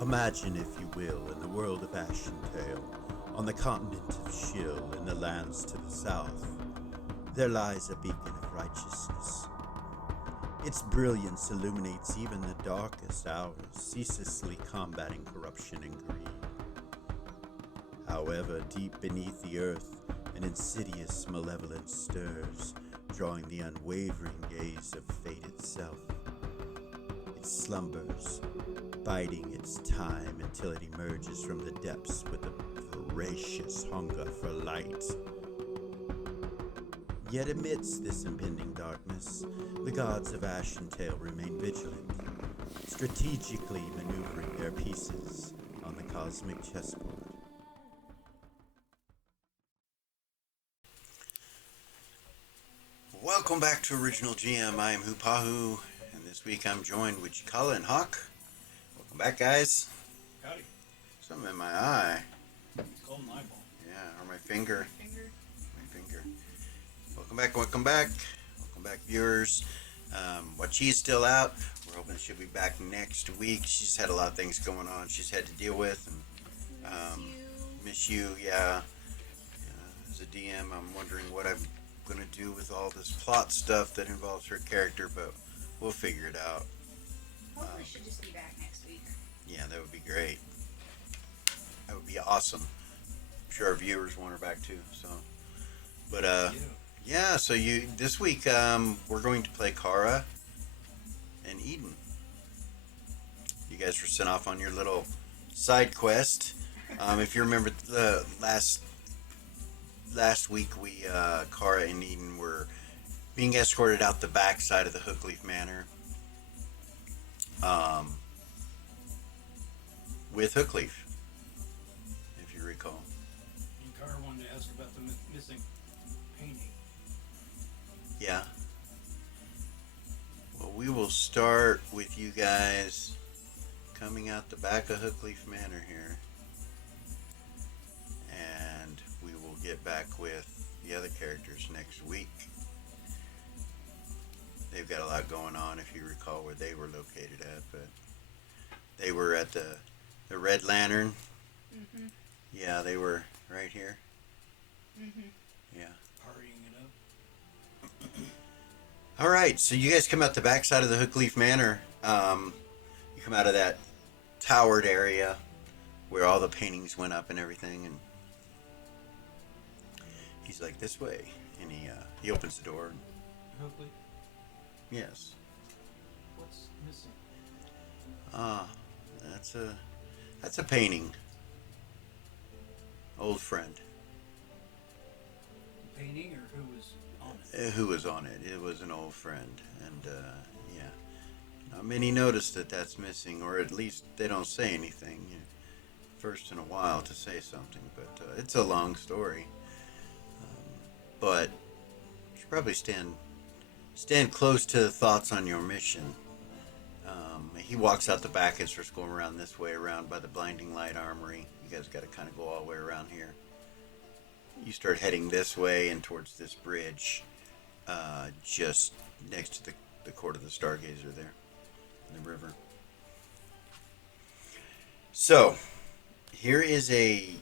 Imagine, if you will, in the world of Ashentale, on the continent of Shill, in the lands to the south, there lies a beacon of righteousness. Its brilliance illuminates even the darkest hours, ceaselessly combating corruption and greed. However, deep beneath the earth, an insidious malevolence stirs, drawing the unwavering gaze of fate itself. It slumbers, biding its time until it emerges from the depths with a voracious hunger for light. Yet amidst this impending darkness, the gods of Ashentale remain vigilant, strategically maneuvering their pieces on the cosmic chessboard. Welcome back to Original GM. I am Hupahu, and this week I'm joined with Cikala and Hawk. Welcome back, guys. Howdy. Something in my eye. It's called an eyeball. Yeah, or my finger. My finger. Welcome back, welcome back. Welcome back, viewers. Wachi's still out. We're hoping she'll be back next week. She's had a lot of things going on she's had to deal with. And miss you, yeah. As a DM, I'm wondering what I'm going to do with all this plot stuff that involves her character, but we'll figure it out. Hopefully she'll just be back next week. Yeah, that would be great. That would be awesome. I'm sure our viewers want her back too. So, but yeah. So this week we're going to play Kara and Eden. You guys were sent off on your little side quest. If you remember the last week, we Kara and Eden were being escorted out the back side of the Hookleaf Manor. With Hookleaf, if you recall. And Carter wanted to ask about the missing painting. Yeah. Well, we will start with you guys coming out the back of Hookleaf Manor here. And we will get back with the other characters next week. They've got a lot going on, if you recall where they were located at, but they were at the Red Lantern. Mm-hmm. Yeah, they were right here. Mm-hmm. Yeah. Partying it up. All right, so you guys come out the backside of the Hookleaf Manor. You come out of that towered area where all the paintings went up and everything, and he's like, "This way," and he opens the door. Hopefully. Yes. What's missing? That's a painting. Old friend. The painting or who was on it? Who was on it? It was an old friend, and yeah, not many noticed that that's missing, or at least they don't say anything. First in a while to say something, but it's a long story. But you should probably stand close to the thoughts on your mission. He walks out the back and starts going around this way, around by the Blinding Light Armory. You guys got to kind of go all the way around here. You start heading this way and towards this bridge, just next to the court of the Stargazer there, in the river. So, here is he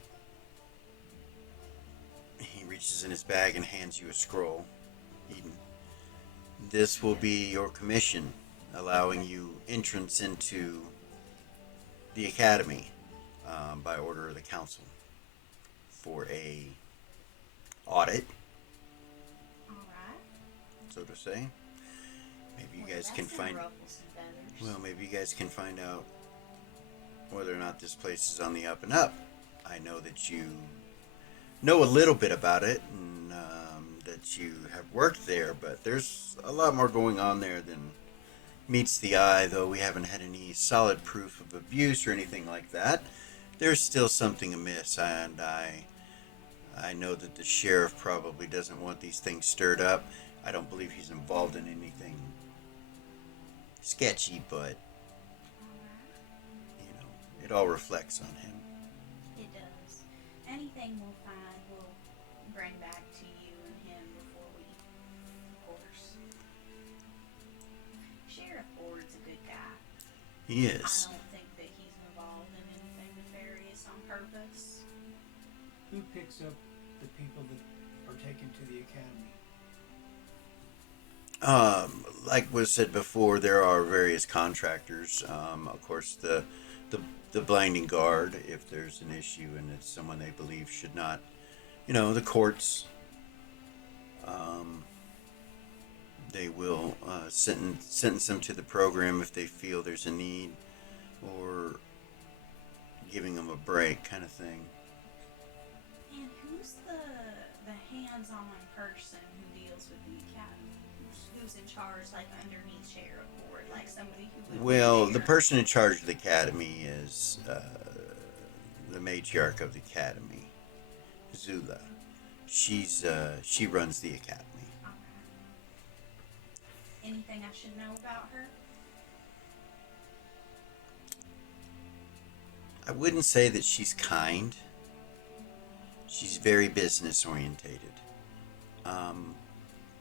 reaches in his bag and hands you a scroll, Eden. This will be your commission, allowing you entrance into the academy by order of the council for a audit, Alright. so to say. Maybe you guys can find out whether or not this place is on the up and up. I know that you know a little bit about it, and that you have worked there, but there's a lot more going on there than meets the eye, though we haven't had any solid proof of abuse or anything like that. There's still something amiss, and I know that the sheriff probably doesn't want these things stirred up. I don't believe he's involved in anything sketchy, but it all reflects on him. It does. Anything we'll find, we'll bring back to you and him before we, of course. Sheriff Ford's a good guy. He is. I don't think that he's involved picks up the people that are taken to the academy? Like was said before, there are various contractors. Of course, the the blinding guard, if there's an issue and it's someone they believe should not, the courts, um, they will sentence them to the program if they feel there's a need, or giving them a break, kind of thing. And who's the hands-on person who deals with the academy? Who's in charge, like underneath sheriff board, like somebody who would Well, be the there? person in charge of the academy is the matriarch of the academy, Zula. She runs the academy. Alright. Anything I should know about her? I wouldn't say that she's kind. She's very business orientated.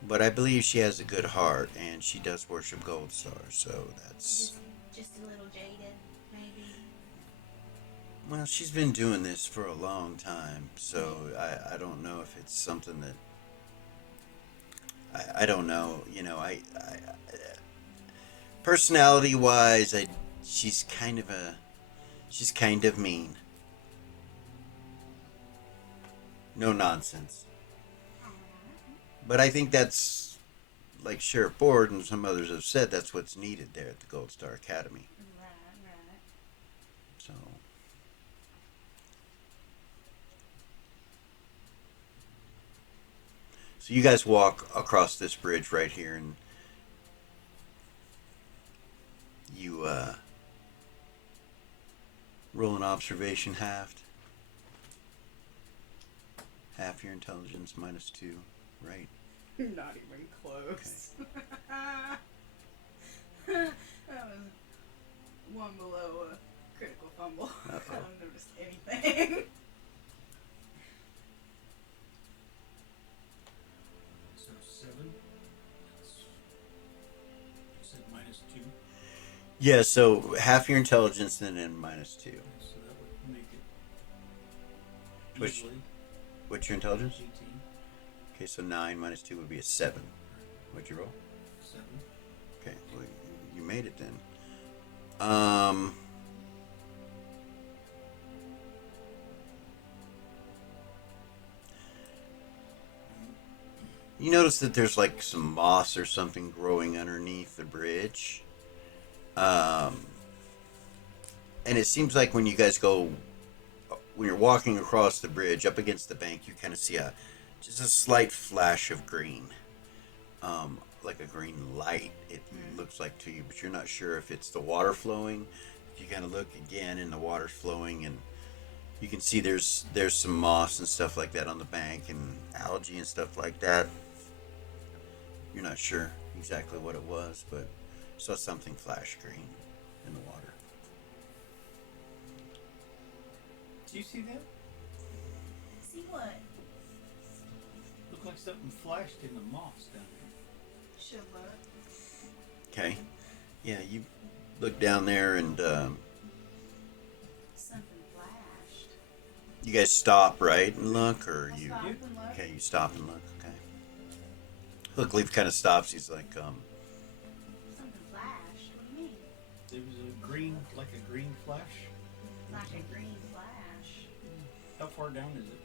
But I believe she has a good heart, and she does worship Gold Star, so that's... Just a little jaded, maybe. Well, she's been doing this for a long time, so I don't know if it's something that... I don't know, personality-wise, she's kind of mean. No nonsense. But I think that's, like Sheriff Board and some others have said, that's what's needed there at the Gold Star Academy. Right. So, you guys walk across this bridge right here, and you roll an observation halved. Half your intelligence -2, right? Not even close. That was one below a critical fumble. I don't notice anything. So 7. You said -2. Yeah, so half your intelligence and then -2. So that would make it Which- easily What's your intelligence? 18. Okay, so 9 -2 would be a 7. What'd you roll? 7. Okay, well, you made it then. You notice that there's like some moss or something growing underneath the bridge. And it seems like when you guys when you're walking across the bridge up against the bank, you kind of see just a slight flash of green. Like a green light, it looks like to you, but you're not sure if it's the water flowing. You kind of look again, and the water's flowing, and you can see there's some moss and stuff like that on the bank, and algae and stuff like that. You're not sure exactly what it was, but you saw something flash green in the water. Do you see that? See what? Looked like something flashed in the moss down there. Should look. Okay, yeah, you look down there, and Something flashed. you guys stop, right, and look, or I'll you? stop and look. Okay, you stop and look. Okay. Hookleaf kind of stops. He's like, Something flashed. What do you mean? There was a green flash. Like a green flash. How far down is it?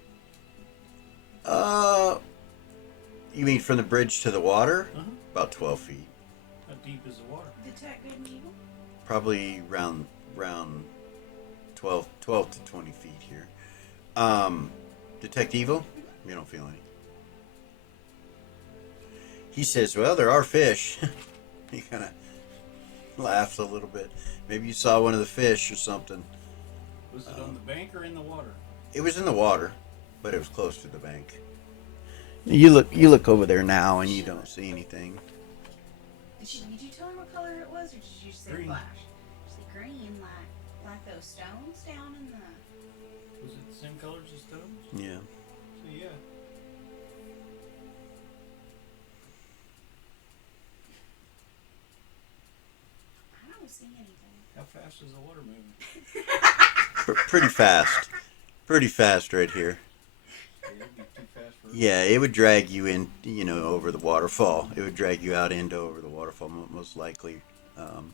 You mean from the bridge to the water? Uh-huh. About 12 feet. How deep is the water? Detect good and evil? Probably around 12 to 20 feet here. Detect evil? You don't feel any. He says, well, there are fish. He kind of laughs a little bit. Maybe you saw one of the fish or something. Was it on the bank or in the water? It was in the water, but it was close to the bank. You look over there now, and you don't see anything. Did you tell him what color it was, or did you just say Green. flash? Just say green, like those stones down in the... Was it the same color as the stones? Yeah. So yeah. I don't see anything. How fast is the water moving? Pretty fast. Pretty fast right here. Yeah, it would drag you in, over the waterfall. It would drag you out into over the waterfall, most likely. Um,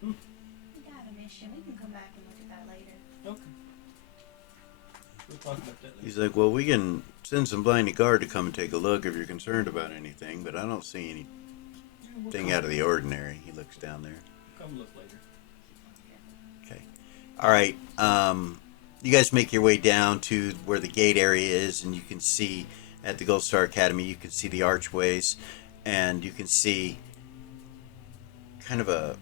Hmm. We got a mission. We can come back and look at that later. Okay. We'll talk about that he's later. like, well, we can send some blinding guard to come and take a look if you're concerned about anything, but I don't see Yeah, we'll anything come, out of the ordinary. He looks down there. come look later. Okay. All right. You guys make your way down to where the gate area is, and you can see at the Gold Star Academy, you can see the archways, and you can see kind of a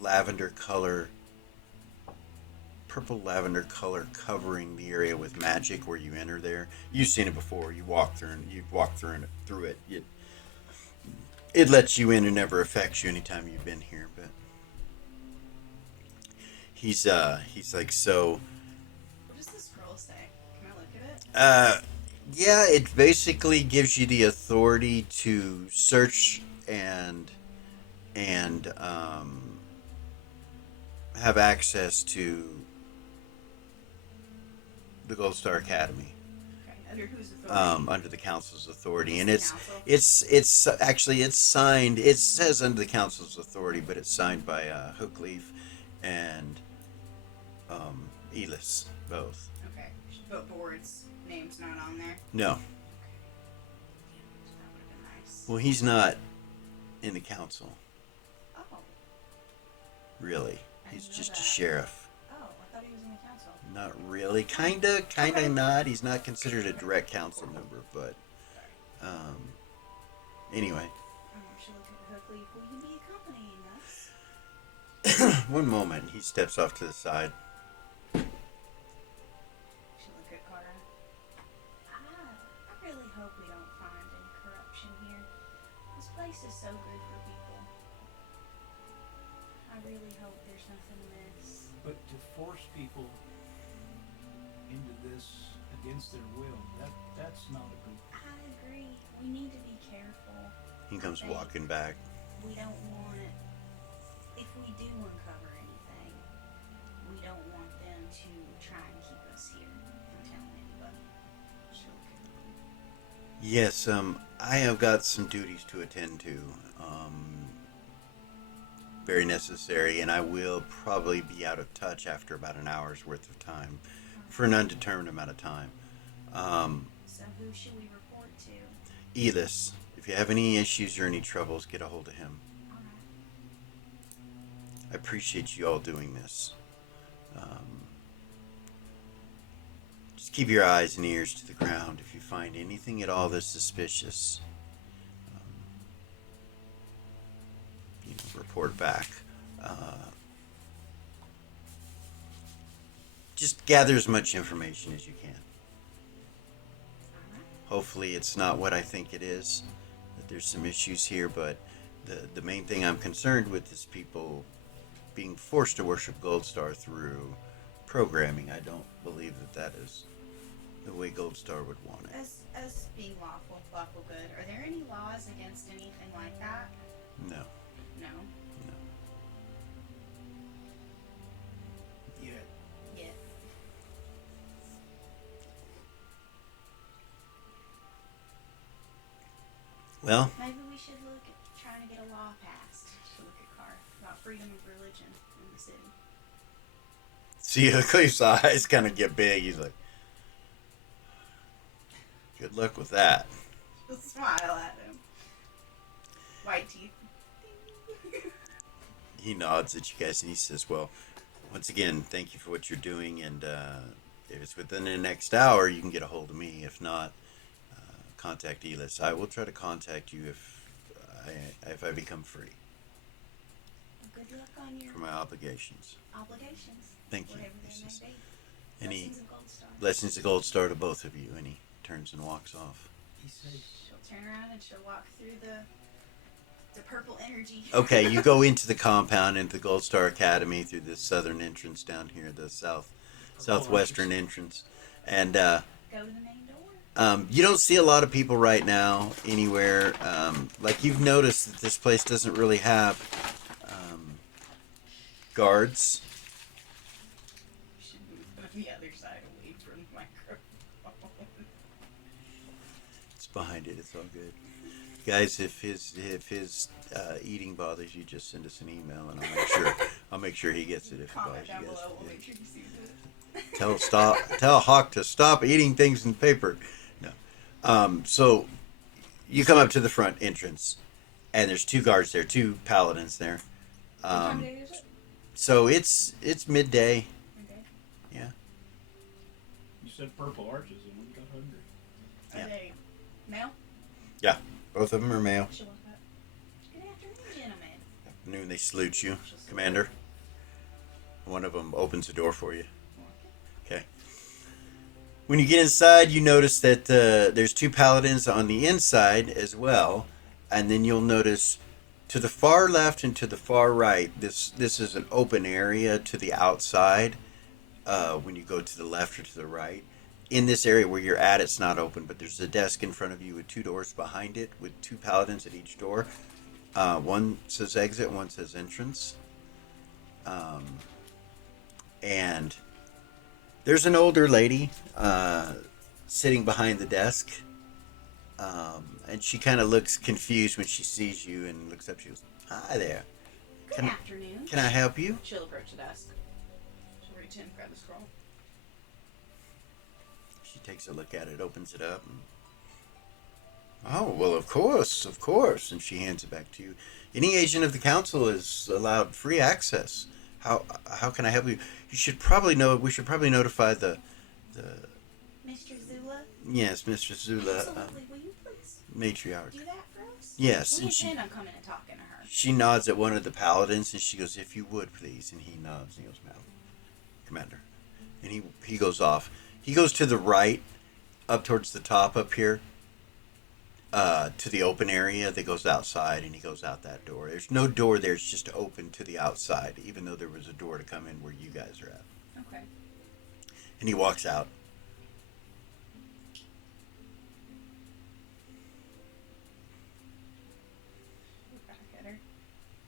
lavender color, purple lavender color covering the area with magic where you enter there. You've seen it before. You walk through and you've walked through it. It lets you in and never affects you anytime you've been here. But he's like, so What does the scroll say? Can I look at it? yeah, it basically gives you the authority to search and have access to the Gold Star Academy. Okay. Under whose authority? Under the council's authority, and The it's council? it's actually it's signed. It says under the council's authority, but it's signed by Hookleaf and Elis both. Okay. But board's name's not on there. No, That would have been nice. well, he's not in the council, Oh. really. I He's didn't know just a that. sheriff. Oh, I thought he was in the council. Not really. Kinda Okay. not. He's not considered a direct council member, but anyway. I should look at Hookley. Will you be accompanying us? One moment. He steps off to the side. Should look at Cara. I really hope we don't find any corruption here. This place is so good for people. I really hope there's nothing amiss. But to force people into this against their will, that's not a good thing. I agree. We need to be careful. He comes They- walking back. We don't want, if we do uncover anything, we don't want them to try and keep us here from telling anybody. She'll look at them. Yes, I have got some duties to attend to. Very necessary, and I will probably be out of touch after about an hour's worth of time, for an undetermined amount of time. So who should we report to? Elis, if you have any issues or any troubles, get a hold of him. Alright. I appreciate you all doing this. Just keep your eyes and ears to the ground. If you find anything at all that's suspicious, report back. Just gather as much information as you can. Alright. Hopefully, it's not what I think it is. That there's some issues here, but the main thing I'm concerned with is people being forced to worship Gold Star through programming. I don't believe that is the way Gold Star would want it. As being lawful good, are there any laws against anything like that? No. No? Yeah. Yeah. Well, Maybe we should look at trying to get a law passed to look at Car about freedom of religion in the city. see, Cleve's eyes kind of get big. He's like, good luck with that. She'll smile at him. White teeth. He nods at you guys and he says, well, once again, thank you for what you're doing, and if it's within the next hour, you can get a hold of me. If not, contact Elis. I will try to contact you if I become free Good luck on your for my obligations. obligations. Thank you. Whatever He they says, may be. Any Blessings of Gold Star. blessings of Gold Star to both of you. And he turns and walks off. He says, She'll turn around and she'll walk through the purple energy. Okay, you go into the compound, into the Gold Star Academy through the southern entrance down here, the southwestern entrance, and Go to the main door. you don't see a lot of people right now anywhere. Like you've noticed that this place doesn't really have guards. You should move on the other side away from the microphone. behind it. It's all good. Guys, if his eating bothers you, just send us an email and I'll make sure he gets it if it Comment bothers down you guys. below. We'll Yeah. make sure he sees it. Tell Hawk to stop eating things in paper. No. So you come up to the front entrance, and there's two guards there, two paladins there. What time of day is it? So it's midday. Okay. Yeah. You said purple arches and we got hungry. Yeah. Are they male? Yeah. Both of them are male. She'll walk up. Good afternoon, gentlemen. Afternoon, they salute you, Commander. One of them opens the door for you. Okay. When you get inside, you notice that there's two paladins on the inside as well, and then you'll notice to the far left and to the far right, this is an open area to the outside. When you go to the left or to the right, in this area where you're at, it's not open, but there's a desk in front of you with two doors behind it, with two paladins at each door. One says exit, one says entrance. And there's an older lady sitting behind the desk, and she kind of looks confused when she sees you and looks up. She goes, "Hi there. Good afternoon. Can I help you?" She'll approach the desk. She'll reach in, grab the scroll. She takes a look at it, opens it up. And, oh, well, of course. And she hands it back to you. Any agent of the council is allowed free access. How can I help you? You should probably know. We should probably notify the. Mr. Zula? Yes, Mr. Zula, Absolutely. Will you please matriarch. do that for us? Yes, We and she intend on coming and talking to her. she nods at one of the paladins and she goes, "If you would, please." And he nods and he goes, "Ma'am, Commander." And he goes off. He goes to the right, up towards the top up here, to the open area that goes outside, and he goes out that door. There's no door there. It's just open to the outside, even though there was a door to come in where you guys are at. Okay. And he walks out. Look back at her.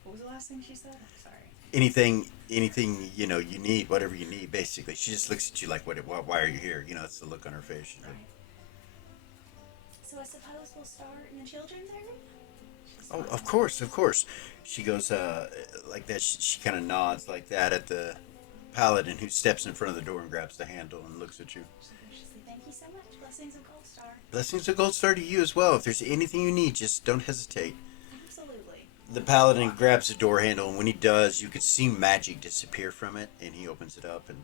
What was the last thing she said? I'm sorry. Anything you need, whatever you need, basically. She just looks at you like, why are you here? It's the look on her face. She's like, Right. So I suppose we'll start in the children's area? "Oh, of course." She goes like that. She kind of nods like that at the paladin, who steps in front of the door and grabs the handle and looks at you. She'll graciously, thank you so much. Blessings of Gold Star. Blessings of Gold Star to you as well. If there's anything you need, just don't hesitate. Absolutely. The paladin grabs the door handle, and when he does, you could see magic disappear from it, and he opens it up and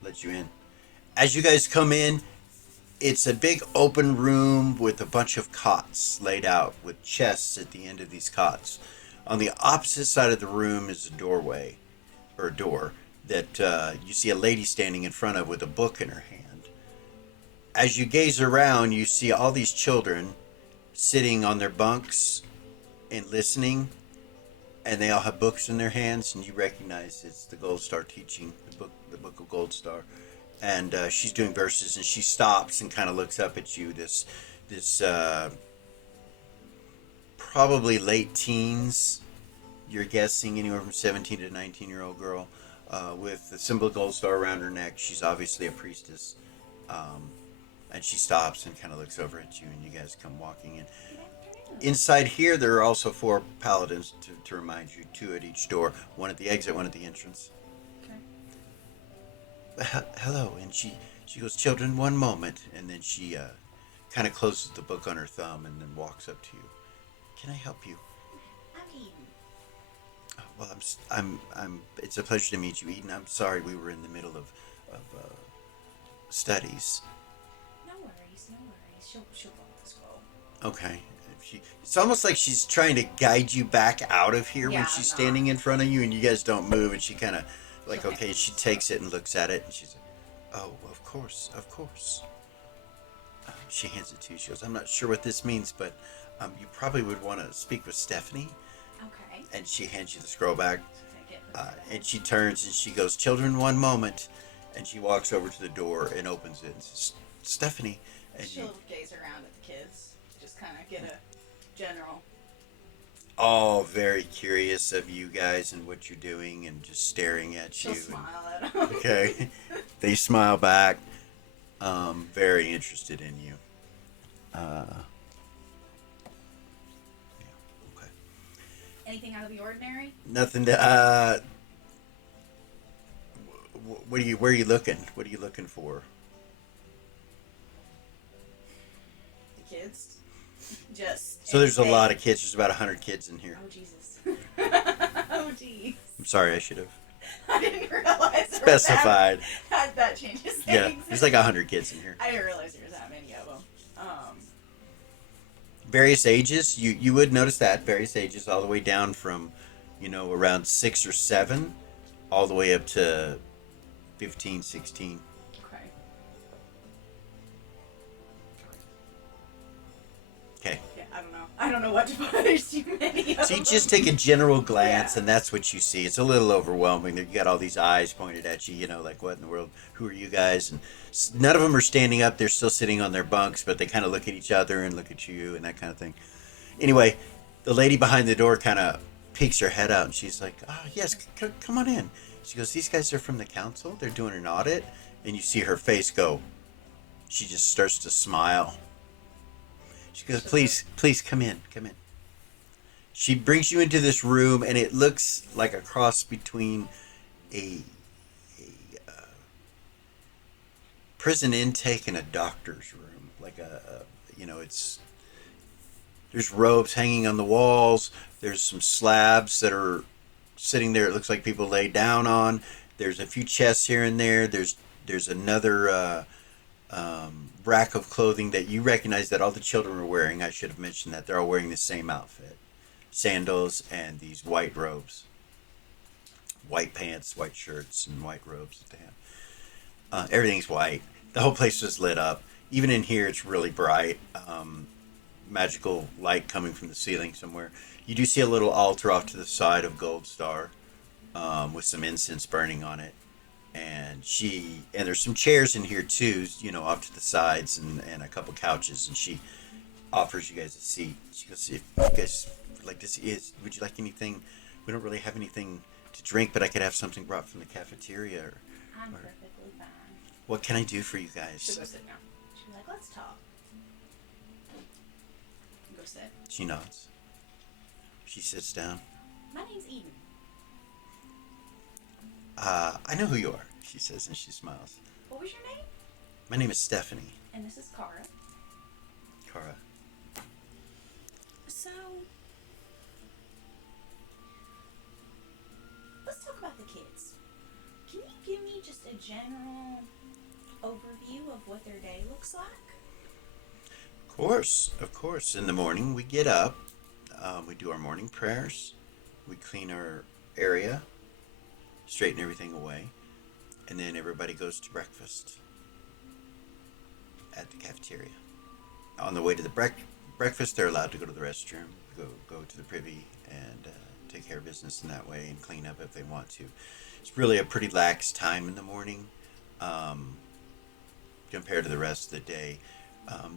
lets you in. As you guys come in, it's a big open room with a bunch of cots laid out with chests at the end of these cots. On the opposite side of the room is a doorway, or a door, that you see a lady standing in front of with a book in her hand. As you gaze around, you see all these children sitting on their bunks and listening, and they all have books in their hands, and you recognize it's the Gold Star teaching, the book of Gold Star. And she's doing verses, and she stops and kind of looks up at you. This probably late teens, you're guessing, anywhere from 17 to 19-year-old girl, with the symbol of Gold Star around her neck. She's obviously a priestess, and she stops and kind of looks over at you, and you guys come walking in. Inside here, there are also 4 paladins to remind you, 2 at each door, one at the exit, one at the entrance. Hello, and she goes, "Children, one moment," and then she kind of closes the book on her thumb and then walks up to you. "Can I help you?" I'm Eden. "Oh, well, I'm. It's a pleasure to meet you, Eden. I'm sorry we were in the middle of studies." No worries. She'll follow the scroll. Okay. It's almost like she's trying to guide you back out of here when Yeah, she's no. standing in front of you and you guys don't move, and she kind of like, She'll okay, make she it. takes it and looks at it, and she's like, "Oh, of course." She hands it to you. She goes, "I'm not sure what this means, but you probably would want to speak with Stephanie." Okay. And she hands you the scroll back, Take it. and she turns and she goes, "Children, one moment," and she walks over to the door and opens it and says, "Stephanie," and you She'll gaze around at the kids. Just kind of get a general. all very curious of you guys and what you're doing and just staring at She'll you. smile at them. Okay. They smile back. Very interested in you. Uh, yeah, okay. Anything out of the ordinary? Nothing to. What are you? Where are you looking? What are you looking for? The kids. Just. So there's a anything. lot of kids. There's about 100 kids in here. Oh Jesus. Oh jeez. I'm sorry, I should have I didn't realize specified. That changes things. Yeah, there's like 100 kids in here. I didn't realize there was that many of them. Various ages. You would notice that various ages, all the way down from, around 6 or 7, all the way up to 15, 16. Okay. Okay. Yeah, I don't know what to put. There's too many of So you them. just take a general glance, Yeah. and that's what you see. It's a little overwhelming. You got all these eyes pointed at you. Like, what in the world? Who are you guys? And none of them are standing up. They're still sitting on their bunks, but they kind of look at each other and look at you and that kind of thing. Anyway, the lady behind the door kind of peeks her head out, and she's like, "Oh, yes, come on in." She goes, "These guys are from the council. They're doing an audit." And you see her face go. She just starts to smile. She goes, please come in. She brings you into this room, and it looks like a cross between a prison intake and a doctor's room. Like it's there's robes hanging on the walls. There's some slabs that are sitting there. It looks like people lay down on. There's a few chests here and there. There's another rack of clothing that you recognize that all the children are wearing. I should have mentioned that they're all wearing the same outfit. Sandals and these white robes. White pants, white shirts, and white robes that they have. Everything's white. The whole place is lit up. Even in here, it's really bright. Magical light coming from the ceiling somewhere. You do see a little altar off to the side of Gold Star with some incense burning on it. And there's some chairs in here too, off to the sides, and a couple couches, and she offers you guys a seat. She goes, "If you guys would like this, would you like anything? We don't really have anything to drink, but I could have something brought from the cafeteria. I'm perfectly fine. What can I do for you guys?" She'll go sit down. She'll be like, let's talk. Go sit. She nods. She sits down. My name's Eden. I know who you are, she says, and she smiles. What was your name? My name is Stephanie. And this is Cara. Cara. So, let's talk about the kids. Can you give me just a general overview of what their day looks like? Of course. In the morning, we get up, we do our morning prayers, we clean our area, straighten everything away, and then everybody goes to breakfast at the cafeteria. On the way to the breakfast, they're allowed to go to the restroom, go to the privy, and take care of business in that way and clean up if they want to. It's really a pretty lax time in the morning compared to the rest of the day.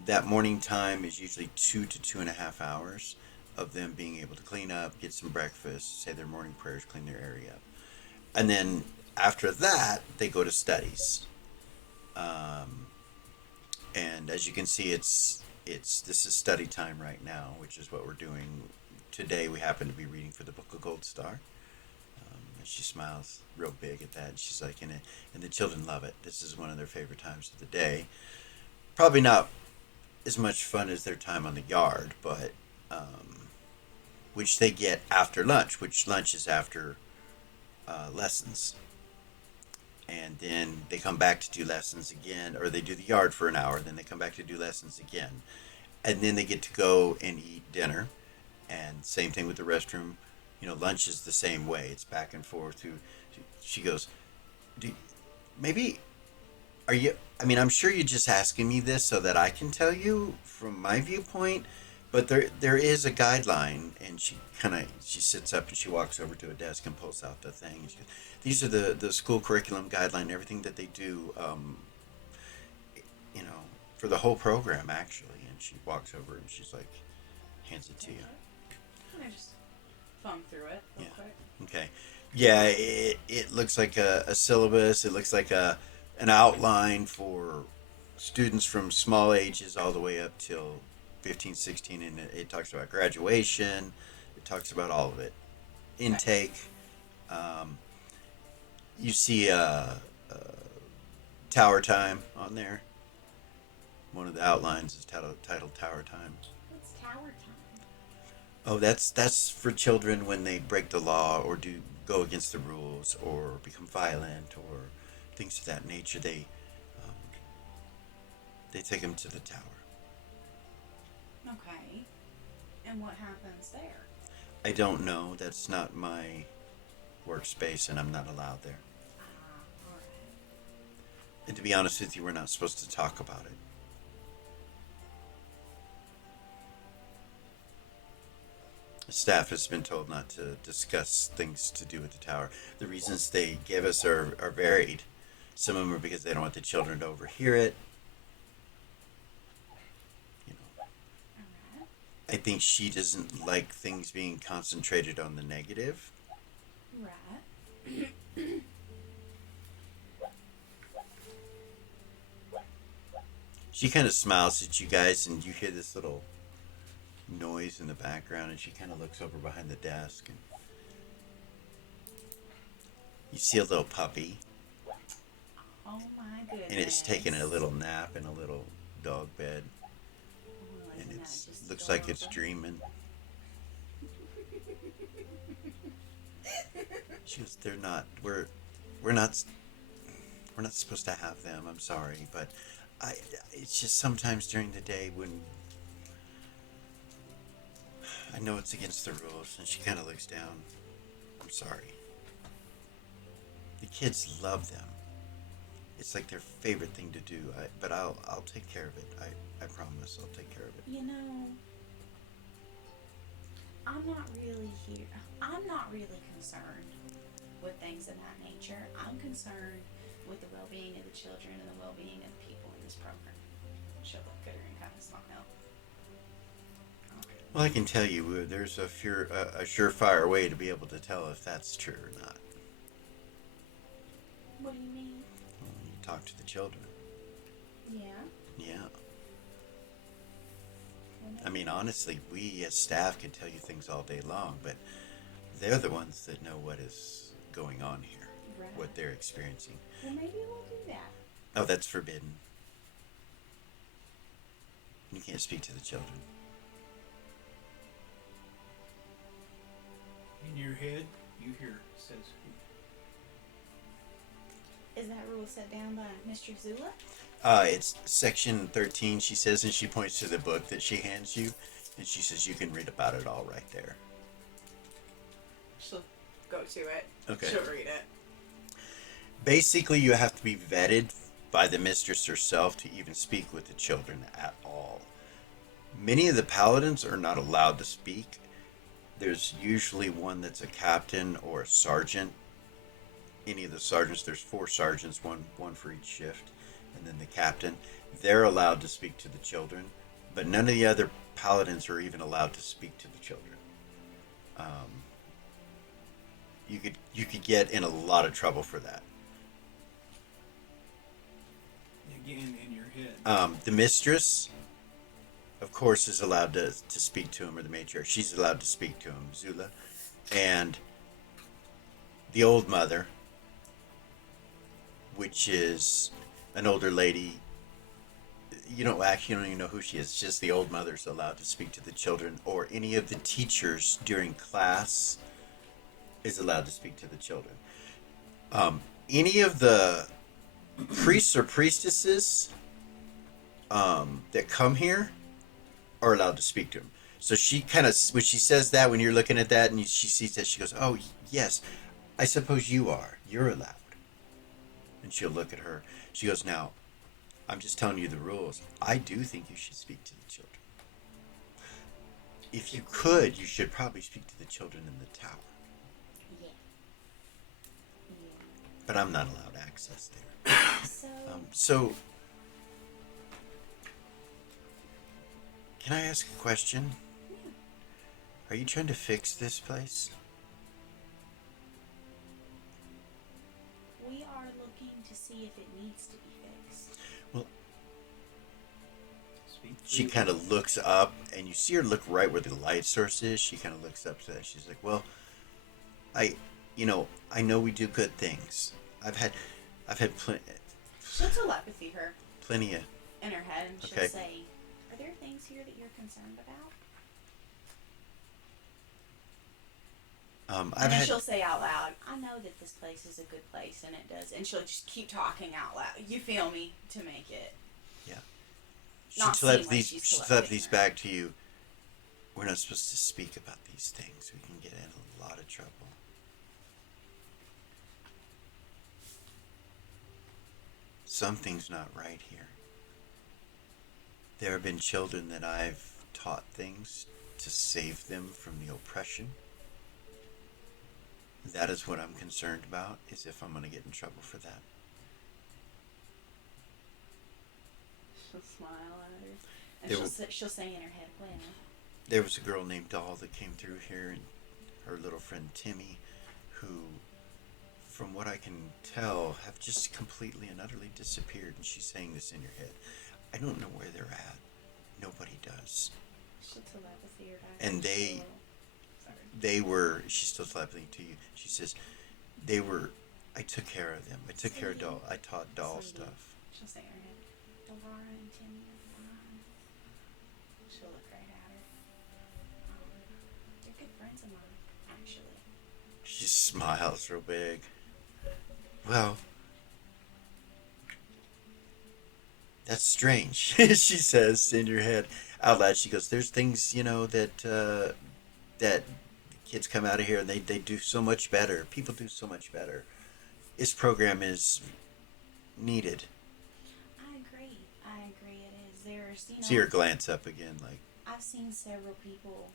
That morning time is usually 2 to 2.5 hours of them being able to clean up, get some breakfast, say their morning prayers, clean their area up. And then after that, they go to studies. And as you can see, this is study time right now, which is what we're doing. Today we happen to be reading for the Book of Gold Star. And she smiles real big at that. And she's like, and the children love it. This is one of their favorite times of the day. Probably not as much fun as their time on the yard, but which they get after lunch, which lunch is after lessons. And then they come back to do lessons again, or they do the yard for an hour, then they come back to do lessons again. And then they get to go and eat dinner. And same thing with the restroom. Lunch is the same way. It's back and forth. She goes, I'm sure you're just asking me this so that I can tell you from my viewpoint, but there is a guideline. And she sits up and she walks over to a desk and pulls out the thing. And she goes, these are the school curriculum guideline, everything that they do, for the whole program, actually. And she walks over and she's like, hands it to you. I just thumb through it real quick. Okay. Yeah, it looks like a syllabus. It looks like an outline for students from small ages all the way up till 15, 16, and it talks about graduation. It talks about all of it. Intake. Um, you see Tower Time on there. One of the outlines is titled Tower Time. What's tower time? Oh, that's for children when they break the law or do go against the rules or become violent or things of that nature. They take them to the tower. Okay. And what happens there? I don't know. That's not my workspace, and I'm not allowed there. Alright. And to be honest with you, we're not supposed to talk about it. The staff has been told not to discuss things to do with the tower. The reasons they give us are varied. Some of them are because they don't want the children to overhear it. You know, Alright. I think she doesn't like things being concentrated on the negative. Right. She kind of smiles at you guys, and you hear this little noise in the background, and she kind of looks over behind the desk, and you see a little puppy, Oh my goodness. and it's taking a little nap in a little dog bed, Well, and isn't it that just looks like it's adorable? dreaming. She goes, "They're not. We're not. We're not supposed to have them. I'm sorry, but It's just sometimes during the day when I know it's against the rules." And she kind of looks down. "I'm sorry. The kids love them. It's like their favorite thing to do. But I'll take care of it. I promise I'll take care of it." You know, I'm not really concerned with things of that nature. I'm concerned with the well-being of the children and the well-being of the people in this program. She'll look at her and kind of smile. Well, I can tell you, there's a surefire way to be able to tell if that's true or not. What do you mean? Well, you talk to the children. Yeah. Yeah. Well, I mean, honestly, we as staff can tell you things all day long, but they're the ones that know what is going on here, right. what they're experiencing. Well, maybe we'll do that. Oh, that's forbidden. You can't speak to the children. In your head, you hear says who. Is that rule set down by Mr. Zula? It's section 13, she says, and she points to the book that she hands you, and she says you can read about it all right there. She'll go to it. Okay. She'll read it. Basically, you have to be vetted by the mistress herself to even speak with the children at all. Many of the paladins are not allowed to speak. There's usually one that's a captain or a sergeant. Any of the sergeants, there's 4 sergeants, one for each shift, and then the captain. They're allowed to speak to the children, but none of the other paladins are even allowed to speak to the children. You could get in a lot of trouble for that. Again, in your head. The mistress, of course, is allowed to speak to him, or the matriarch. She's allowed to speak to him, Zula. And the old mother, which is an older lady, you don't even know who she is. It's just the old mother's allowed to speak to the children, or any of the teachers during class is allowed to speak to the children. Any of the priests or priestesses that come here are allowed to speak to him. So she kind of, when she says that, when you're looking at that and she sees that, she goes, "Oh, yes, I suppose you are. You're allowed." And she'll look at her. She goes, "Now, I'm just telling you the rules. I do think you should speak to the children. If you could, you should probably speak to the children in the tower. Yeah. But I'm not allowed access there." So, So, can I ask a question? yeah. Are you trying to fix this place? We are looking to see if it needs to be fixed. she kind of looks up, and you see her look right where the light source is. She kind of looks up to that. She's like, "Well, I, I know we do good things. I've had She'll telepathy her plenty of." in her head, and she'll Okay. say, "Are there things here that you're concerned about?" I've And then had she'll say out loud, "I know that this place is a good place, and it does." And she'll just keep talking out loud. You feel me? To make it. she not seem telepathies like she's she telepathying telepathies her. back to you. We're not supposed to speak about these things. We can get in a lot of trouble. Something's not right here. There have been children that I've taught things to save them from the oppression. That is what I'm concerned about, is if I'm going to get in trouble for that. She'll smile at her, and There she'll say in her head, "Bueno." There was a girl named Doll that came through here, and her little friend Timmy, who, from what I can tell, have just completely and utterly disappeared. And she's saying this in your head. I don't know where they're at. Nobody does. She'll telepathy her back. And Sorry. they were, she's still telepathying to you. She says, I took care of them. I took care of Doll. I taught Doll Sweetie. stuff. She'll say in her head, "Laura and Timmy are fine." She'll look right at her. They're good friends of mine, actually. She smiles real big. Well, that's strange, she says in your head. Out loud, she goes, there's things, that kids come out of here and they do so much better. People do so much better. This program is needed. I agree. It is. There's, See her glance up again, like, I've seen several people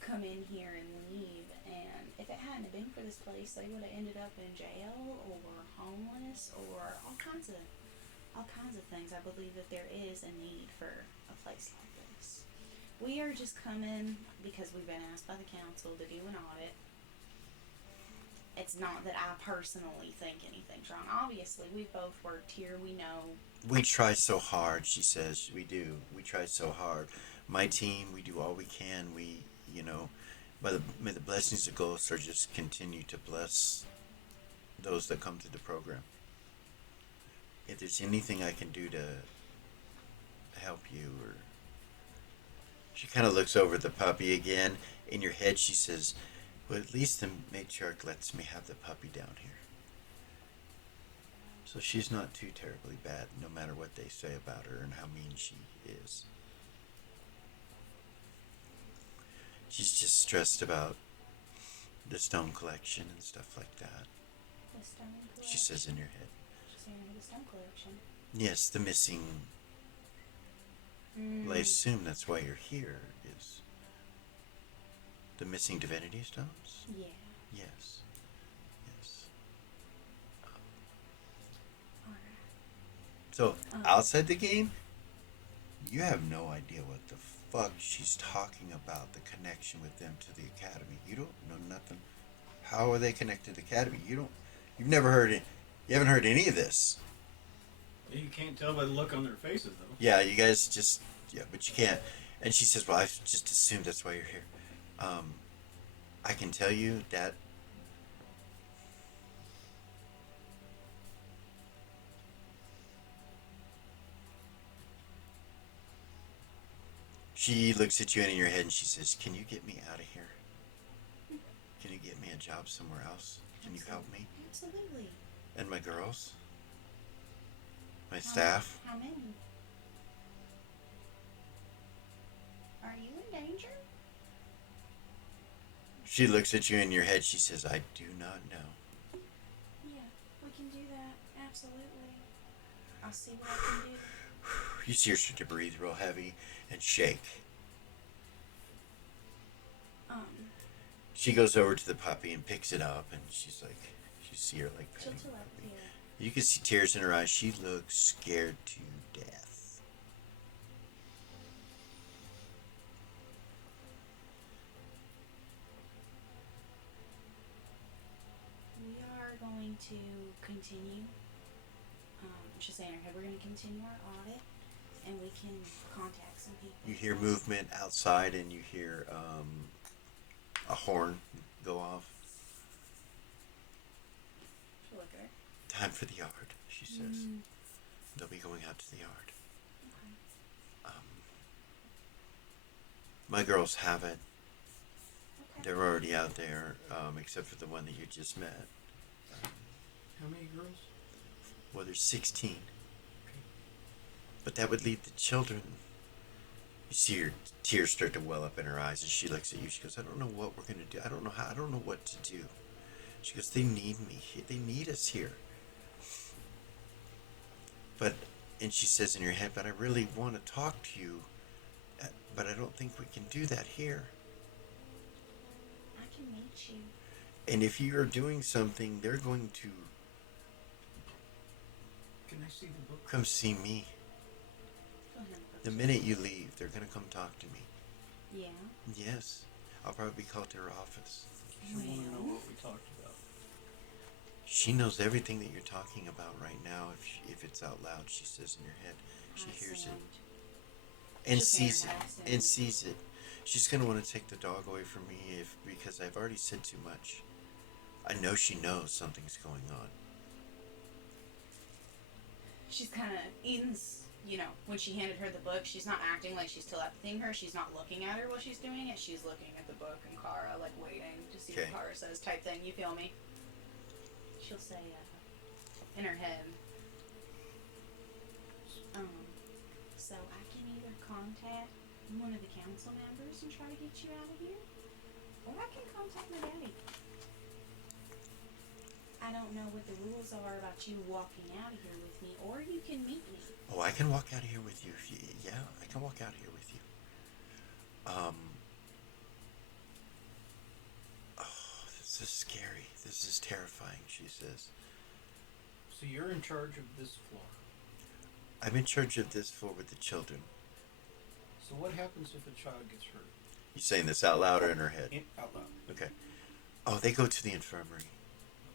come in here and leave, and if it hadn't been for this place, they would have ended up in jail or homeless or all kinds of things. I believe that there is a need for a place like this. We are just coming because we've been asked by the council to do an audit. It's not that I personally think anything's wrong. Obviously, we've both worked here. We know. we try so hard, she says. We do. We try so hard. My team, we do all we can. May the blessings of Ghosts are just continue to bless those that come through the program. If there's anything I can do to help you, or she kind of looks over at the puppy again. In your head, she says, well, at least the matriarch lets me have the puppy down here. So she's not too terribly bad, no matter what they say about her and how mean she is. She's just stressed about the stone collection and stuff like that. The stone collection. She says in your head. She's saying the stone collection. Yes, the missing. Well, I assume that's why you're here, is the missing divinity stones? Yeah. Yes. Yes. Alright. So, outside the game, you have no idea what the fuck she's talking about, the connection with them to the academy. You don't know nothing. How are they connected to the academy? You've never heard it. You haven't heard any of this. You can't tell by the look on their faces, though. Yeah, you guys just, but you can't. And she says, well, I just assumed that's why you're here. I can tell you that she looks at you and in your head and she says, can you get me out of here? Can you get me a job somewhere else? Can you help me? Absolutely. And my girls? My staff? How many? Are you in danger? She looks at you in your head. She says, I do not know. Yeah, we can do that. Absolutely. I'll see what I can do. You see her start to breathe real heavy and shake. She goes over to the puppy and picks it up, and she's like, you see her like She'll petting the telepathy puppy. her. You can see tears in her eyes. She looks scared to death. We are going to continue. She's saying in her head, we're going to continue our audit. and we can contact some people. You hear movement outside, and you hear a horn go off. She'll look at her. Time for the yard, she says. They'll be going out to the yard. Okay. My girls have it. Okay. They're already out there, except for the one that you just met. How many girls? Well, there's 16. But that would leave the children. You see her tears start to well up in her eyes as she looks at you. She goes, I don't know what we're going to do. I don't know what to do. She goes, they need me. They need us here. And she says in her head, but I really want to talk to you. But I don't think we can do that here. I can meet you. And if you are doing something, they're going to Can I see the book? come see me. She'll hand the book The to minute you leave, they're going to come talk to me. you. Yeah. Yes. I'll probably be called to her office. She want to know what we talked about. She knows everything that you're talking about right now. If it's out loud, she says in your head. She hears it. And sees it. And sees it. She's going to want to take the dog away from me because I've already said too much. I know she knows something's going on. She's kind of Eden's, when she handed her the book, she's not acting like she's telepathying her. She's not looking at her while she's doing it. She's looking at the book and Kara, like, waiting to see what Kara says type thing. You feel me? She'll say, in her head, so I can either contact one of the council members and try to get you out of here, or I can contact my daddy. I don't know what the rules are about you walking out of here with me, or you can meet me. Oh, I can walk out of here with you. Yeah, I can walk out of here with you. Oh, this is scary. This is terrifying, she says. So you're in charge of this floor. I'm in charge of this floor with the children. So what happens if a child gets hurt? You saying this out loud or in her head? Out loud. Okay. Oh, they go to the infirmary.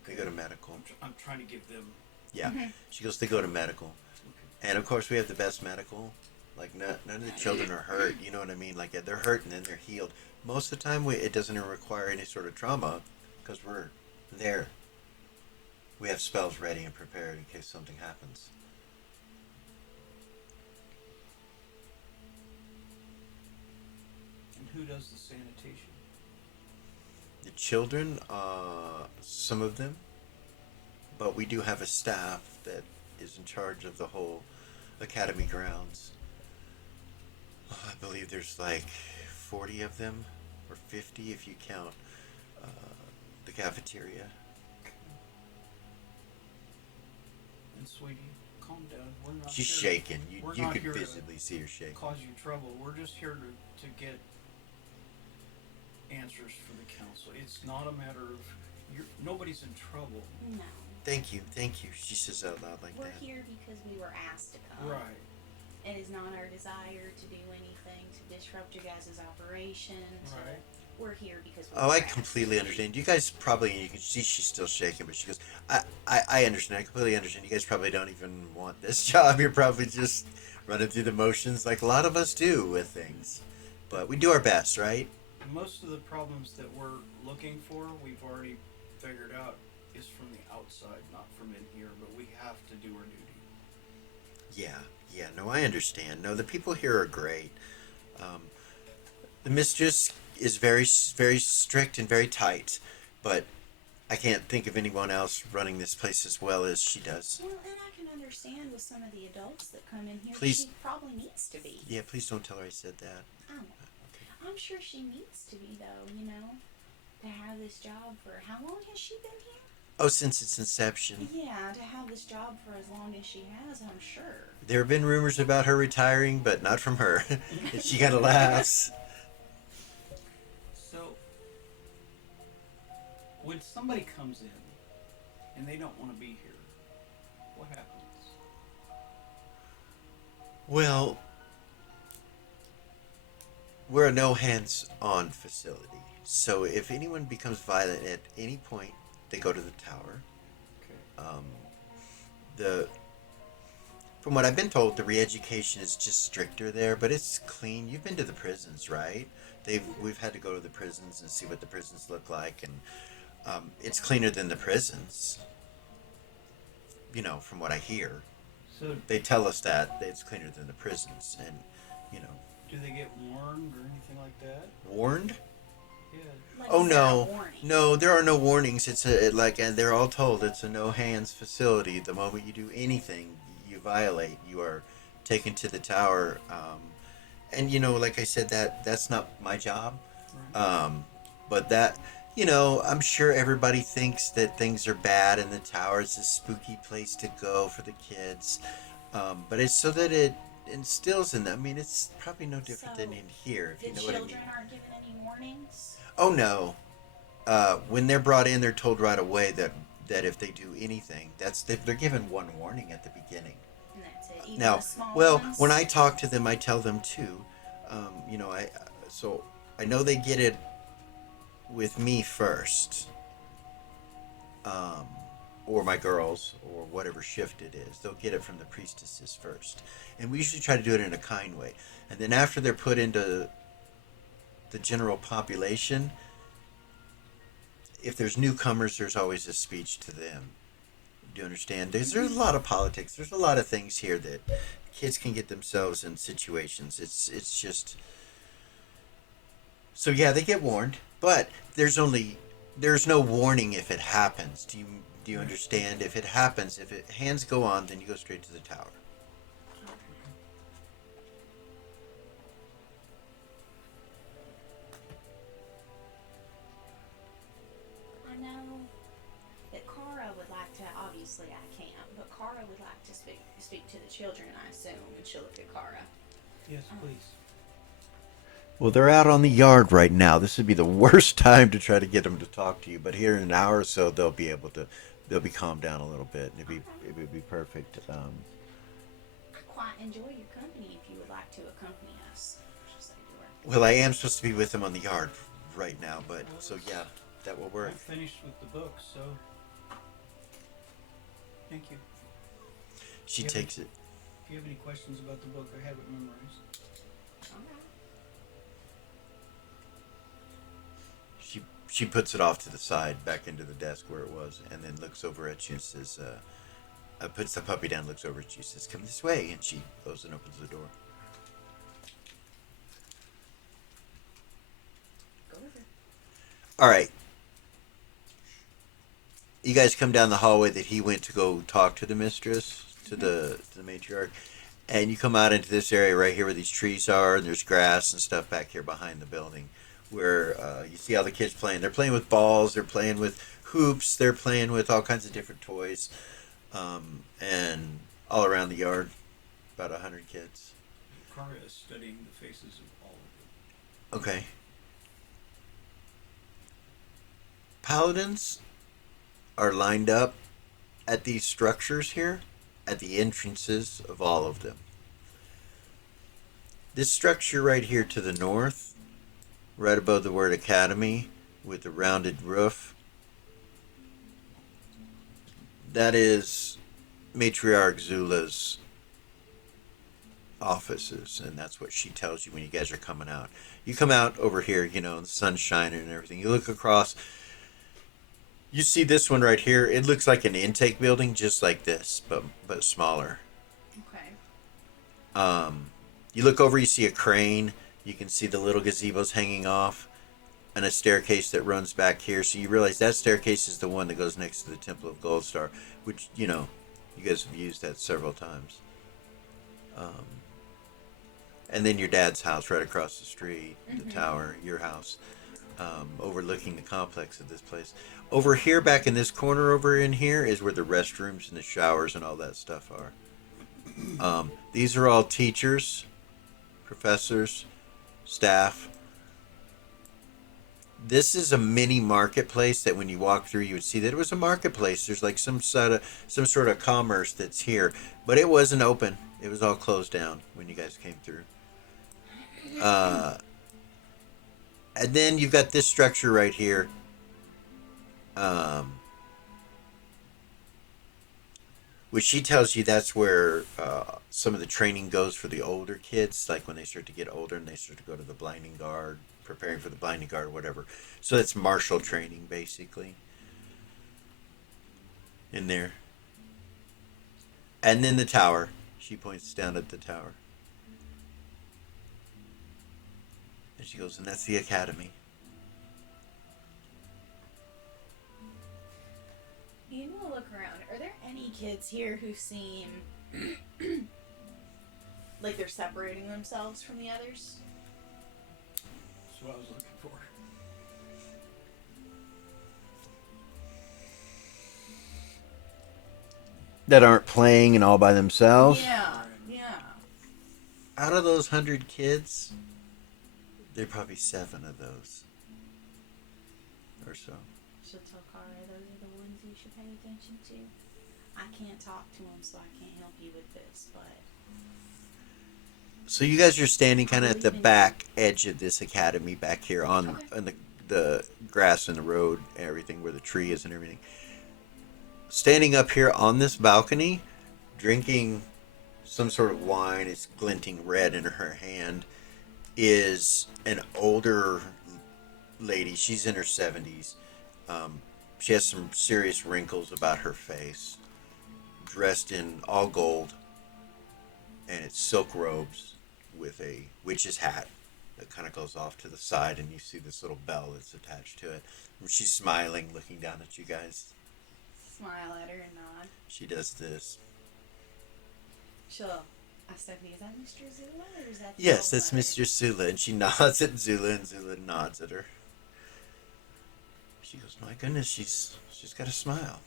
They go to medical. I'm trying to give them... Yeah. She goes, they go to medical. Okay. And, of course, we have the best medical. Like, none of the children are hurt. You know what I mean? Like, they're hurt and then they're healed. Most of the time, it doesn't require any sort of trauma because we're there. We have spells ready and prepared in case something happens. And who does the sanitation? The children, some of them, but we do have a staff that is in charge of the whole academy grounds. I believe there's like 40 of them, or 50 if you count the cafeteria. And sweetie, calm down. We're not She's here shaking. we're You not could here to visibly see her shaking. cause you trouble. We're just here to get answers for the council. It's not a matter of nobody's in trouble. No. Thank you. She says out loud like We're that. here because we were asked to come. Right. It is not our desire to do anything to disrupt your guys' operation. Right. We're here because we Oh, were I asked. completely understand. You guys probably, you can see she's still shaking, but she goes, I understand. I completely understand. You guys probably don't even want this job. You're probably just running through the motions like a lot of us do with things. But we do our best, right? Most of the problems that we're looking for, we've already figured out is from the outside, not from in here, but we have to do our duty. Yeah, no, I understand. No, the people here are great. The mistress is very, very strict and very tight, but I can't think of anyone else running this place as well as she does. Well, and I can understand with some of the adults that come in here, Please. she probably needs to be. Yeah, please don't tell her I said that. Oh, I'm sure she needs to be, though, to have this job for, how long has she been here? Oh, since its inception. Yeah, to have this job for as long as she has, I'm sure. There have been rumors about her retiring, but not from her. And she kind of laughs. So, when somebody comes in and they don't want to be here, what happens? Well, we're a no-hands-on facility. So if anyone becomes violent at any point, they go to the tower. Okay. from what I've been told, the re-education is just stricter there, but it's clean. You've been to the prisons, right? We've had to go to the prisons and see what the prisons look like, and it's cleaner than the prisons. You know, from what I hear, So, they tell us that it's cleaner than the prisons, and you know, do they get warned or anything like that? warned. Yeah. Like, Oh is there a no, warning? no, there are no warnings. It's and they're all told it's a no hands facility. The moment you do anything, you violate. You are taken to the tower. And you know, like I said, that's not my job. Right. But that, you know, I'm sure everybody thinks that things are bad and the tower is a spooky place to go for the kids. But it's so that it instills in them. I mean, it's probably no different So, than in here, if The you know what I children mean. aren't given any warnings? Oh no. When they're brought in, they're told right away that if they do anything, they're given one warning at the beginning. And that's it. Even Now, the small well, ones? when I talk to them, I tell them too. You know, so I know they get it with me first, um, or my girls, or whatever shift it is. They'll get it from the priestesses first, and we usually try to do it in a kind way. And then after they're put into the general population, if there's newcomers, there's always a speech to them. Do you understand? There's a lot of politics. There's a lot of things here that kids can get themselves in situations. It's just so yeah, they get warned, but there's no warning if it happens. Do you understand? If it happens, if it hands go on, then you go straight to the tower. I know that Cara would like to, obviously I can't, but Cara would like to speak to the children, I assume, and she'll look at Cara. Yes, please. Well, they're out on the yard right now. This would be the worst time to try to get them to talk to you, but here in an hour or so, they'll be calmed down a little bit, and it would be perfect. I quite enjoy your company if you would like to accompany us. She'll say to her. Well, I am supposed to be with them on the yard right now, but so yeah, that will work. I'm finished with the book, so thank you. She Yeah. takes it. If you have any questions about the book, I have it memorized. Alright. She puts it off to the side, back into the desk where it was, and then looks over at you and says, puts the puppy down, looks over at you, says, "Come this way," and she goes and opens the door. Go with her. All right. You guys come down the hallway that he went to go talk to the mistress, to the matriarch, and you come out into this area right here where these trees are, and there's grass and stuff back here behind the building, where you see all the kids playing. They're playing with balls, they're playing with hoops, they're playing with all kinds of different toys, and all around the yard, about 100 kids. Kara is studying the faces of all of them. Okay. Paladins are lined up at these structures here, at the entrances of all of them. This structure right here to the north, right above the word academy, with the rounded roof, that is Matriarch Zula's offices, and that's what she tells you when you guys are coming out. You come out over here, you know, the sun's shining and everything. You look across, you see this one right here. It looks like an intake building, just like this, but smaller. Okay. You look over, you see a crane. You can see the little gazebos hanging off, and a staircase that runs back here. So you realize that staircase is the one that goes next to the Temple of Goldstar, which, you know, you guys have used that several times. And then your dad's house right across the street, the tower, your house, overlooking the complex of this place. Over here, back in this corner over in here, is where the restrooms and the showers and all that stuff are. These are all teachers, professors, staff. This is a mini marketplace that when you walk through, you would see that it was a marketplace. There's like some sort of commerce that's here, but it wasn't open. It was all closed down when you guys came through. And then you've got this structure right here. which she tells you that's where some of the training goes for the older kids, like when they start to get older and they start to go to the blinding guard, preparing for the blinding guard, or whatever. So that's martial training, basically, in there. And then the tower. She points down at the tower. And she goes, and that's the academy. Ian will look around. Are there any kids here who seem like they're separating themselves from the others? That's what I was looking for. That aren't playing and all by themselves? Yeah, yeah. Out of those 100 kids, there are probably 7 of those. Or so. She'll tell Kara those are the ones you should pay attention to. I can't talk to them, so I can't help you with this, but... So you guys are standing kind of at the back edge of this academy back here on the grass and the road and everything, where the tree is and everything. Standing up here on this balcony, drinking some sort of wine, it's glinting red in her hand, is an older lady. She's in her 70s. She has some serious wrinkles about her face, dressed in all gold, and it's silk robes with a witch's hat that kind of goes off to the side, and you see this little bell that's attached to it. And she's smiling, looking down at you guys. Smile at her and nod. She does this. She'll ask Stephanie, is that Mr. Zula or is that the Yes, old that's mother? Mr. Zula, and she nods at Zula, and Zula nods at her. She goes, my goodness, she's got a smile.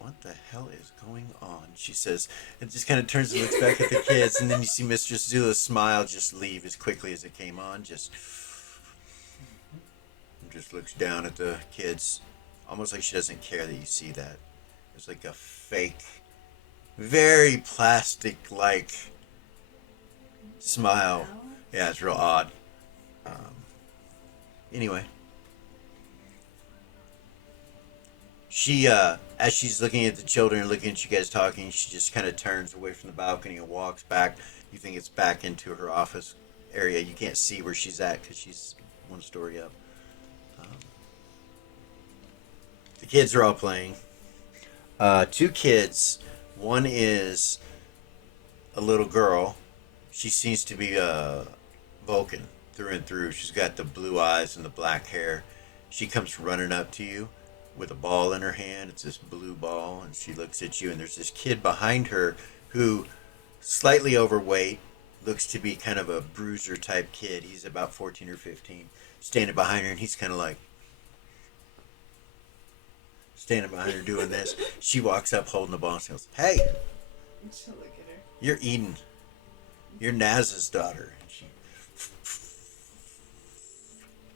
What the hell is going on? She says, and just kind of turns and looks back at the kids, and then you see Mr. Zula's smile just leave as quickly as it came on, just looks down at the kids, almost like she doesn't care that you see that. It's like a fake, very plastic-like smile. Yeah, it's real odd. Anyway. She, as she's looking at the children and looking at you guys talking, she just kind of turns away from the balcony and walks back. You think it's back into her office area. You can't see where she's at because she's one story up. The kids are all playing. 2 kids. One is a little girl. She seems to be Vulcan through and through. She's got the blue eyes and the black hair. She comes running up to you with a ball in her hand. It's this blue ball, and she looks at you, and there's this kid behind her who, slightly overweight, looks to be kind of a bruiser type kid. He's about 14 or 15, standing behind her, and he's kind of like standing behind her doing this. She walks up holding the ball and she goes, hey, She'll look at her. you're Eden. You're Naz's daughter. And she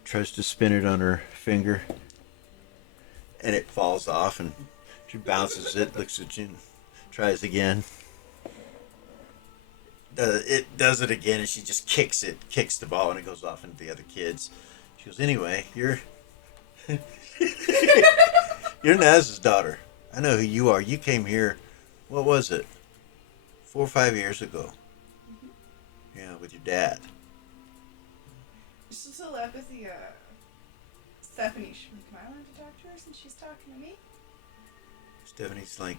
tries to spin it on her finger, and it falls off, and she bounces it, looks at you, and tries again. It does it again, and she just kicks the ball, and it goes off into the other kids. She goes, anyway, you're you're Naz's daughter. I know who you are. You came here, what was it, 4 or 5 years ago? Yeah, with your dad. She'll still laugh with the, Stephanie, am I allowed to talk to her since she's talking to me? Stephanie's like,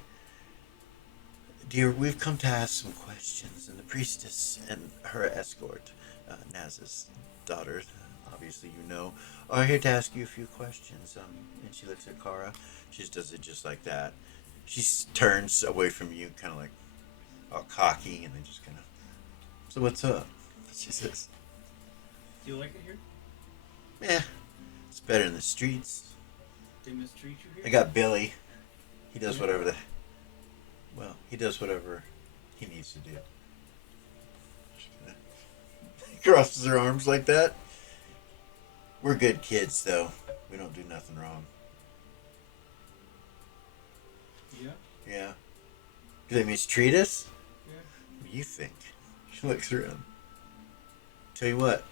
dear, we've come to ask some questions, and the priestess and her escort, Naz's daughter, obviously you know, are here to ask you a few questions. And she looks at Kara. She just does it just like that. She turns away from you, kind of like all cocky, and then just kind of, so what's up? She says, Do you like it here? yeah, it's better in the streets. They mistreat you here? I got Billy. He does whatever he does whatever he needs to do. He crosses her arms like that. We're good kids, though. We don't do nothing wrong. Yeah? Yeah. Do they mistreat us? Yeah. What do you think? She looks around. Tell you what.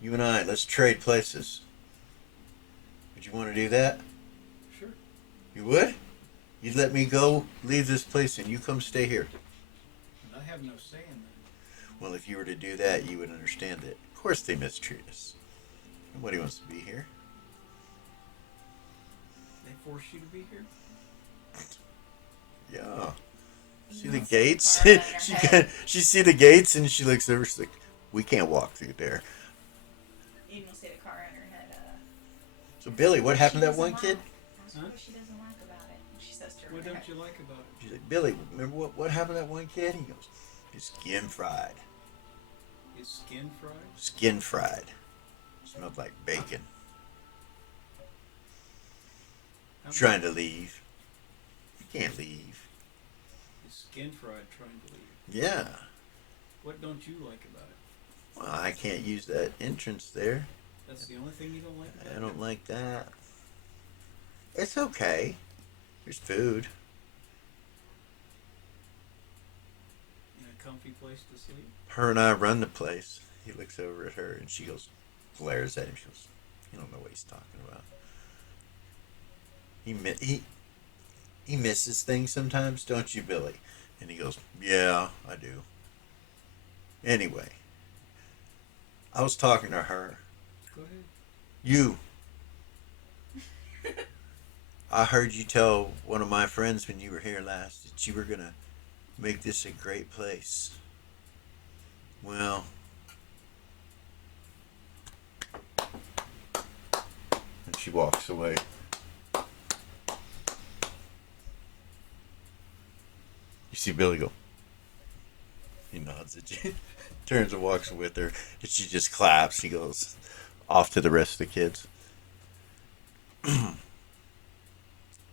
You and I, let's trade places. Would you want to do that? Sure. You would? You let me go, leave this place, and you come stay here. And I have no say in that. Well, if you were to do that, you would understand that. Of course, they mistreat us. Nobody wants to be here. They force you to be here? Yeah. See You the don't see the gates? car in her head. She see the gates, and she looks over. She's like, "We can't walk through there." You don't see the car in her head. So, Billy, what happened to that She one doesn't kid? like. Ask her Huh? what she doesn't like about it. And she says to her. What don't you like about it? She's like, "Billy, remember what happened to that one kid?" He goes, "His skin fried. Is skin fried? Skin fried. Smelled like bacon. How Trying to leave. You can't leave." Is skin fried trying to leave? Yeah. What don't you like about it? Well, I can't use that entrance there. That's the only thing you don't like about it? I don't like that. It's okay. There's food. In a comfy place to sleep? Her and I run the place. He looks over at her and she goes, glares at him. She goes, "You don't know what he's talking about." He misses things sometimes, don't you, Billy? And he goes, "Yeah, I do." Anyway, I was talking to her. Go ahead. You. I heard you tell one of my friends when you were here last that you were going to make this a great place. Well, and she walks away. You see Billy go. He nods at you, turns and walks with her, and she just claps. He goes off to the rest of the kids.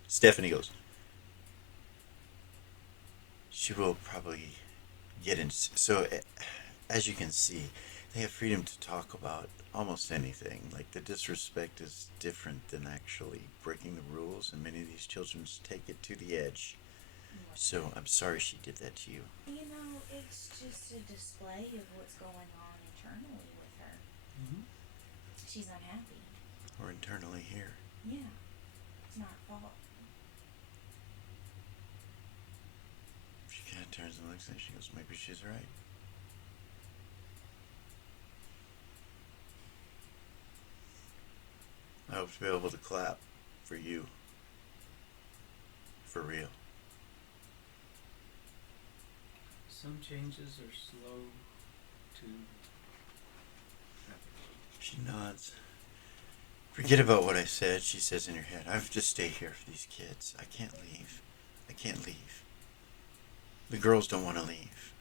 Stephanie goes, "She will probably get in." So, as you can see, they have freedom to talk about almost anything. Like, the disrespect is different than actually breaking the rules, and many of these children take it to the edge. So, I'm sorry she did that to you. You know, it's just a display of what's going on internally with her. Mm-hmm. She's unhappy. Or internally here. Yeah. It's not her fault. She kind of turns and looks at me. She goes, "Maybe she's right." I hope to be able to clap for you. For real. Some changes are slow to happen. She nods. "Forget about what I said," she says in her head. "I have to stay here for these kids. I can't leave. I can't leave. The girls don't want to leave.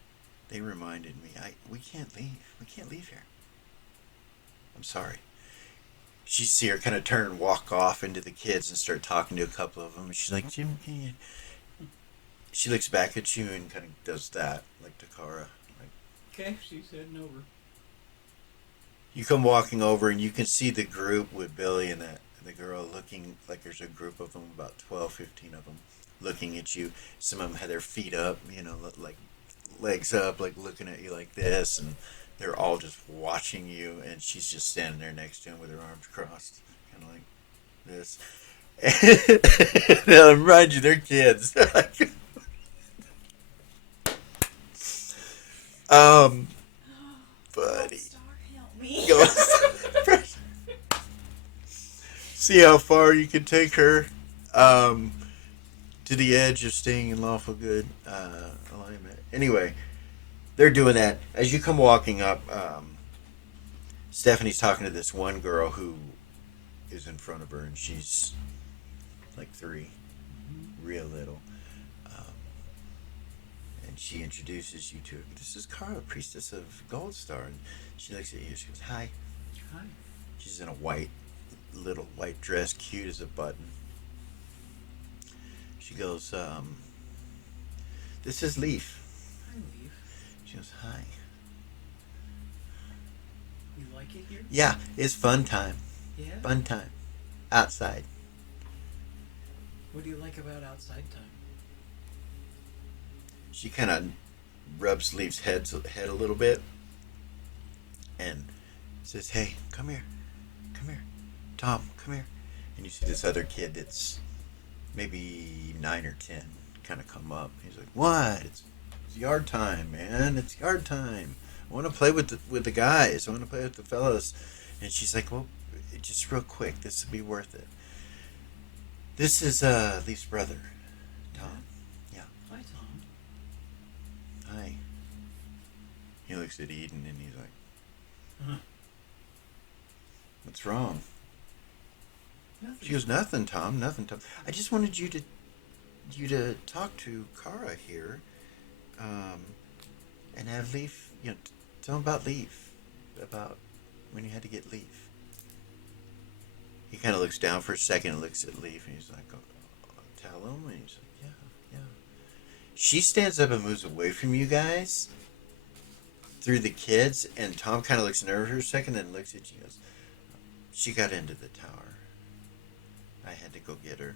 They reminded me. We can't leave. We can't leave here. I'm sorry." She see her kind of turn and walk off into the kids and start talking to a couple of them. And she's like, "Jim, can you..." She looks back at you and kind of does that, like Takara. Like, Okay, she's heading over. you come walking over and you can see the group with Billy and the girl looking like there's a group of them, about 12, 15 of them, looking at you. Some of them had their feet up, like legs up, like looking at you like this, and they're all just watching you, and she's just standing there next to him with her arms crossed, kind of like this. Now, mind you, they're kids. Buddy. Star, help me. Go. See how far you can take her to the edge of staying in lawful good alignment. Anyway, they're doing that. As you come walking up, Stephanie's talking to this one girl who is in front of her, and she's like 3, real little. And she introduces you to her. "This is Carla, priestess of Gold Star." And she looks at you. She goes, "Hi." Hi. She's in a little white dress, cute as a button. She goes, "This is Leaf." Hi, Leaf. She goes, "Hi." You like it here? "Yeah, it's fun time. Yeah? Fun time. Outside." What do you like about outside time? She kind of rubs Leaf's head a little bit and says, "Hey, come here. Come here. Tom, come here." And you see this other kid that's, maybe 9 or 10 kind of come up. He's like, "What? It's yard time, man. It's yard time. I want to play with the guys. I want to play with the fellas." And she's like, "Well, just real quick. This will be worth it. This is Leaf's brother, Tom. Yeah. Hi, Tom. Hi." He looks at Eden and he's like, "What's wrong?" Nothing. She goes, "Nothing, Tom. Nothing, Tom. I just wanted you to talk to Kara here, and have Leaf. Tell him about Leaf, about when you had to get Leaf." He kind of looks down for a second and looks at Leaf, and he's like, "Oh, tell him." And he's like, "Yeah, yeah." She stands up and moves away from you guys through the kids, and Tom kind of looks nervous for a second, and looks at you and goes, "She got into the tower. I had to go get her,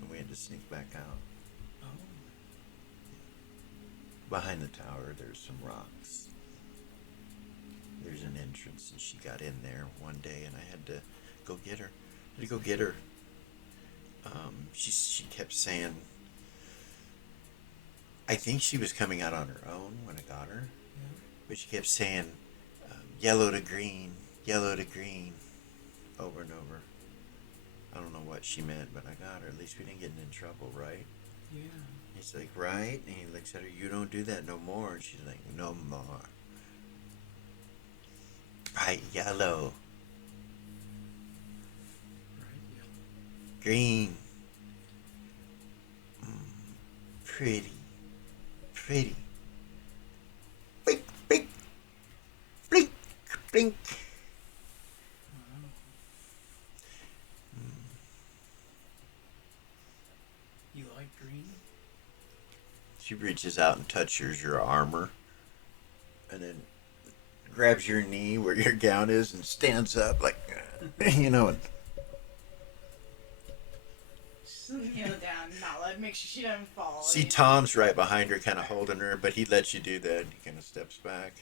and we had to sneak back out. Oh. Behind the tower, there's some rocks. There's an entrance, and she got in there one day, and I had to go get her. She kept saying, I think she was coming out on her own when I got her, Yeah. but she kept saying, yellow to green, over and over. I don't know what she meant, but I got her. At least we didn't get in trouble, right?" Yeah. He's like, "Right?" And he looks at her, "You don't do that no more." And she's like, "No more. Bright yellow, Right. Yeah. green, pretty, pretty. Blink, blink, blink, blink." Wow. You like green? She reaches out and touches your armor, and then grabs your knee where your gown is and stands up like, and Down, not let make sure she doesn't fall. see Tom's right behind her, kind of holding her, but he lets you do that. He kind of steps back.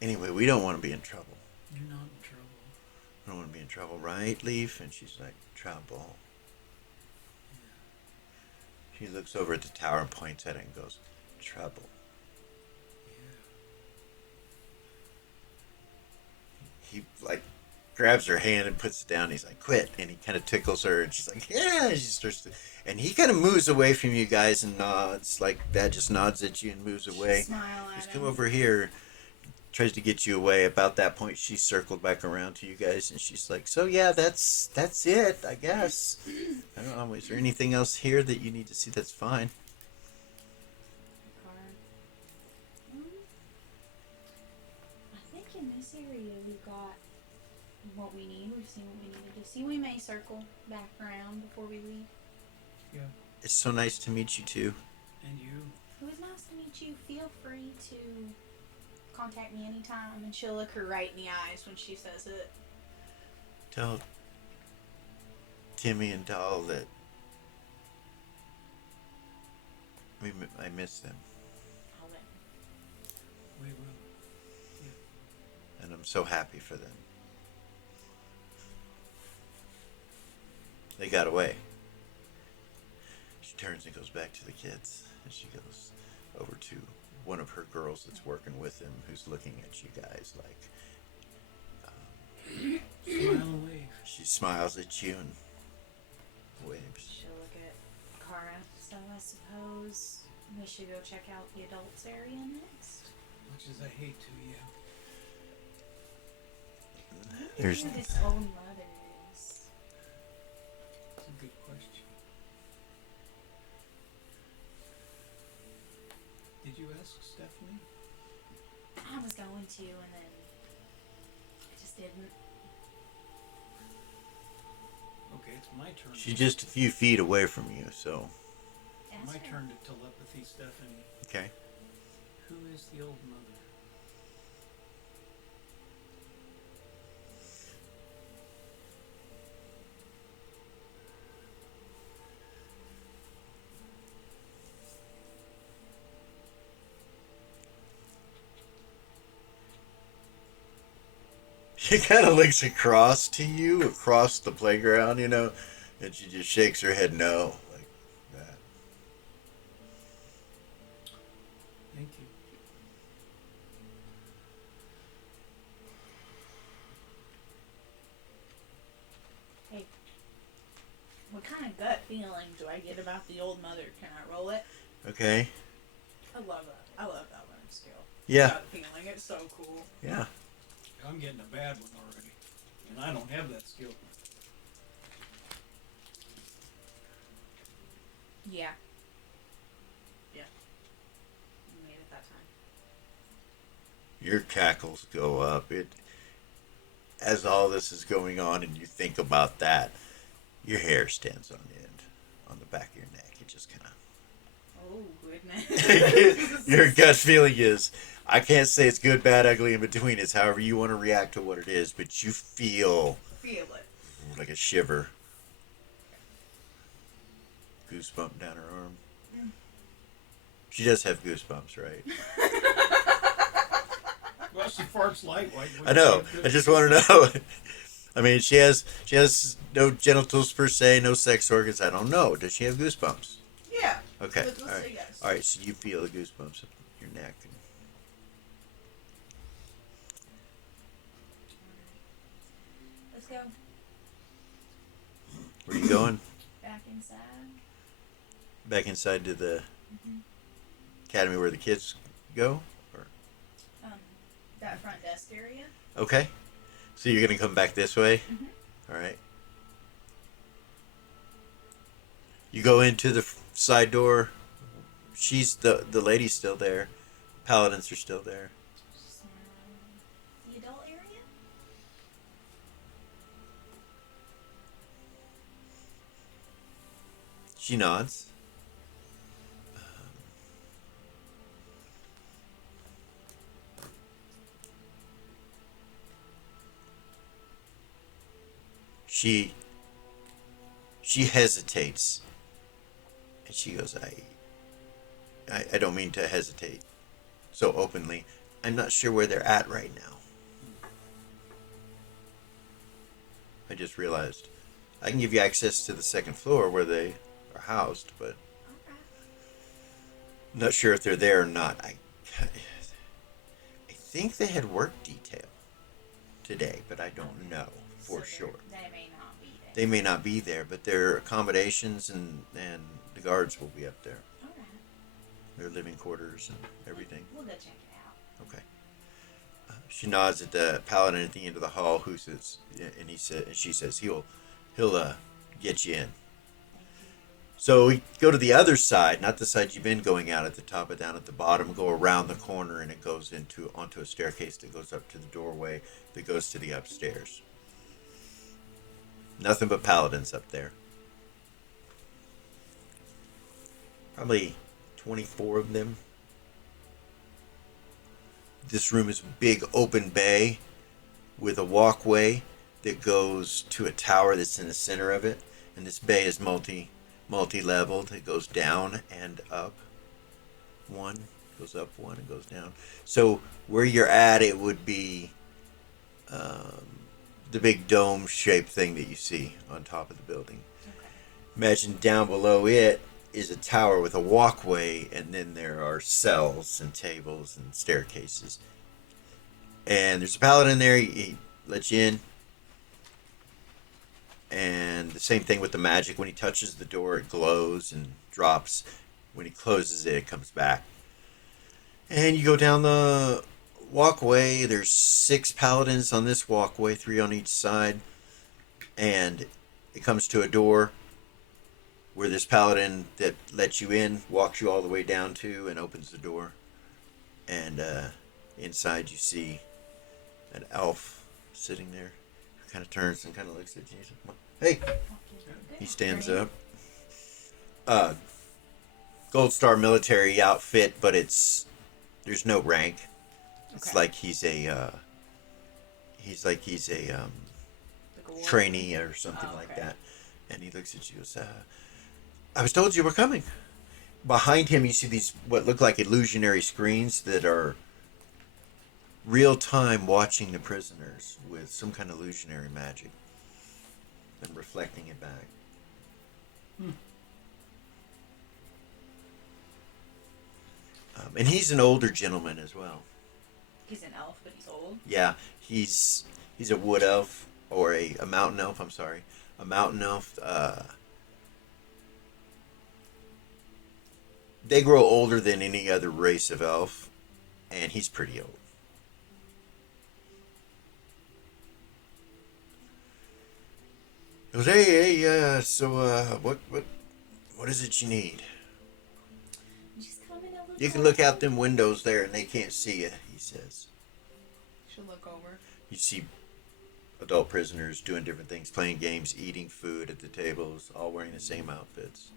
Anyway, we don't want to be in trouble. You're not in trouble. We don't want to be in trouble, right, Leaf? And she's like, "Trouble." She looks over at the tower and points at it and goes, "Trouble." Yeah. He grabs her hand and puts it down. He's like, "Quit." And he kind of tickles her, and she's like, "Yeah." And she starts to, and he kind of moves away from you guys and nods like that, just nods at you and moves away. Smile at Just him. come over here. Tries to get you away. About that point, she circled back around to you guys, and she's like, "So yeah, that's it, I guess. I don't know. Is there anything else here that you need to see? That's fine." I think in this area we've got what we need. We've seen what we needed to see. We may circle back around before we leave. Yeah. It's so nice to meet you too. And you? It was nice to meet you. Feel free to contact me anytime. And she'll look her right in the eyes when she says it. Tell Timmy and Doll that I miss them, I'll let We will. and I'm so happy for them. They got away. She turns and goes back to the kids, and she goes over to one of her girls that's working with him, who's looking at you guys like. Smile and wave. She smiles at you and waves. She'll look at Kara. So I suppose we should go check out the adults area next. Much as I hate to, yeah. There's Who this old mother is. That's a good question. Did you ask Stephanie? I was going to, and then I just didn't. Okay, it's my turn. She's just a few feet away from you, so Ask My her. turn to telepathy Stephanie. okay. Who is the old mother? She kind of looks across to you, across the playground, you know, and she just shakes her head no, like that. Thank you. Hey, what kind of gut feeling do I get about the old mother? Can I roll it? Okay. I love that. I love that learning skill. Yeah. Gut feeling. It's so cool. Yeah. I'm getting a bad one already, and I don't have that skill. Yeah. Yeah. You made it that time. Your cackles go up. It as all this is going on and you think about that, your hair stands on end on the back of your neck. It just kind Oh, goodness. of your gut feeling is I can't say it's good, bad, ugly in between. It's however you want to react to what it is, but you feel Feel it. like a shiver. Goosebump down her arm. She does have goosebumps, right? Well, she farts light white. I know. I just want to know. I mean, she has no genitals per se, no sex organs. I don't know. Does she have goosebumps? Yeah. Okay. Let's All say right. yes. All right. So you feel the goosebumps up your neck. Let's go Where are you going? back inside. Back inside to the academy where the kids go? Or That front desk area. okay. So you're gonna come back this way? Mhm. All right. You go into the side door. She's the lady's still there. Paladins are still there. The adult area. She nods. She hesitates, and she goes, I don't mean to hesitate so openly. I'm not sure where they're at right now. I just realized I can give you access to the second floor where they are housed, but I'm not sure if they're there or not. I think they had work detail today, but I don't know for sure. They may not be there. They may not be there, but their accommodations and the guards will be up there. All right. Their living quarters and everything. We'll go check it out. Okay. She nods at the paladin at the end of the hall, who says, and she says he'll get you in. So we go to the other side, not the side you've been going out at the top, but down at the bottom. Go around the corner, and it goes onto a staircase that goes up to the doorway that goes to the upstairs. Nothing but paladins up there. Probably 24 of them. This room is a big open bay with a walkway that goes to a tower that's in the center of it. And this bay is multi-leveled. It goes down and up. One goes up, one and goes down. So where you're at, it would be the big dome-shaped thing that you see on top of the building. Okay. Imagine down below it is a tower with a walkway, and then there are cells and tables and staircases. And there's a paladin there. He lets you in. And the same thing with the magic. When he touches the door, it glows and drops. When he closes it, it comes back. And you go down the walkway. There's 6 paladins on this walkway, 3 on each side. And it comes to a door where this paladin that lets you in walks you all the way down to and opens the door. And inside you see an elf sitting there. He kind of turns and kind of looks at you. Hey! He stands up. Gold Star military outfit, but there's no rank. It's like he's a trainee or something like that. And he looks at you and goes, I was told you were coming. Behind him, you see these what look like illusionary screens that are real time watching the prisoners with some kind of illusionary magic and reflecting it back. And he's an older gentleman as well. He's an elf, but he's old. Yeah, he's a wood elf, or a mountain elf. I'm sorry, a mountain elf. They grow older than any other race of elf, and he's pretty old. He goes, hey, so what is it you need? Just coming over. You can look out them windows there, and they can't see you. He says. She'll look over. You see adult prisoners doing different things, playing games, eating food at the tables, all wearing the same outfits.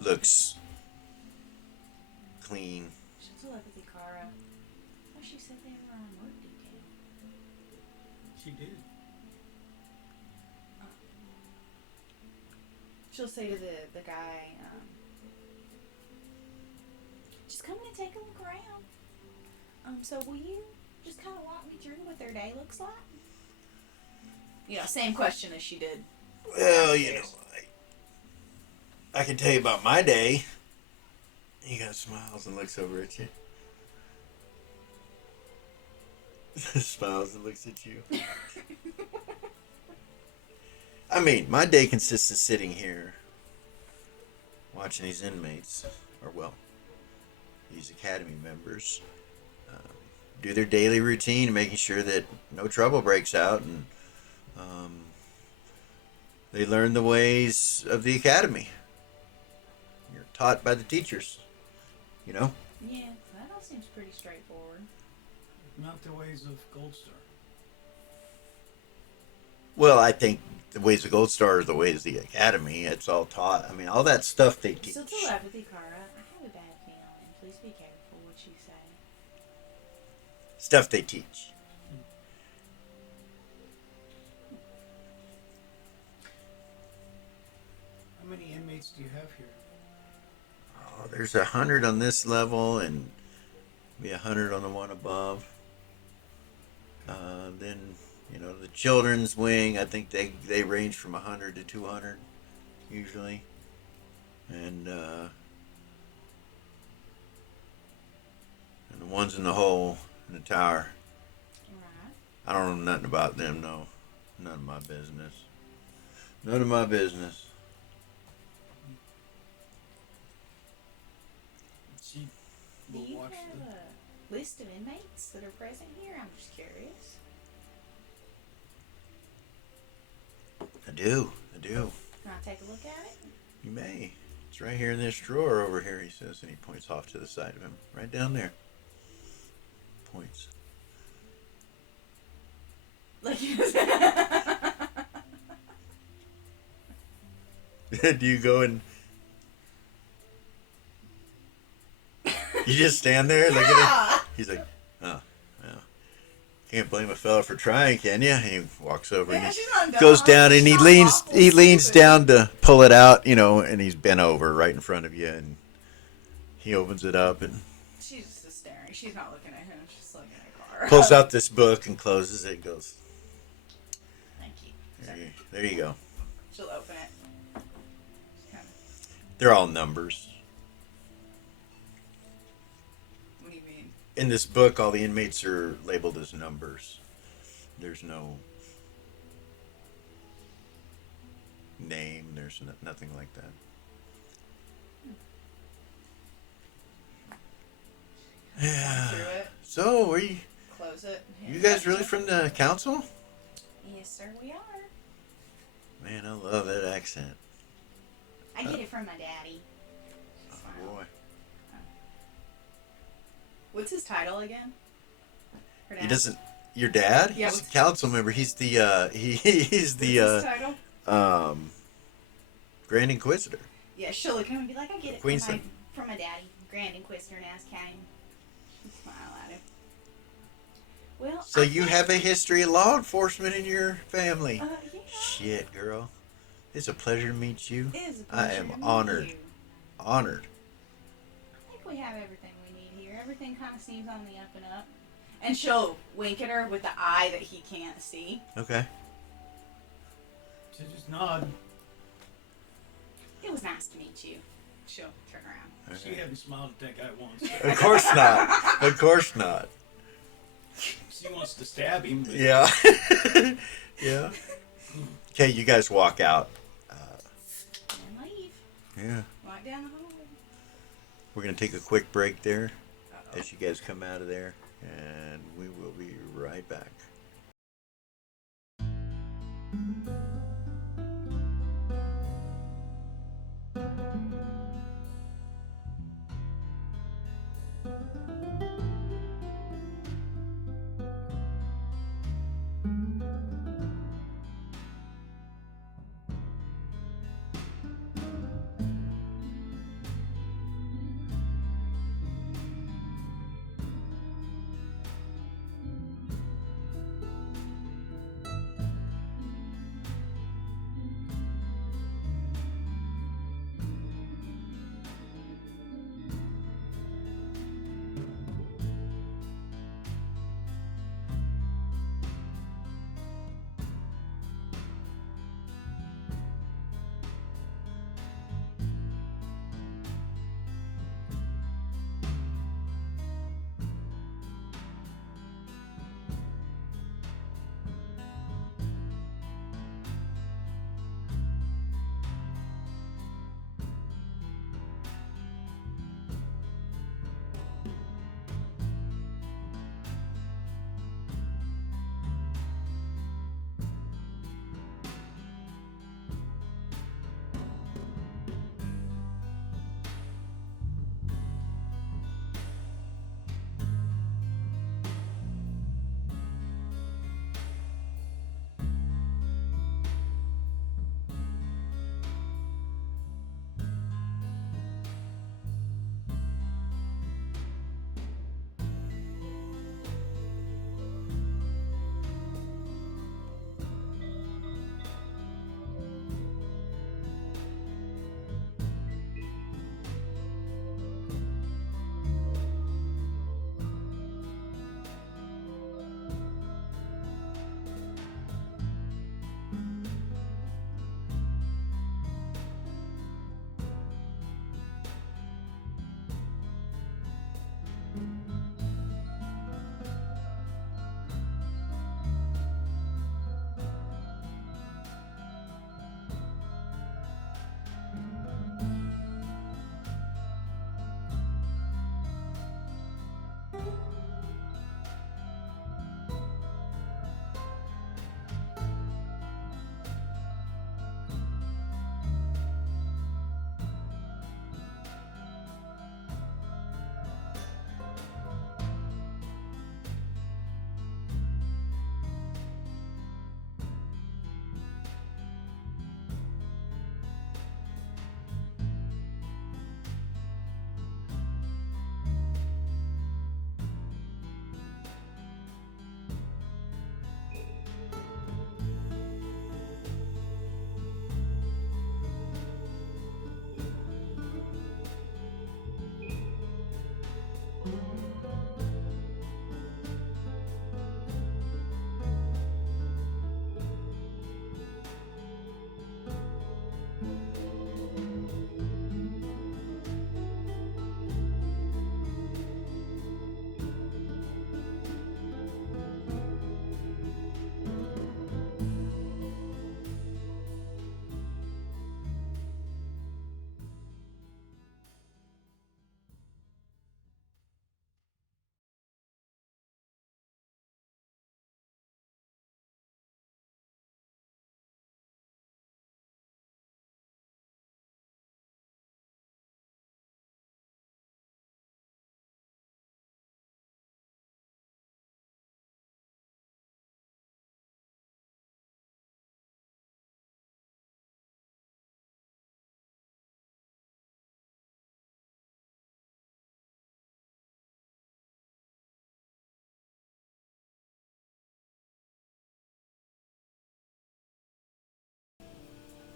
Looks clean. She'll telepathy Kara. Oh, she said they were on work detail. She did. She'll say to the guy, just coming to take a look around. So will you just kind of walk me through what their day looks like? You know, same question as she did. Well, I can tell you about my day. He kind of smiles and looks over at you. Smiles and looks at you. I mean, my day consists of sitting here watching these inmates, or well, these academy members, do their daily routine and making sure that no trouble breaks out, and they learn the ways of the academy. You're taught by the teachers, you know? Yeah, that all seems pretty straightforward. Not the ways of Gold Star. Well, I think the ways of Gold Star are the ways of the academy. It's all taught. I mean, all that stuff they teach. So telepathy Kara, I have a bad feeling. Please be careful what you say. Stuff they teach. How many inmates do you have here? Oh, there's 100 on this level, and maybe 100 on the one above. Then, the children's wing, I think they range from 100 to 200, usually. And the ones in the hole, in the tower, Right. I don't know nothing about them, no. None of my business. None of my business. She Do will you watch have a list of inmates that are present here? I'm just curious. I do. Can I take a look at it? You may. It's right here in this drawer over here, he says, and he points off to the side of him. Right down there. Points. Like, Do you go and... You just stand there and look at it? He's like, oh, well. Can't blame a fella for trying, can you? And he walks over and she's not he dumb. goes down and She's he not leans awful he leans stupid. down to pull it out, and he's bent over right in front of you, and he opens it up and she's just staring. She's not looking at him. She's looking at Kara. pulls out this book and closes it and goes, Thank you. there you go. She'll open it. Just kind of, They're all numbers. what do you mean? In this book, all the inmates are labeled as numbers. There's no name. There's nothing like that. Yeah. Through it. So, Close it. you guys really from the council? Yes, sir, we are. Man, I love that accent. I get it from my daddy. Oh boy. What's his title again? Her He dad? doesn't. Your dad? Yeah, He's a what's- council member. He's the he's What's his the title? Grand Inquisitor. Yeah, she'll look at him and be like, I get it Queenson. from my daddy, Grand Inquisitor Nass County. Smile at him. Well, So I you think- have a history of law enforcement in your family. Yeah. Shit, girl. It's a pleasure to meet you. It is a I pleasure am to meet honored. you. Honored. I think we have everything we need here. everything kind of seems on the up and up. And she'll wink at her with the eye that he can't see. Okay. So just nod. It was nice to meet you. She'll turn around. She hadn't smiled at that guy once. Of course not. Of course not. She wants to stab him. But Yeah. Yeah. Okay, you guys walk out. And leave. Yeah. Right down the hall. We're going to take a quick break there Uh-oh. as you guys come out of there, and we will be right back.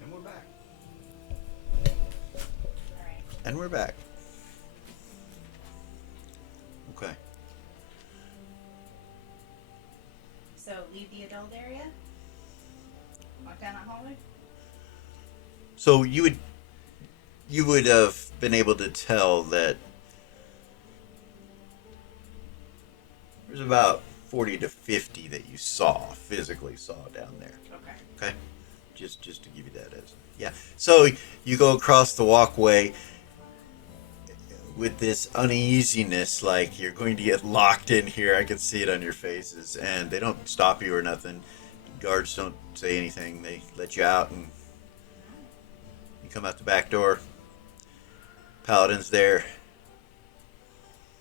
And we're back. And we're back. So leave the adult area. Walk down that hallway. So you would have been able to tell that there's about 40 to 50 that you physically saw down there. Okay. Okay, just to give you that as yeah. So you go across the walkway with this uneasiness, like you're going to get locked in here. I can see it on your faces, and they don't stop you or nothing. Guards don't say anything. They let you out, and you come out the back door. Paladin's there.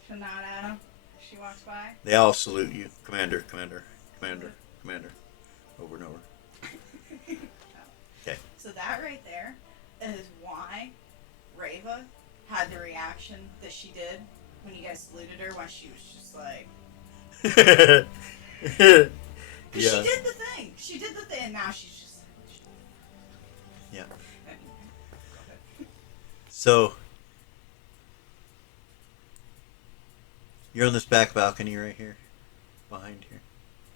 She'll nod at him. She walks by. They all salute you, Commander, Commander, Commander, Commander, over and over. Okay. So that right there is why Rava had the reaction that she did when you guys saluted her, when she was just like, Yeah. she did the thing. She did the thing, and now she's just. Yeah. I mean, go ahead. So you're on this back balcony right here, behind here,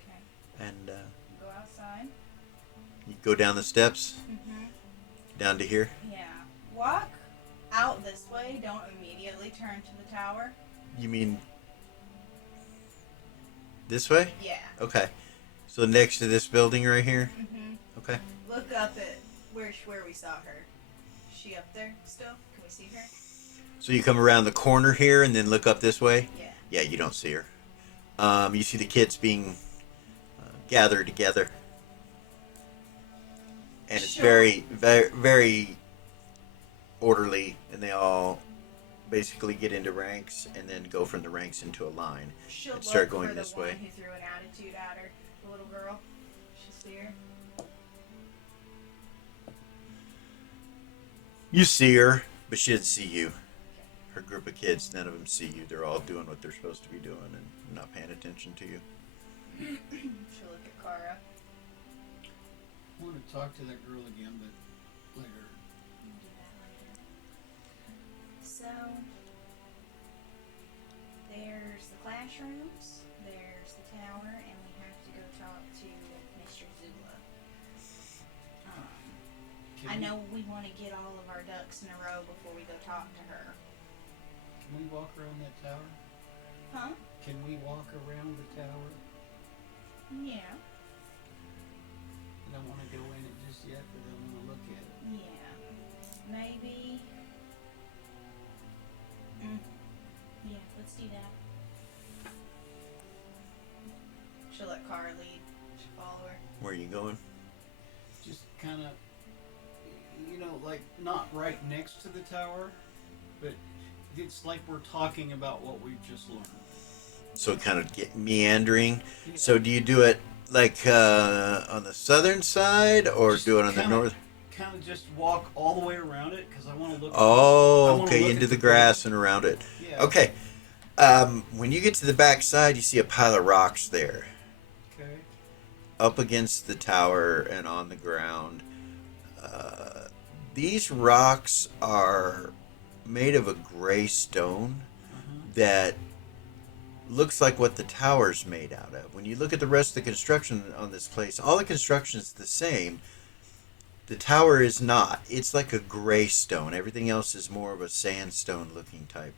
Okay. and Go outside. you go down the steps Mm-hmm. down to here. Yeah. Walk out this way. Don't immediately turn to the tower. You mean this way? Yeah. Okay. So next to this building right here. Mm-hmm. Okay. Look up at where we saw her. Is she up there still? Can we see her? So you come around the corner here and then look up this way. Yeah. Yeah, you don't see her. You see the kids being gathered together, and it's Sure. very, very, very orderly, and they all basically get into ranks and then go from the ranks into a line. She'll And look start going for the this one way. who threw an attitude at her, the little girl. She'll see her. You see her, but she doesn't see you. Her group of kids, none of them see you. They're all doing what they're supposed to be doing and not paying attention to you. She'll look at Kara. I want to talk to that girl again, but later. We'll do that later. So, there's the classrooms, there's the tower, and we have to go talk to Mr. Zula. I know we want to get all of our ducks in a row before we go talk to her. Can we walk around that tower? Huh? Can we walk around the tower? Yeah. I don't want to go in it just yet, but I want to look at it. Yeah. Maybe. Yeah, let's do that. She'll let Kara lead. She'll follow her. Where are you going? Just kind of, like not right next to the tower, but it's like we're talking about what we've just learned. So kind of get meandering. Yeah. So do you do it like on the southern side or Just do it on the kinda- north? Kind of just walk all the way around it because I want to look. I Oh, wanna okay, look into at the grass and around it. Yeah. Okay. When you get to the back side, you see a pile of rocks there, Okay. up against the tower and on the ground. These rocks are made of a gray stone that looks like what the tower's made out of. When you look at the rest of the construction on this place, all the construction is the same. The tower is not. It's like a gray stone. Everything else is more of a sandstone looking type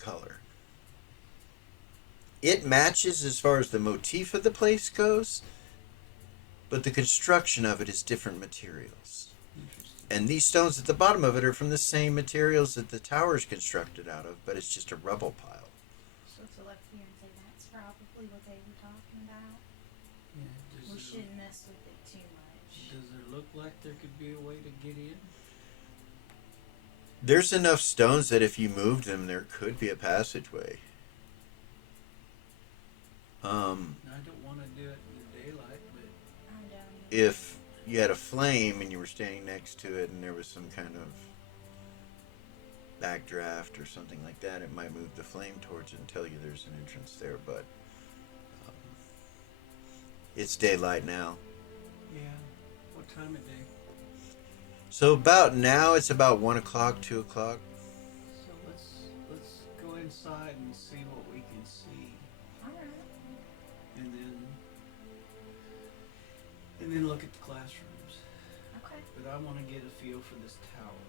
color. It matches as far as the motif of the place goes, but the construction of it is different materials. Interesting. And these stones at the bottom of it are from the same materials that the tower is constructed out of, but it's just a rubble pile. She'll select here and say that's probably what they were talking about. Yeah. We Does it, shouldn't mess with it too much. does it look like there could be a way to get in? There's enough stones that if you moved them, there could be a passageway. I don't want to do it in the daylight, but I'm down. If you had a flame and you were standing next to it and there was some kind of backdraft or something like that, it might move the flame towards it and tell you there's an entrance there, but it's daylight now. yeah. What time of day? So about now, it's about 1 o'clock, 2 o'clock. So let's go inside and see what we can see, Alright. and then look at the classrooms, Okay. but I want to get a feel for this tower.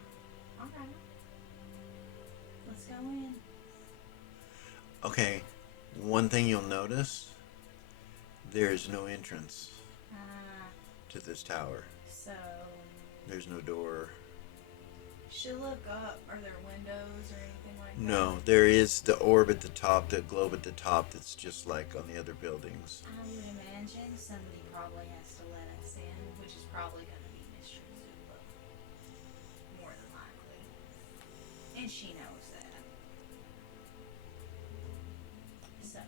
Alright. Let's go in. Okay, one thing you'll notice, there's no entrance Ah, to this tower. so There's no door. she'll look up. Are there windows or anything like that? No, there is the orb at the top, the globe at the top that's just like on the other buildings. I would imagine somebody probably has to let us in, which is probably going to be Mr. Zula. More than likely. And she knows that. So.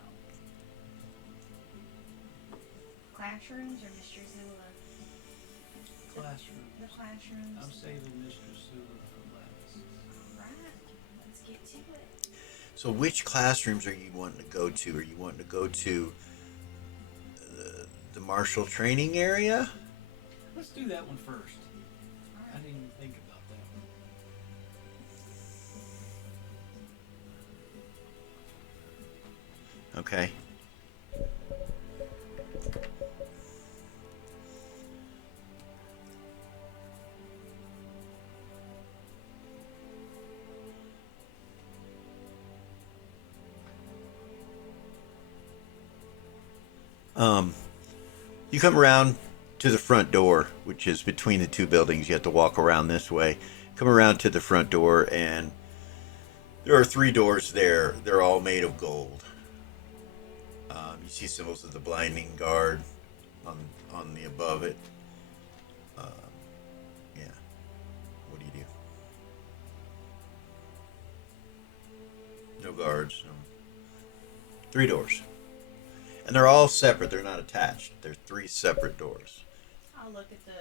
Classrooms or Mr. Zula? Classrooms. The classrooms. I'm saving Mr. Sula for last. Alright, let's get to it. So which classrooms are you wanting to go to? Are you wanting to go to the martial training area? Let's do that one first. I Alright. didn't even think about that one. Okay. You come around to the front door, which is between the two buildings. You have to walk around this way. Come around to the front door, and there are 3 doors there. They're all made of gold. You see symbols of the blinding guard on the above it. Yeah. What do you do? No guards. No. 3 doors. And they're all separate. They're not attached. They're 3 separate doors. I'll look at the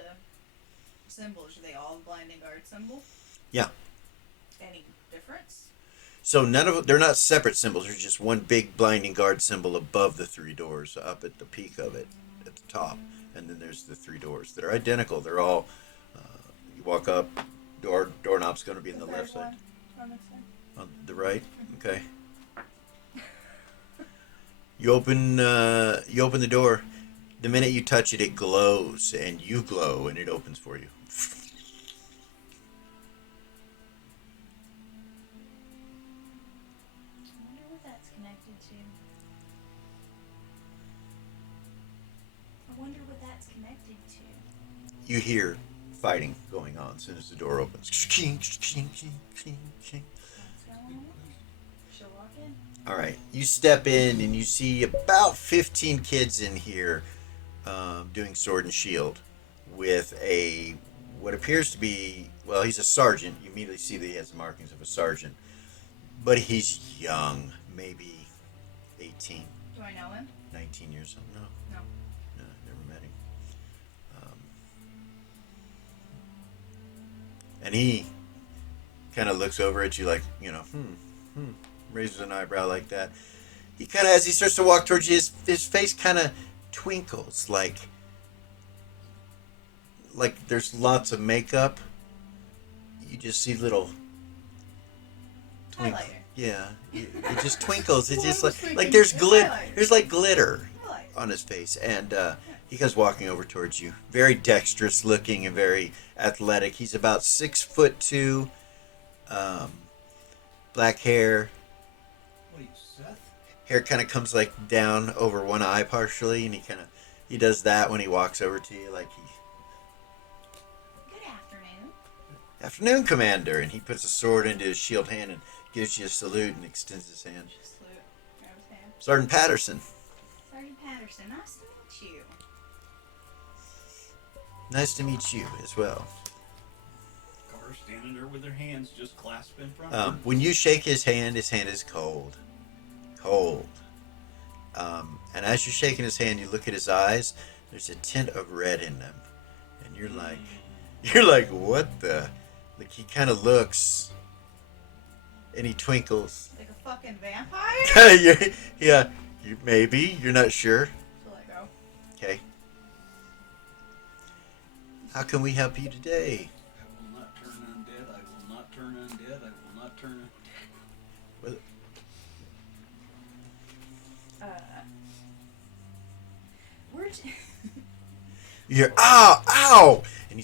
symbols. Are they all the blinding guard symbol? Yeah. Any difference? So none of they're not separate symbols. There's just one big blinding guard symbol above the 3 doors, up at the peak of it, at the top, and then there's the 3 doors. They're identical. They're all. You walk up, doorknob's going to be in the left side. On this side. On the right. Okay. You open the door. The minute you touch it, it glows, and you glow, and it opens for you. I wonder what that's connected to. I wonder what that's connected to. You hear fighting going on as soon as the door opens. What's going on? She'll walk in. All right, you step in and you see about 15 kids in here doing sword and shield with what appears to be, well, he's a sergeant. You immediately see that he has the markings of a sergeant, but he's young, maybe 18, Do I know him? 19 years old. No, No. no, never met him. And he kind of looks over at you like, raises an eyebrow like that. He kind of, as he starts to walk towards you, his face kind of twinkles, like there's lots of makeup. You just see little twinkles. Highlighter. Yeah, it just twinkles. It's just Well, I was like thinking there's glitter. highlighter. There's like glitter Highlighter. on his face, and he comes walking over towards you, very dexterous looking and very athletic. He's about 6'2", black hair. What are you, Seth? Hair kind of comes like down over one eye partially, and he does that when he walks over to you, like Good afternoon. afternoon, Commander, and he puts a sword into his shield hand and gives you a salute and extends his hand. Just salute. Grab his hand. Sergeant Patterson, Sergeant Patterson, nice to meet you. nice to meet you as well. Car's standing there with her hands just clasped in front of her. When you shake his hand is cold. Cold. And as you're shaking his hand, you look at his eyes, there's a tint of red in them. And you're like, what the? Like, he kind of looks, and he twinkles. Like a fucking vampire? Yeah, maybe. You're not sure. So I go. Okay. How can we help you today? I will not turn undead. I will not turn undead. I will not turn undead. Well, We're You hear, ow, ow! And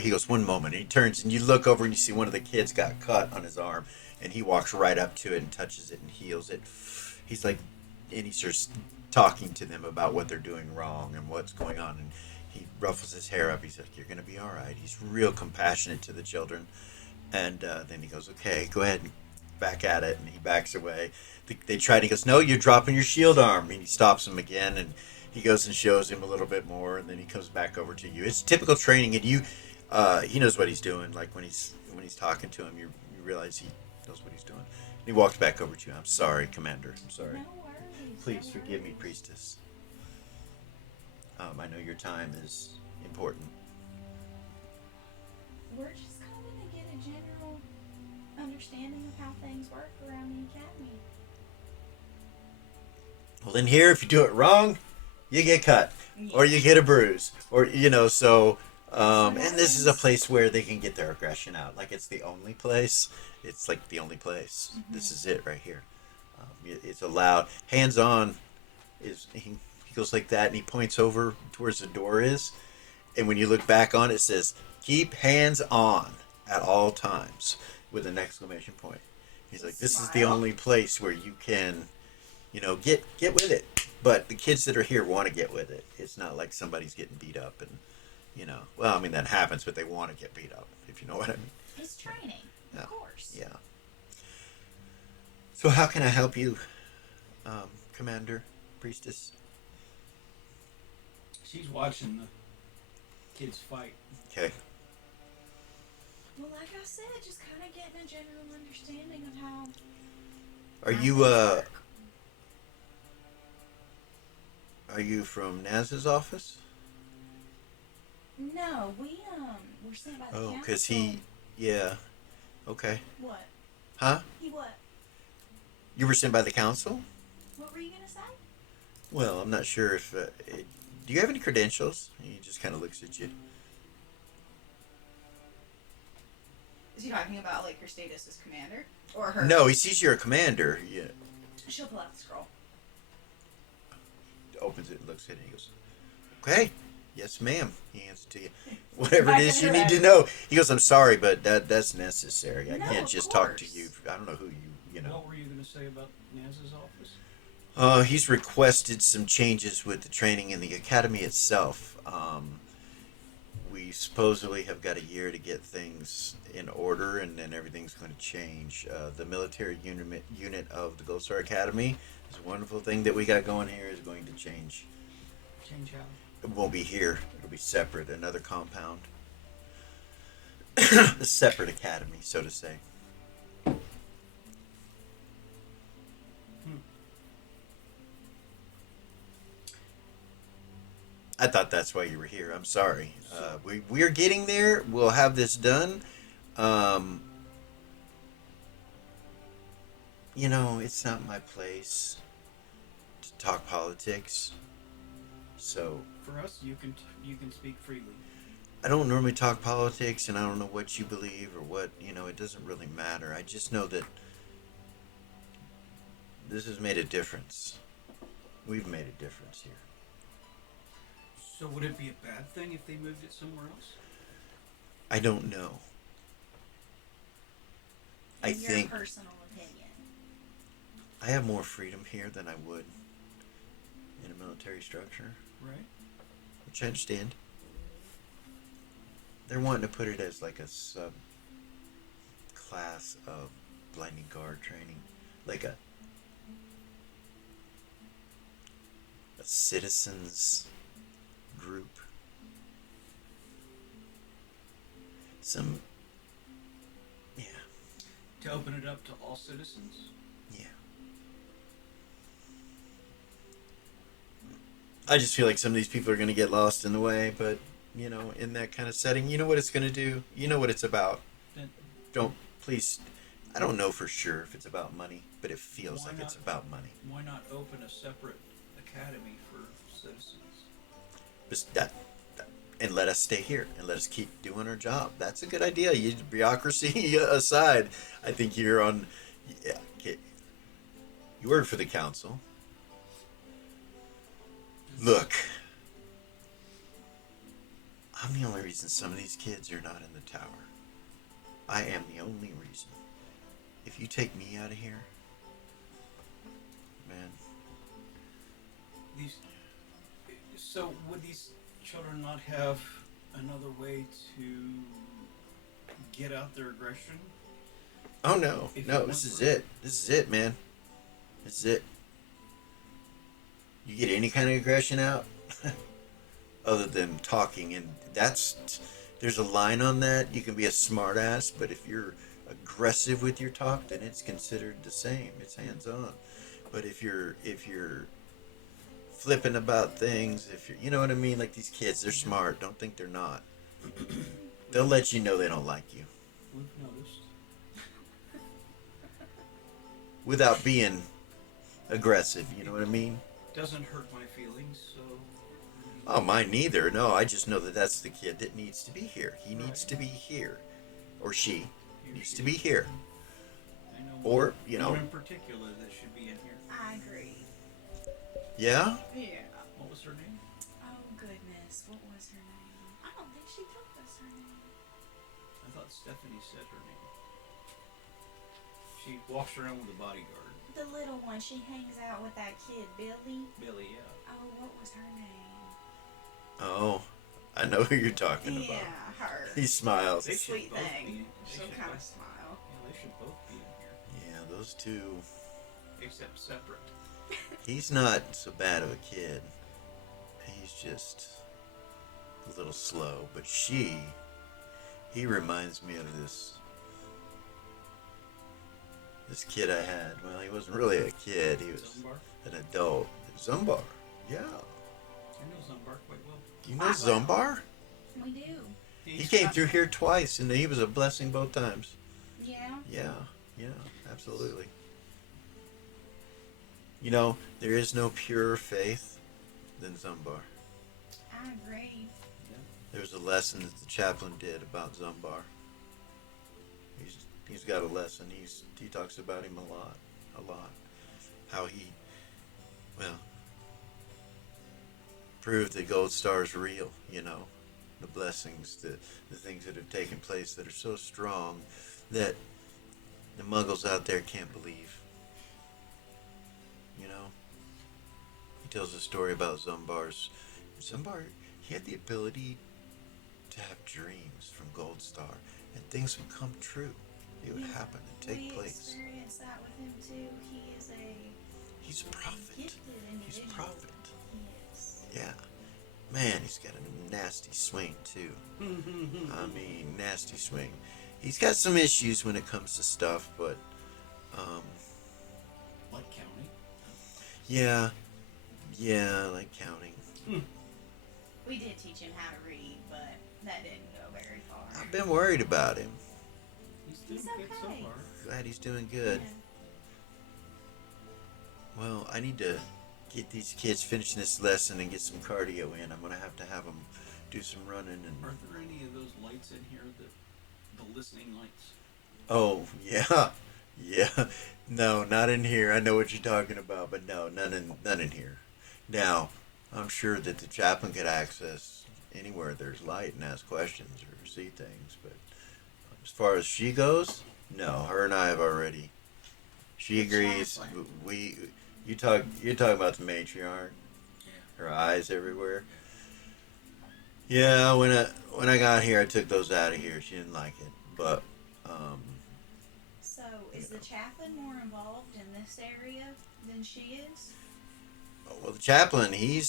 he goes, one moment. And he turns and you look over and you see one of the kids got cut on his arm. And he walks right up to it and touches it and heals it. He's like, and he starts talking to them about what they're doing wrong and what's going on. And he ruffles his hair up. He's like, you're going to be all right. He's real compassionate to the children. And then he goes, okay, go ahead and back at it. And he backs away. They try and he goes, no, you're dropping your shield arm. And he stops him again. And he goes and shows him a little bit more. And then he comes back over to you. It's typical training. And he knows what he's doing. Like when he's talking to him, you realize he knows what he's doing. And he walks back over to you. I'm sorry, Commander. I'm sorry. No worries. Please no forgive me, worries. Priestess. I know your time is important. We're just calling to get a general understanding of how things work around the academy. Well, in here, if you do it wrong, you get cut, or you get a bruise, or So, and this is a place where they can get their aggression out. Like it's the only place. It's like the only place. Mm-hmm. This is it right here. It's allowed. Hands on. He goes like that, and he points over towards the door is, and when you look back on it, it says keep hands on at all times with an exclamation point. He's like, this is the only place where you can, get with it. But the kids that are here want to get with it. It's not like somebody's getting beat up and, well, I mean, that happens, but they want to get beat up, if you know what I mean. It's training, Yeah. of course. Yeah. So how can I help you, Commander, Priestess? She's watching the kids fight. Okay. Well, like I said, just kind of getting a general understanding of how. Are how you, things work. Are you from Naz's office? No, we're sent by the Oh, council. because yeah. Okay. What? Huh? He what? You were sent by the council? What were you gonna say? Well, I'm not sure if. Do you have any credentials? He just kind of looks at you. Is he talking about like your status as commander or her? No, he sees you're a commander. Yeah. She'll pull out the scroll. Opens it, looks at it, he goes, okay, yes, ma'am. He hands it to you. Whatever it is you need to know. He goes, I'm sorry, but that's necessary. I No, can't of just talk to course. you. I don't know who you know. What were you going to say about Naz's office? He's requested some changes with the training in the academy itself. We supposedly have got a year to get things in order, and then everything's going to change. The military unit of the Gold Star Academy, this wonderful thing that we got going here, is going to change. Change how? It won't be here. It'll be separate, another compound. A separate academy, so to say. I thought that's why you were here. I'm sorry. We're getting there. We'll have this done. It's not my place to talk politics. So For us, you can speak freely. I don't normally talk politics, and I don't know what you believe or what, it doesn't really matter. I just know that this has made a difference. We've made a difference here. So would it be a bad thing if they moved it somewhere else? I don't know. I In your think personal opinion. I have more freedom here than I would in a military structure, Right? which I understand. They're wanting to put it as like a sub class of blinding guard training, like a citizens group. Yeah. To open it up to all citizens? Yeah. I just feel like some of these people are going to get lost in the way, but, in that kind of setting, you know what it's going to do. You know what it's about. Then Please, I don't know for sure if it's about money, but it feels Why like it's not? about money. why not open a separate academy for citizens? And let us stay here and let us keep doing our job. That's a good idea. Bureaucracy aside, I think you're on. Yeah, okay. You work for the council. Look, reason some of these kids are not in the tower. I am the only reason. If you take me out of here, man. These. So would these children not have another way to get out their aggression? Oh no, If no, you this want is to. it. This is it, man. This is it. You get any kind of aggression out, other than talking, and there's a line on that. You can be a smartass, but if you're aggressive with your talk, then it's considered the same. It's hands on. But if you're flipping about things, if you're, you know what I mean, like these kids, they're smart. Don't think they're not. They'll let you know they don't like you We've noticed. without being aggressive. You know what I mean? Doesn't hurt my feelings, so. Oh, mine neither. No, I just know that that's the kid that needs to be here. He needs Right. to be here, or she He or needs she. to be here. I know Or, one, you know. one in particular that should be in here. I agree. Yeah. Yeah. What was her name? Oh goodness, what was her name? I don't think she told us her name. I thought Stephanie said her name. She walks around with a bodyguard. The little one, she hangs out with that kid, Billy. Billy, yeah. Oh, what was her name? Oh, I know who you're talking about. Yeah, her. He smiles. They should Sweet both be thing. in- they Some should kind of both- smile. Yeah, they should both be in here. Yeah, those two. Except separate. He's not so bad of a kid. He's just a little slow. But he reminds me of this kid I had. Well, he wasn't really a kid. He was Zumbar? an adult. Zumbar. Yeah. I know Zumbar quite well. You know Zumbar? We do. He came through here twice, and he was a blessing both times. Yeah. Yeah, absolutely. You know, there is no purer faith than Zumbar. I agree. There was a lesson that the chaplain did about Zumbar. He's got a lesson. He talks about him a lot. How he, well, proved that Gold Star is real. You know, the blessings, the things that have taken place that are so strong that the Muggles out there can't believe. You know, he tells a story about Zumbar. He had the ability to have dreams from Gold Star, and things would come true. It would happen and take we place. experienced that with him too. He is a He's a prophet. gifted He's a individual. prophet. Yes. Yeah. Man, he's got a nasty swing too. I mean, nasty swing. He's got some issues when it comes to stuff, but Like county. yeah, like counting. We did teach him how to read, but that didn't go very far. I've been worried about him. He's doing He's good so okay. far. Glad he's doing good. Yeah. Well, I need to get these kids finishing this lesson and get some cardio in. I'm gonna have them do some running and. Are there any of those lights in here the listening lights? Oh yeah, yeah. No, not in here. I know what you're talking about, but no, none in here. Now, I'm sure that the chaplain could access anywhere there's light and ask questions or see things, but as far as she goes, no. Her and I have already. She The agrees. chaplain. You're talking about the matriarch. Her eyes everywhere. Yeah, when I got here, I took those out of here. She didn't like it, but So, is the chaplain more involved in this area than she is? well, the chaplain he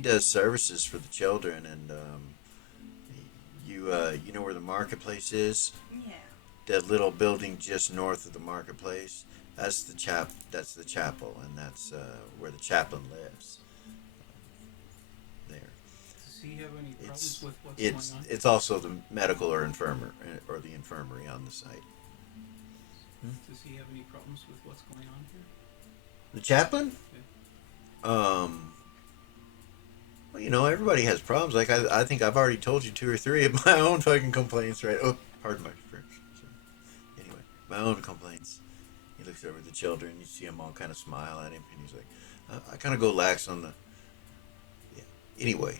does services for the children, and you know where the marketplace is? Yeah. That little building just north of the marketplace. That's the chapel, and that's where the chaplain lives. There. Does he have any problems It's with what's it's going on? it's also the medical or the infirmary on the site. Does he have any problems with what's going on here? The chaplain? Well, you know, everybody has problems. Like, I think I've already told you 2 or 3 of my own fucking complaints, right? Oh, pardon my French. So, anyway, my own complaints. He looks over at the children. You see them all kind of smile at him, and he's like, I kind of go lax on the. Yeah. Anyway,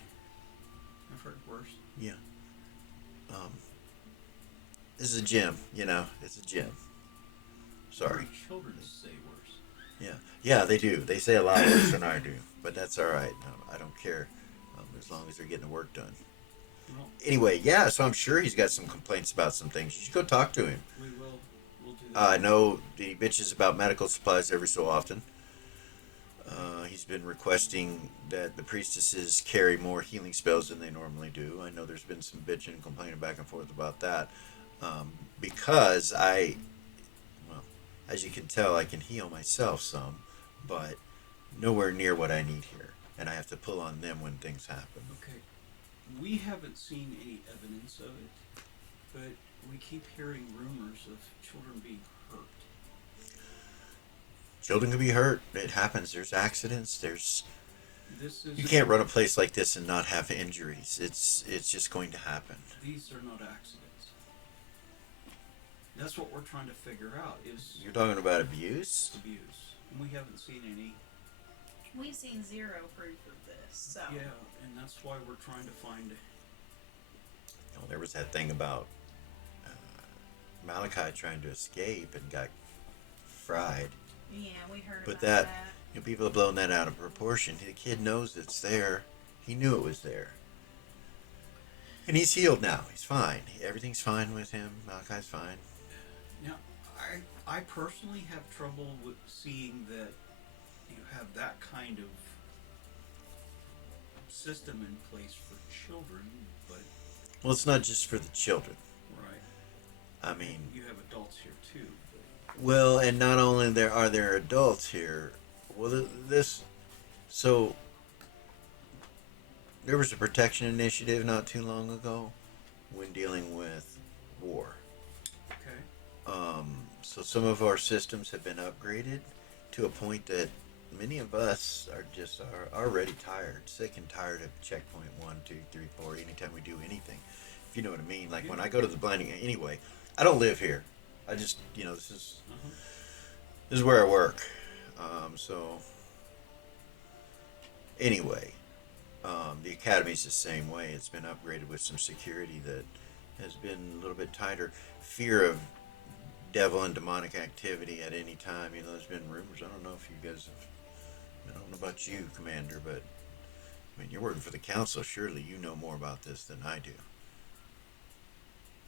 I've heard worse. yeah. Um, this is a gym, you know. It's a gym. Sorry. Our children say worse. Yeah, yeah, they do. They say a lot worse than I do, but that's all right. I don't care, as long as they're getting the work done. Well, Anyway, yeah. So I'm sure he's got some complaints about some things. You should go talk to him. we will. We'll do I that. know he bitches about medical supplies every so often. He's been requesting that the priestesses carry more healing spells than they normally do. I know there's been some bitching and complaining back and forth about that. Because well, as you can tell, I can heal myself some, but nowhere near what I need here. And I have to pull on them when things happen. Okay. We haven't seen any evidence of it, but we keep hearing rumors of children being hurt. Children can be hurt. It happens. There's accidents. There's This is You can't run a place like this and not have injuries. It's just going to happen. These are not accidents. That's what we're trying to figure out is You're talking about abuse? abuse. And we haven't seen any. We've seen zero proof of this, so. Yeah, and that's why we're trying to find. Well, there was that thing about Malachi trying to escape and got fried. Yeah, we heard But about that, that. you know, people have blown that out of proportion. The kid knows it's there. He knew it was there. And he's healed now. He's fine. Everything's fine with him. Malachi's fine. Now, I personally have trouble with seeing that you have that kind of system in place for children, but Well, it's not just for the children. right, I mean, you have adults here too. well, and not only are there adults here. Well, so there was a protection initiative not too long ago when dealing with war. Okay. So some of our systems have been upgraded to a point that many of us are already tired, sick and tired of checkpoint 1, 2, 3, 4. Anytime we do anything, if you know what I mean. Like when I go to the blinding. Anyway, I don't live here. I just this is where I work. So anyway, the academy's the same way. It's been upgraded with some security that has been a little bit tighter. Fear of devil and demonic activity at any time. You know, there's been rumors. I don't know if you guys have. I don't know about you, Commander, but I mean, you're working for the council. Surely you know more about this than I do.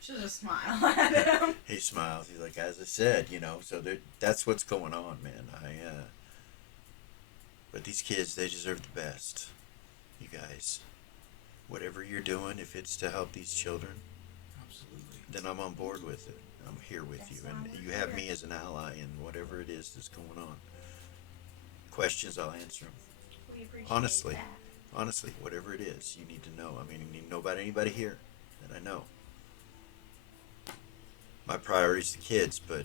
Should just smile at him. He smiles. He's like, as I said, so that's what's going on, man. But these kids, they deserve the best. You guys, whatever you're doing, if it's to help these children, Absolutely. then I'm on board with it. I'm here with you, and you have me as an ally in whatever it is that's going on. Questions, I'll answer them. We appreciate Honestly. that. Honestly, whatever it is, you need to know. I mean, you need to know about anybody here that I know. My priority's the kids, but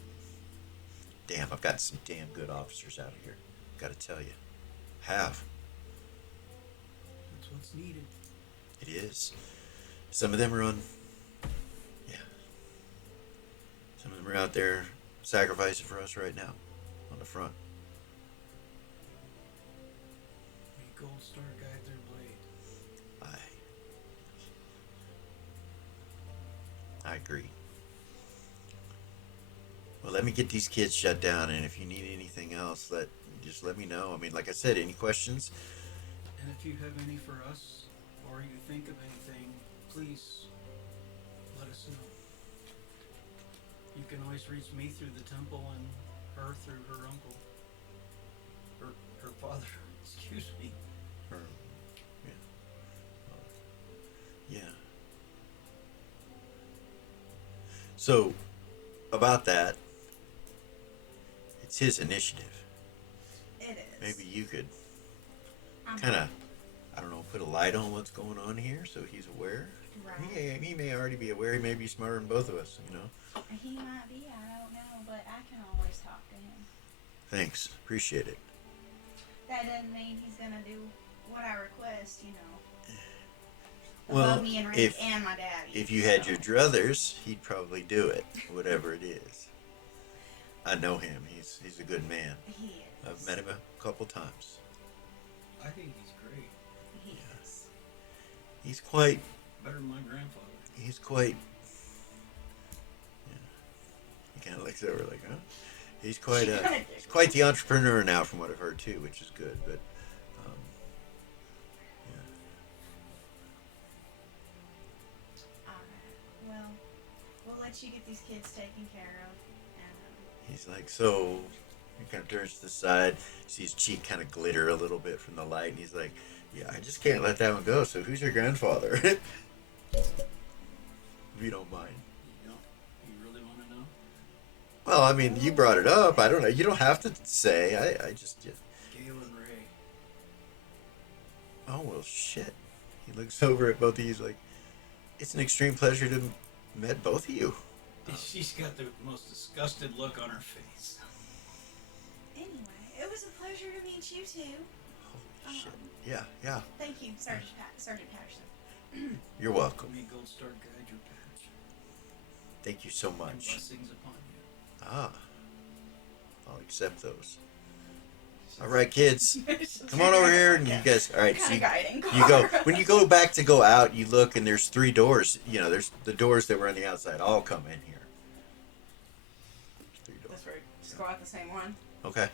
damn, I've got some damn good officers out here. Got to tell you, have. That's what's needed. It is. Some of them are on. Yeah. Some of them are out there sacrificing for us right now, on the front. May Gold Star guide their blade. I agree. Well, let me get these kids shut down, and if you need anything else, just let me know. I mean, like I said, any questions? And if you have any for us, or you think of anything, please let us know. You can always reach me through the temple and her through her uncle. Her father, excuse me. Or, yeah. So, about that, it's his initiative. It is. Maybe you could I'm kind of, I don't know, put a light on what's going on here so he's aware. right. He may already be aware. He may be smarter than both of us, He might be, I don't know, but I can always talk to him. Thanks. Appreciate it. That doesn't mean he's gonna do what I request, Well, above me and Rick if- and my daddy. If you had so. your druthers, he'd probably do it, whatever it is. I know him. He's a good man. He is. I've met him a couple times. I think he's great. He is. He's quite Better than my grandfather. he's quite kind of looks over like, huh? He's quite the entrepreneur now, from what I've heard too, which is good. But yeah. Alright, well, we'll let you get these kids taken care of. He's like, so he kind of turns to the side, sees his cheek kind of glitter a little bit from the light, and he's like, yeah, I just can't let that one go. So who's your grandfather? If you don't mind. You really want to know? Well, I mean, you brought it up. I don't know. You don't have to say. I just. Yeah. Gail and Ray. Oh, well, shit. He looks over at both of you. He's like, it's an extreme pleasure to met both of you. She's got the most disgusted look on her face. Anyway, it was a pleasure to meet you too. Holy shit. Yeah, yeah. Thank you, Sergeant Patterson. You're welcome. May Gold Star guide your path. Thank you so And much. blessings upon you. Ah. I'll accept those. All right, kids. Come on over here, and you guys. All right, so Guiding. you go. When you go back to go out, you look, and there's 3 doors. You know, there's the doors that were on the outside. All come in here. 3 doors. That's right. Just go out the same one. Okay.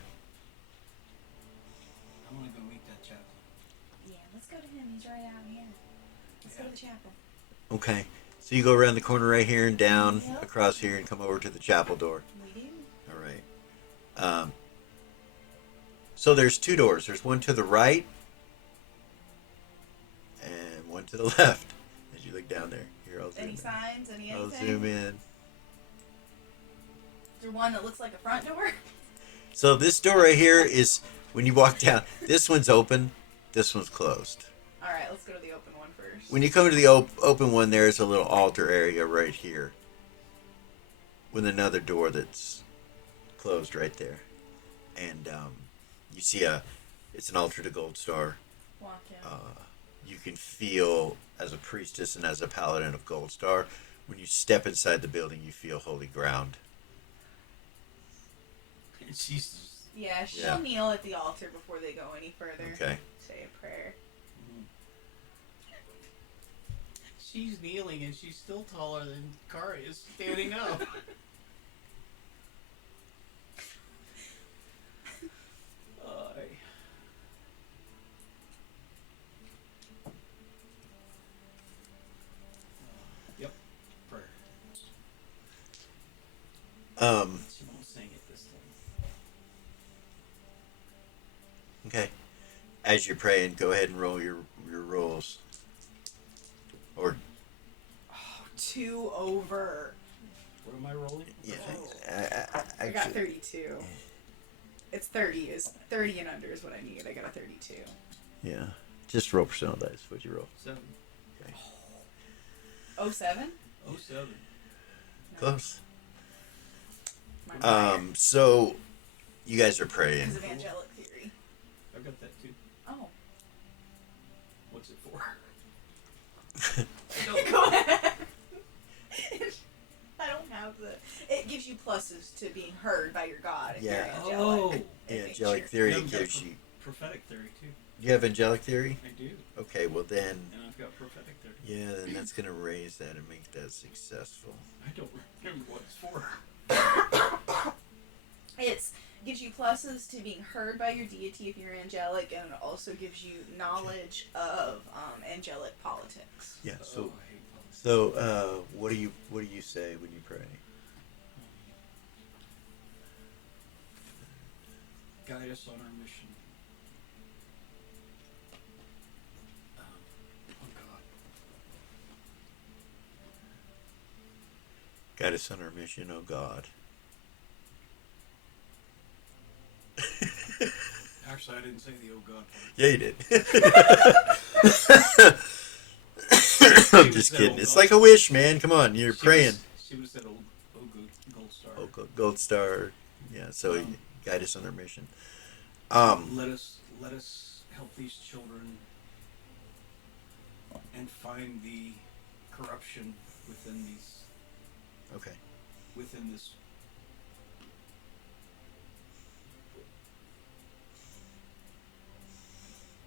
I want to go meet that chaplain. Yeah, let's go to him. He's right out here. Let's go to the chapel. Okay. So you go around the corner right here and down Yep. across here and come over to the chapel door. We do. All right. So there's 2 doors. There's one to the right and one to the left. As you look down there, here I'll zoom Any in. signs? Any I'll anything? zoom in. Is there one that looks like a front door? So this door right here is when you walk down. This one's open. This one's closed. All right, let's go to the open one first. When you come to the open one, there's a little altar area right here, with another door that's closed right there, and you see it's an altar to Gold Star. Walk in. You can feel, as a priestess and as a paladin of Gold Star, when you step inside the building, you feel holy ground. And she's. Yeah, she'll Yeah. kneel at the altar before they go any further. Okay. Say a prayer. She's kneeling and she's still taller than Kari is standing up. Yep. Prayer. She won't sing it this time. Okay. As you're praying, go ahead and roll your rolls. Or 2 over. What am I rolling? yeah, I got actually, 32. It's 30 is 30 and under is what I need. I got a 32. yeah. Just roll percentile dice. What'd you roll? 7. Okay. 07? 07. Close. Mine's higher. So you guys are praying. Because of angelic theory. I got that too. Oh. What's it for? Go ahead. I don't have the. It gives you pluses to being heard by your god. If Yeah. You're angelic. Oh. Yeah, angelic theory Yeah, I've got gives you. prophetic theory too. You have angelic theory? I do. Okay, well then, And I've got prophetic theory. yeah, then that's gonna raise that and make that successful. I don't remember what it's for. It's gives you pluses to being heard by your deity if you're angelic, and it also gives you knowledge of angelic politics. Yeah. Oh, So, I hate politics. what do you say when you pray? Guide us on our mission. Oh God. Guide us on our mission, oh God. Actually, I didn't say the oh God part. Yeah, you did. I'm just kidding. It's like a wish, man. Come on, you're praying. She would have said oh good Gold Star. Oh, Gold Star. Yeah. So guide us on our mission. Let us help these children and find the corruption within Okay. this.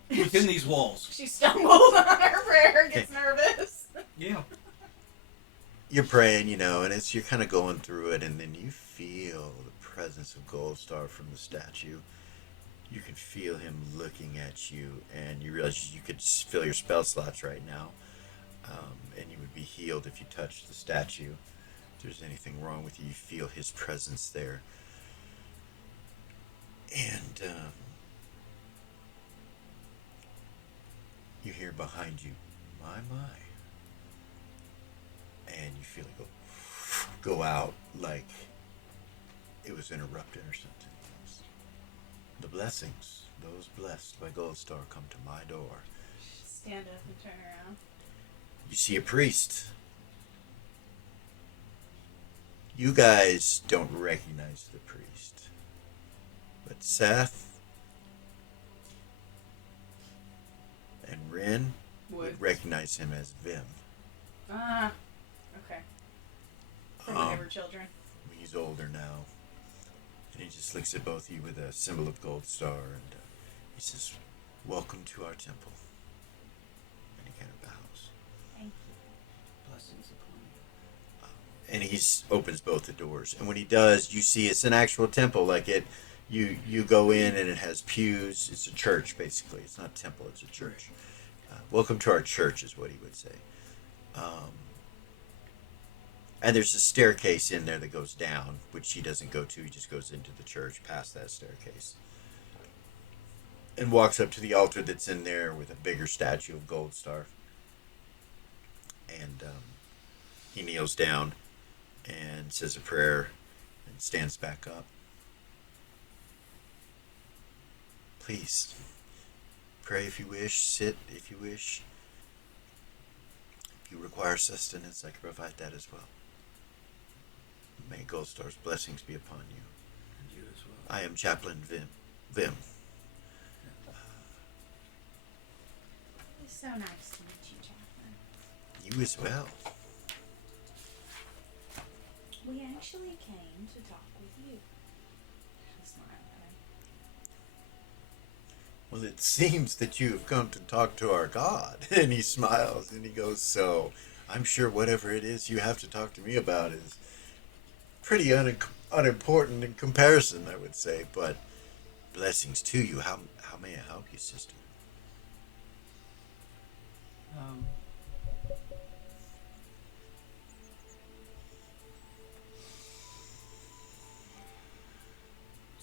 Within these walls. She stumbled on her prayer, gets nervous. Yeah. You're praying, and you're kind of going through it, and then you feel the presence of Goldstar from the statue. You can feel him looking at you, and you realize you could fill your spell slots right now, and you would be healed if you touched the statue. If there's anything wrong with you, you feel his presence there. And you hear behind you, my. And you feel it go out like it was interrupted or something. The blessings, those blessed by Goldstar, come to my door. Stand up and turn around. You see a priest. You guys don't recognize the priest. But Seth and Rin would recognize him as Vim. Ah, okay. From when they were children. He's older now. And he just looks at both of you with a symbol of Goldstar, and he says, "Welcome to our temple." And he kind of bows. Thank you. Blessings upon you. And he opens both the doors. And when he does, you see it's an actual temple. Like you go in and it has pews. It's a church, basically. It's not a temple, it's a church. Welcome to our church is what he would say. And there's a staircase in there that goes down, which he doesn't go to. He just goes into the church past that staircase. And walks up to the altar that's in there with a bigger statue of Goldstar. And he kneels down and says a prayer and stands back up. Please, pray if you wish, sit if you wish. If you require sustenance, I can provide that as well. May Goldstar's blessings be upon you. And you as well. I am Chaplain Vim. It's so nice to meet you, Chaplain. You as well. We actually came to talk with you. She's not okay. Well, it seems that you have come to talk to our God. And he smiles and he goes, so I'm sure whatever it is you have to talk to me about is pretty unimportant in comparison, I would say. But blessings to you. How may I help you, sister?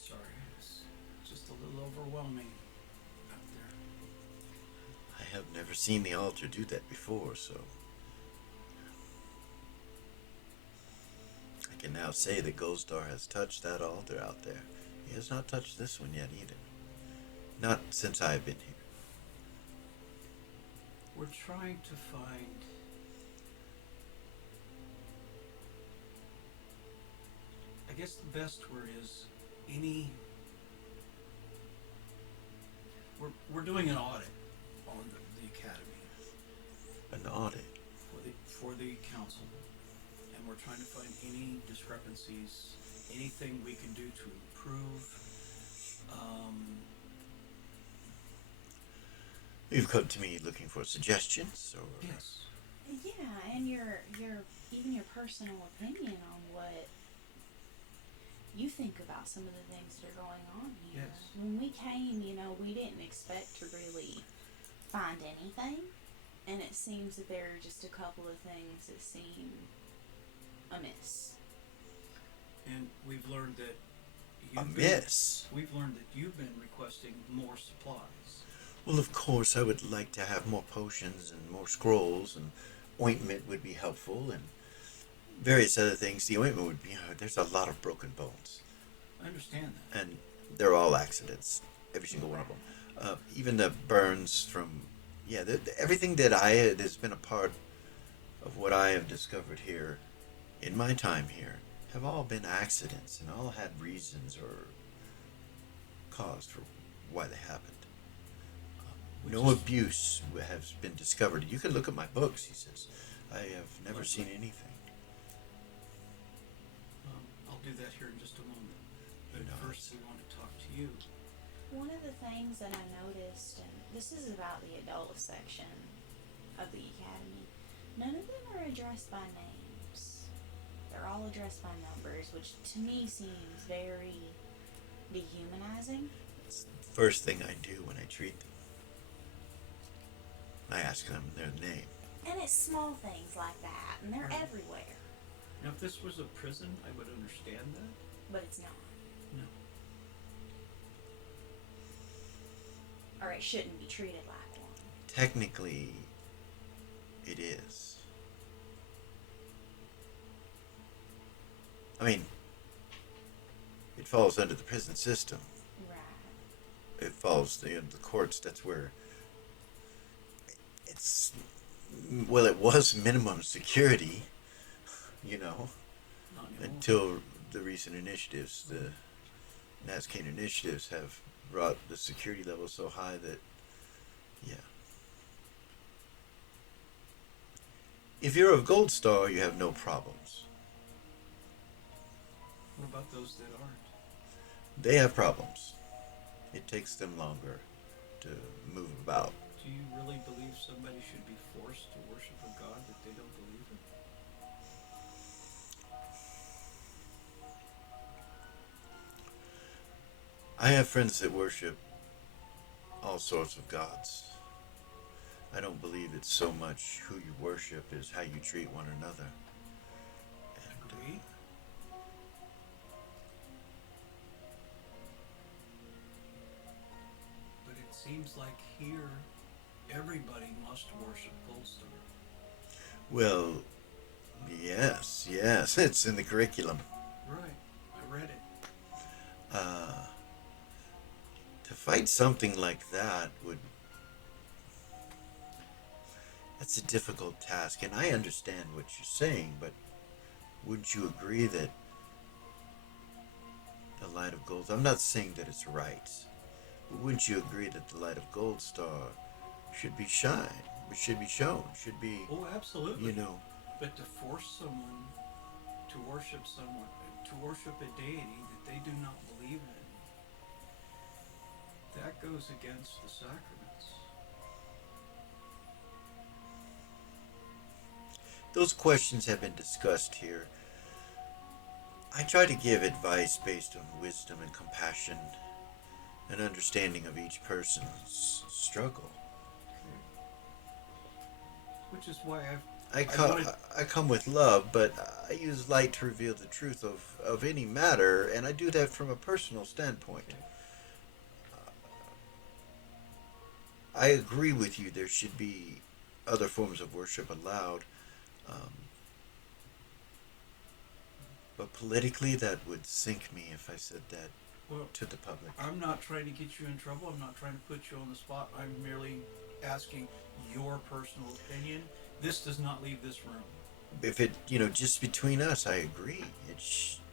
Sorry, it's just a little overwhelming out there. I have never seen the altar do that before, so I can now say that Goldstar has touched that altar out there. He has not touched this one yet either. Not since I've been here. We're trying to find I guess the best word is we're doing an audit on the academy. An audit. For the council. And we're trying to find any discrepancies, anything we can do to improve. You've come to me looking for suggestions, or Yes. Yeah, and your even your personal opinion on what you think about some of the things that are going on here. Yes. When we came, we didn't expect to really find anything, and it seems that there are just a couple of things that seem amiss. And we've learned that we've learned that you've been requesting more supplies. Well, of course, I would like to have more potions and more scrolls, and ointment would be helpful, and various other things. The ointment would be, there's a lot of broken bones. I understand that. And they're all accidents. Every single one of them. Even the burns from, everything that has been a part of what I have discovered here in my time here have all been accidents and all had reasons or cause for why they happened. No abuse has been discovered. You can look at my books, he says. I have never seen anything. I'll do that here in just a moment. But You know, first we want to talk to you. One of the things that I noticed, and this is about the adult section of the academy, none of them are addressed by names. they're all addressed by numbers, which to me seems very dehumanizing. It's the first thing I do when I treat them. I ask them their name. And it's small things like that, and they're Right. everywhere. Now, if this was a prison, I would understand that. But it's not. No. Or it shouldn't be treated like one. Technically, it is. I mean, it falls under the prison system. Right. It falls under the courts. That's where it's. Well, it was minimum security, you know, Not anymore. until the recent initiatives, the NASCAN initiatives, have brought the security level so high that, yeah. If you're of Gold Star, you have no problems. What about those that aren't? They have problems. It takes them longer to move about. Do you really believe somebody should be forced to worship a God that they don't believe in? I have friends that worship all sorts of gods. I don't believe it's so much who you worship as how you treat one another. And, Agree? But it seems like here, everybody must worship Gold Star. well, yes, it's in the curriculum. Right. I read it. To fight something like that that's a difficult task, and I understand what you're saying, but wouldn't you agree that the light of gold, I'm not saying that it's right, but wouldn't you agree that the light of Gold Star should be shown, should be, Oh, absolutely. you know, But to force someone to worship a deity that they do not believe in, that goes against the sacraments. those questions have been discussed here. I try to give advice based on wisdom and compassion and understanding of each person's struggle. Which is why I come with love, but I use light to reveal the truth of any matter, and I do that from a personal standpoint. I agree with you, there should be other forms of worship allowed. But politically, that would sink me if I said that well, to the public. I'm not trying to get you in trouble. I'm not trying to put you on the spot. I'm merely asking your personal opinion. This does not leave this room. If it, just between us, I agree.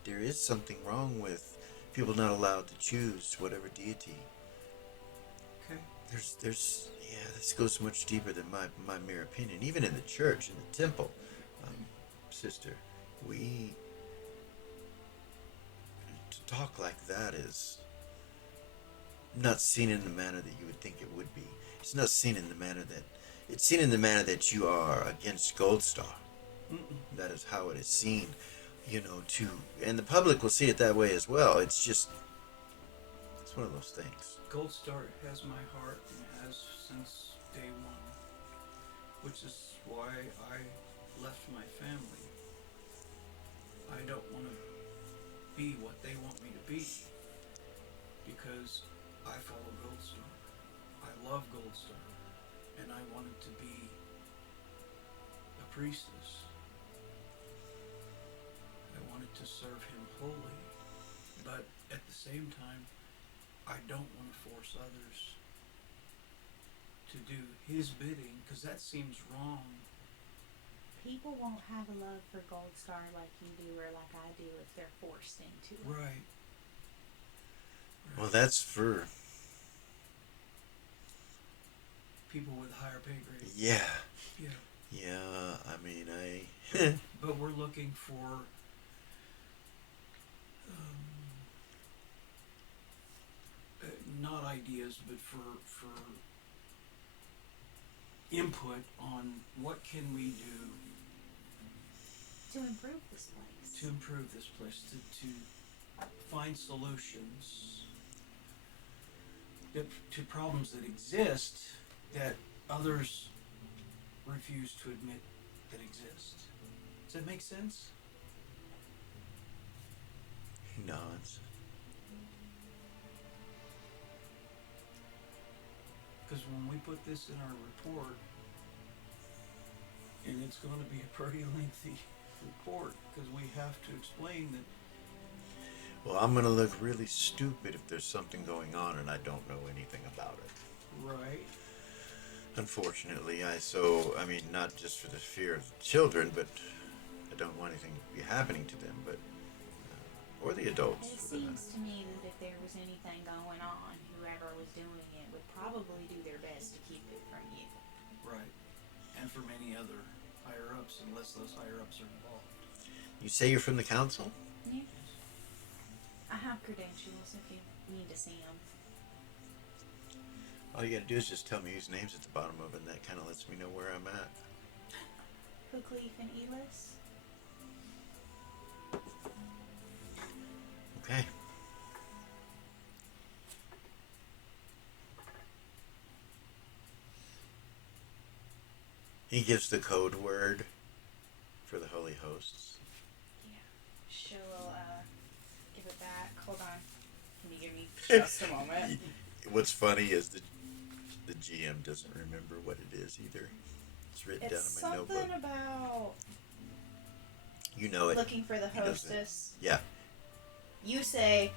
There is something wrong with people not allowed to choose whatever deity. Okay. This goes much deeper than my mere opinion. Even in the church, in the temple, sister, to talk like that is not seen in the manner that you would think it would be. It's not seen in the manner that it's seen in the manner that you are against Gold Star. Mm-mm. That is how it is seen, and the public will see it that way as well. It's one of those things. Gold Star has my heart and has since day one, which is why I left my family. I don't want to be what they want me to be because I follow Gold Star. I love Gold Star, and I wanted to be a priestess. I wanted to serve him wholly, but at the same time, I don't want to force others to do his bidding because that seems wrong. People won't have a love for Gold Star like you do or like I do if they're forced into it. Right. Well, that's for People with higher pay grades. yeah. Yeah. I mean, But we're looking for not ideas, but for input on what can we do To improve this place. to improve this place, to find solutions to problems that exist that others refuse to admit that exist. Does that make sense? He nods. Because when we put this in our report, and it's going to be a pretty lengthy report, because we have to explain that. Well, I'm gonna look really stupid if there's something going on and I don't know anything about it. Right. Unfortunately, I mean, not just for the fear of the children, but I don't want anything to be happening to them, but or the adults. It for that seems to me that if there was anything going on, whoever was doing it would probably do their best to keep it from you. Right. And from any other higher ups, unless those higher ups are involved. matter. You say you're from the council? Yeah. I have credentials if you need to see them. All you gotta do is just tell me whose name's at the bottom of it, and that kind of lets me know where I'm at. Hookleaf and Elis. Okay. He gives the code word for the holy hosts. Yeah. She'll give it back. Hold on. Can you give me just a moment? What's funny is the GM doesn't remember what it is either. It's written It's down in my something notebook. about You know it. looking for the He knows it. hostess. Yeah. You say,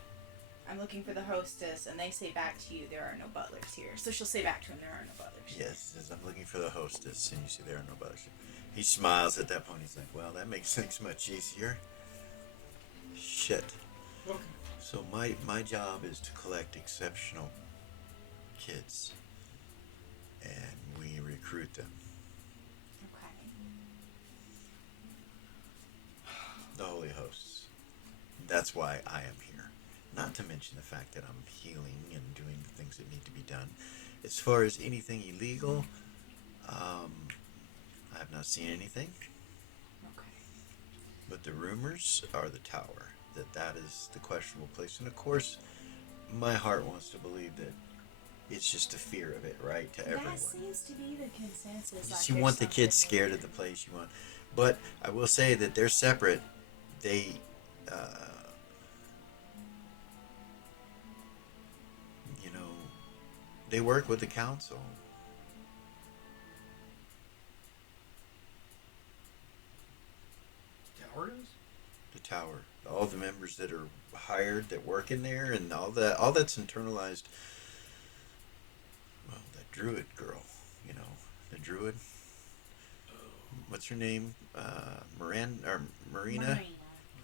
I'm looking for the hostess, and they say back to you, there are no butlers here. So she'll say back to him, there are no butlers here. Yes, says I'm looking for the hostess, and you see there are no butters. He smiles at that point. He's like, well, that makes things much easier. Shit. Okay. So my job is to collect exceptional kids, and we recruit them. Okay. The holy hosts. That's why I am here. Not to mention the fact that I'm healing and doing the things that need to be done. As far as anything illegal, I have not seen anything. Okay. But the rumors are the tower. That is the questionable place. And of course, my heart wants to believe that it's just the fear of it, right? To everyone. That seems to be the consensus. Just you want the kids scared of the place you want. But I will say that they're separate. They they work with the council. Tower does? The tower. All the members that are hired that work in there, and all that's internalized. Well, that druid girl, the druid. What's her name? Marina.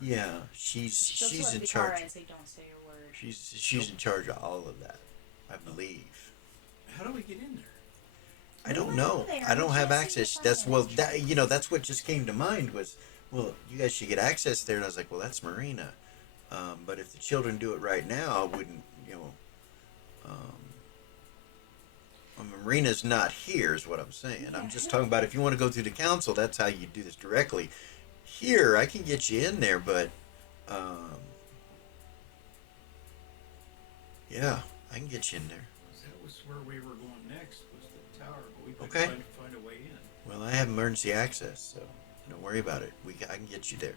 Yeah, she's in charge. And say, don't say a word. She's in charge of all of that, I believe. How do we get in there? I don't know. I don't have access. That's that's what just came to mind was, well, you guys should get access there. And I was like, well, that's Marina. But if the children do it right now, I wouldn't, Marina's not here is what I'm saying. I'm just talking about if you want to go through the council, that's how you do this directly. Here, I can get you in there, but, yeah, I can get you in there. That was where we were going next, was the tower, but we Okay. couldn't find a way in. Well, I have emergency access, so don't worry about it. I can get you there.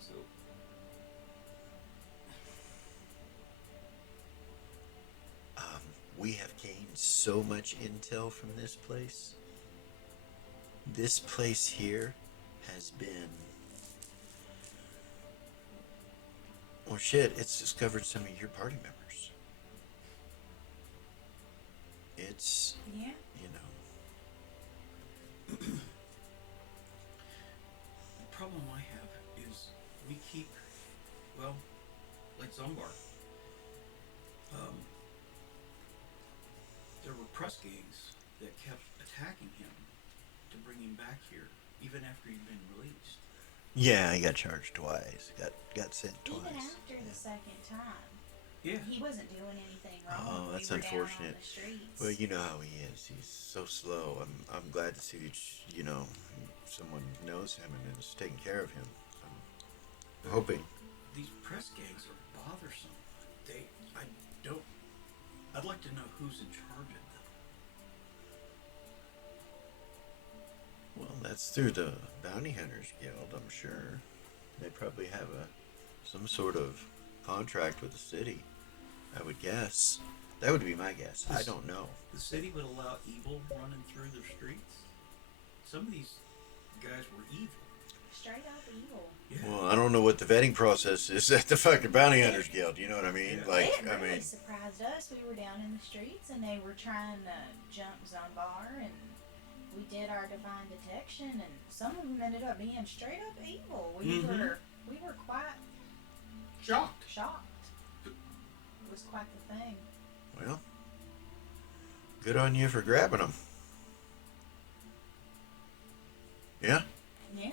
So, We have gained so much intel from this place. This place here has been... Well, shit, it's discovered some of your party members. It's, Yeah. the problem I have is we keep, well, like Zombar. There were press gangs that kept attacking him to bring him back here, even after he'd been released. Yeah, he got charged twice. Got sent twice. Even after the second time. Yeah. He wasn't doing anything wrong. Oh, when that's we were down unfortunate. On the streets. Well, you know how he is. He's so slow. I'm glad to see that, someone knows him and is taking care of him. I'm hoping. These press gangs are bothersome. I don't. I'd like to know who's in charge of them. Well, that's through the Bounty Hunters Guild, I'm sure. They probably have some sort of contract with the city, I would guess. That would be my guess. I don't know. The city would allow evil running through their streets? Some of these guys were evil. Straight up evil. Yeah. Well, I don't know what the vetting process is at the fucking Bounty Hunters Guild. You know what I mean? Yeah. Like, It I really mean, surprised us. We were down in the streets and they were trying to jump Zumbar, and we did our divine detection, and some of them ended up being straight up evil. We were quite Shocked. shocked. It was quite the thing. well, good on you for grabbing them. Yeah? Yeah.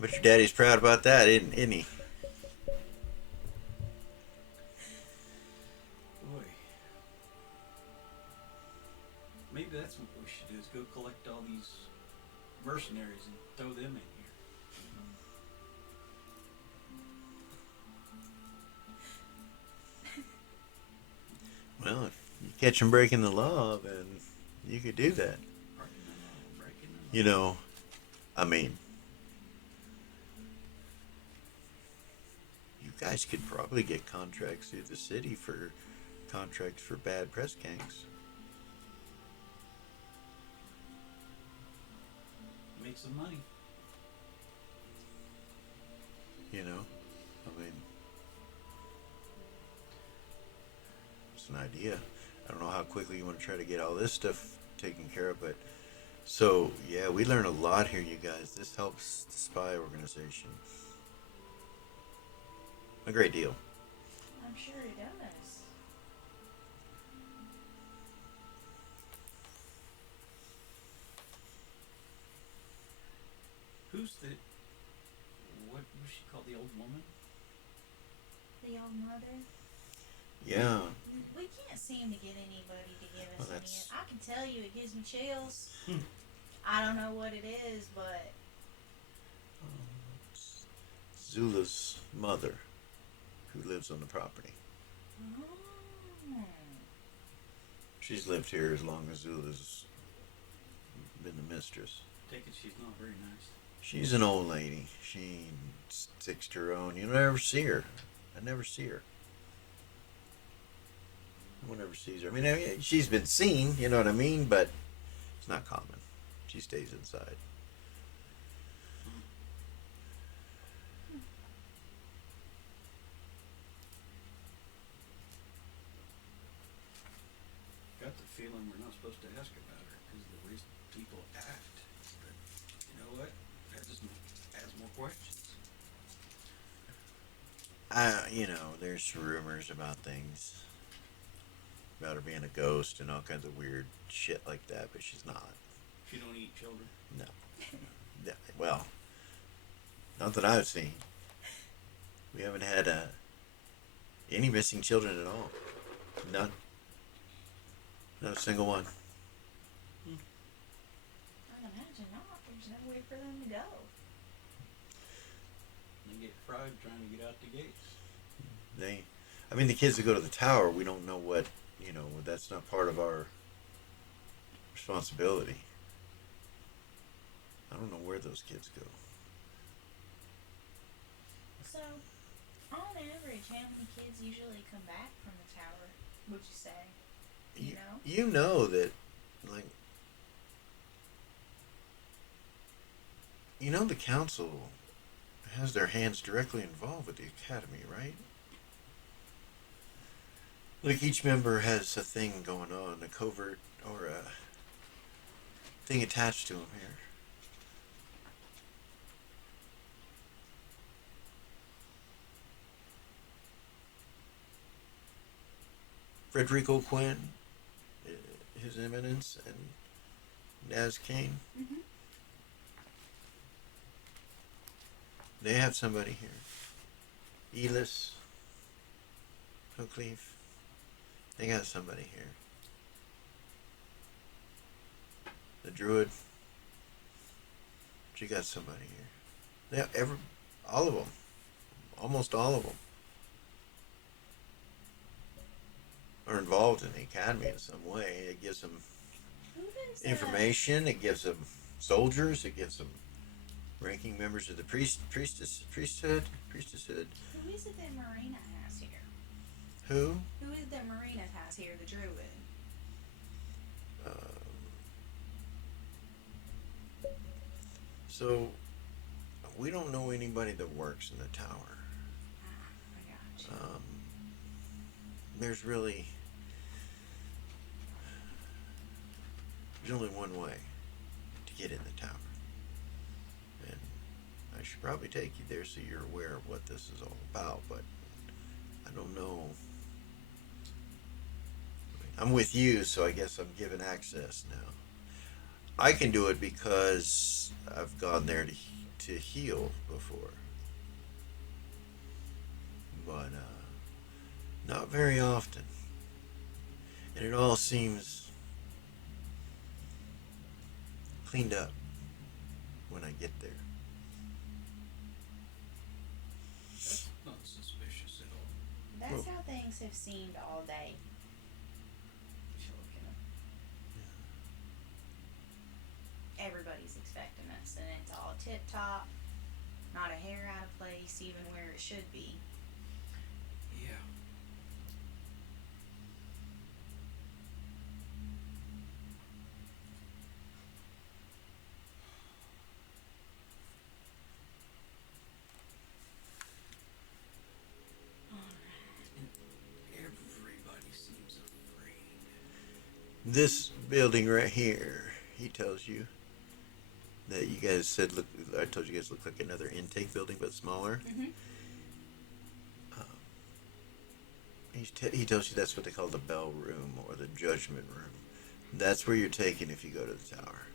But your daddy's proud about that, isn't he? Boy. Maybe that's what we should do, is go collect all these mercenaries and throw them in here. Well, if you catch them breaking the law, then you could do that. Breaking them. You know, I mean, you guys could probably get contracts through the city for contracts for bad press gangs. Make some money. You know, I mean, it's an idea. I don't know how quickly you want to try to get all this stuff taken care of, but so yeah, we learn a lot here, you guys. This helps the spy organization a great deal. I'm sure it does. Who's the... What was she called? The old woman? The old mother. Yeah. We can't seem to get anybody to give us Well, any. that's- I can tell you, it gives me chills. Hmm. I don't know what it is, but Zula's mother, who lives on the property. oh, She's lived here as long as Zula's been the mistress. Take it she's not very nice. She's an old lady. She sticks to her own. You never see her. I never see her. No one ever sees her. I mean, she's been seen, you know what I mean? But it's not common. She stays inside. Got the feeling we're not supposed to ask about her because of the way people act. But you know what? That just adds more questions. You know, there's rumors about things. About her being a ghost and all kinds of weird shit like that, but she's not. She don't eat children. No. Yeah, well, not that I've seen. We haven't had any missing children at all. None. Not a single one. I'd imagine not. There's no way for them to go. They get fried trying to get out the gates. I mean, the kids that go to the tower, we don't know what, you know, that's not part of our responsibility. I don't know where those kids go. So, on average, how many kids usually come back from the tower, would you say? You know? You know that, like, you know the council has their hands directly involved with the academy, right? Like, each member has a thing going on, a covert or a thing attached to them here. Frederico Quinn, His Eminence, and Naz Kane. Mm-hmm. They have somebody here. Elis, Oakleaf. They got somebody here. The Druid. But you got somebody here. Yeah, all of them, almost all of them, are involved in the academy in some way. It gives them Who is information. It gives them soldiers. It gives them ranking members of the priesthood. Who is it that Marina has here? Who? Who is it that Marina has here, the druid? Um, so we don't know anybody that works in the tower. I got you. There's only one way to get in the tower, and I should probably take you there so you're aware of what this is all about. But I don't know. I'm with you, so I guess I'm given access now. I can do it because I've gone there to heal before, but not very often, and it all seems cleaned up when I get there. That's not suspicious at all. That's Well- how things have seemed all day. She'll look at him. Everybody's expecting us, and it's all tip top. Not a hair out of place, even where it should be. Yeah. Everybody seems afraid. This building right here, he tells you that you guys said look. I told you guys look like another intake building, but smaller. Mhm. He tells you that's what they call the bell room or the judgment room. That's where you're taken if you go to the tower.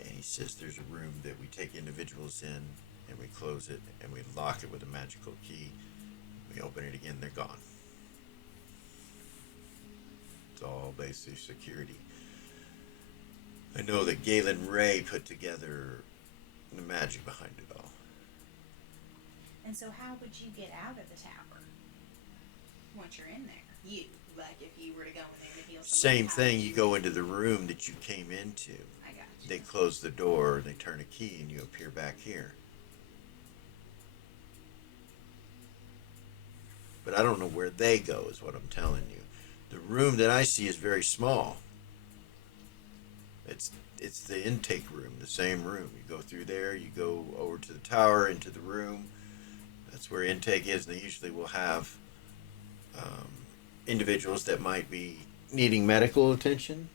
And he says there's a room that we take individuals in and we close it and we lock it with a magical key. We open it again, they're gone. It's all basic security. I know that Galen Ray put together the magic behind it all. And so, how would you get out of the tower once you're in there? You, like, if you were to go in there to heal somebody. Same how thing, would you go into the room that you came into. I got you. They close the door, they turn a key, and you appear back here. But I don't know where they go, is what I'm telling you. The room that I see is very small. It's the intake room, the same room. You go through there, you go over to the tower, into the room. That's where intake is, and they usually will have individuals that might be needing medical attention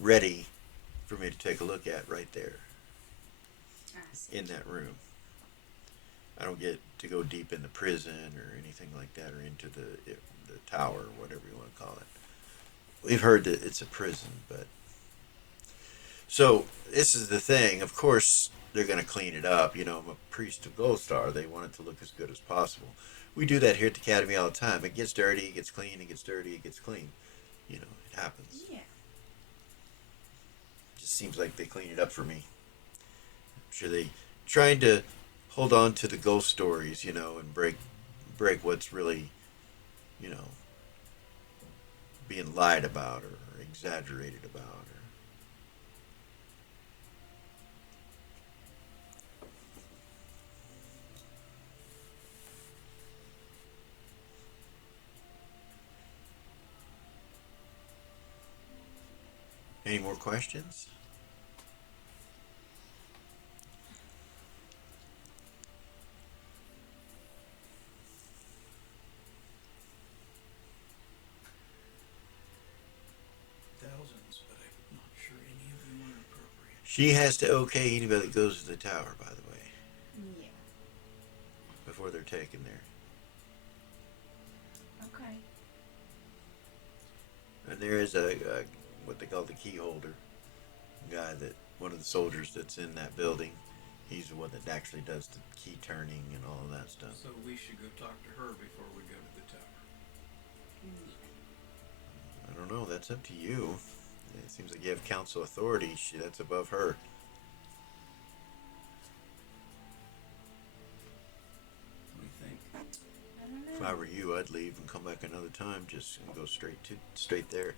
ready for me to take a look at right there I see. in that room. I don't get to go deep in the prison or anything like that, or into the tower, or whatever you want to call it. We've heard that it's a prison, but so this is the thing. Of course, they're going to clean it up. You know, I'm a priest of Gold Star. They want it to look as good as possible. We do that here at the Academy all the time. It gets dirty, it gets clean, it gets dirty, it gets clean. You know, it happens. Yeah. Just seems like they clean it up for me. I'm sure they trying to hold on to the ghost stories, you know, and break what's really, you know, being lied about or exaggerated about. Any more questions? Thousands, but I'm not sure any of them are appropriate. She has to okay anybody that goes to the tower, by the way, Yeah. before they're taken there. Okay. And there is a what they call the key holder guy, that one of the soldiers that's in that building. He's the one that actually does the key turning and all of that stuff. So we should go talk to her before we go to the tower. Yeah. I don't know. That's up to you. It seems like you have council authority. That's above her. I'd leave and come back another time, just and go straight there.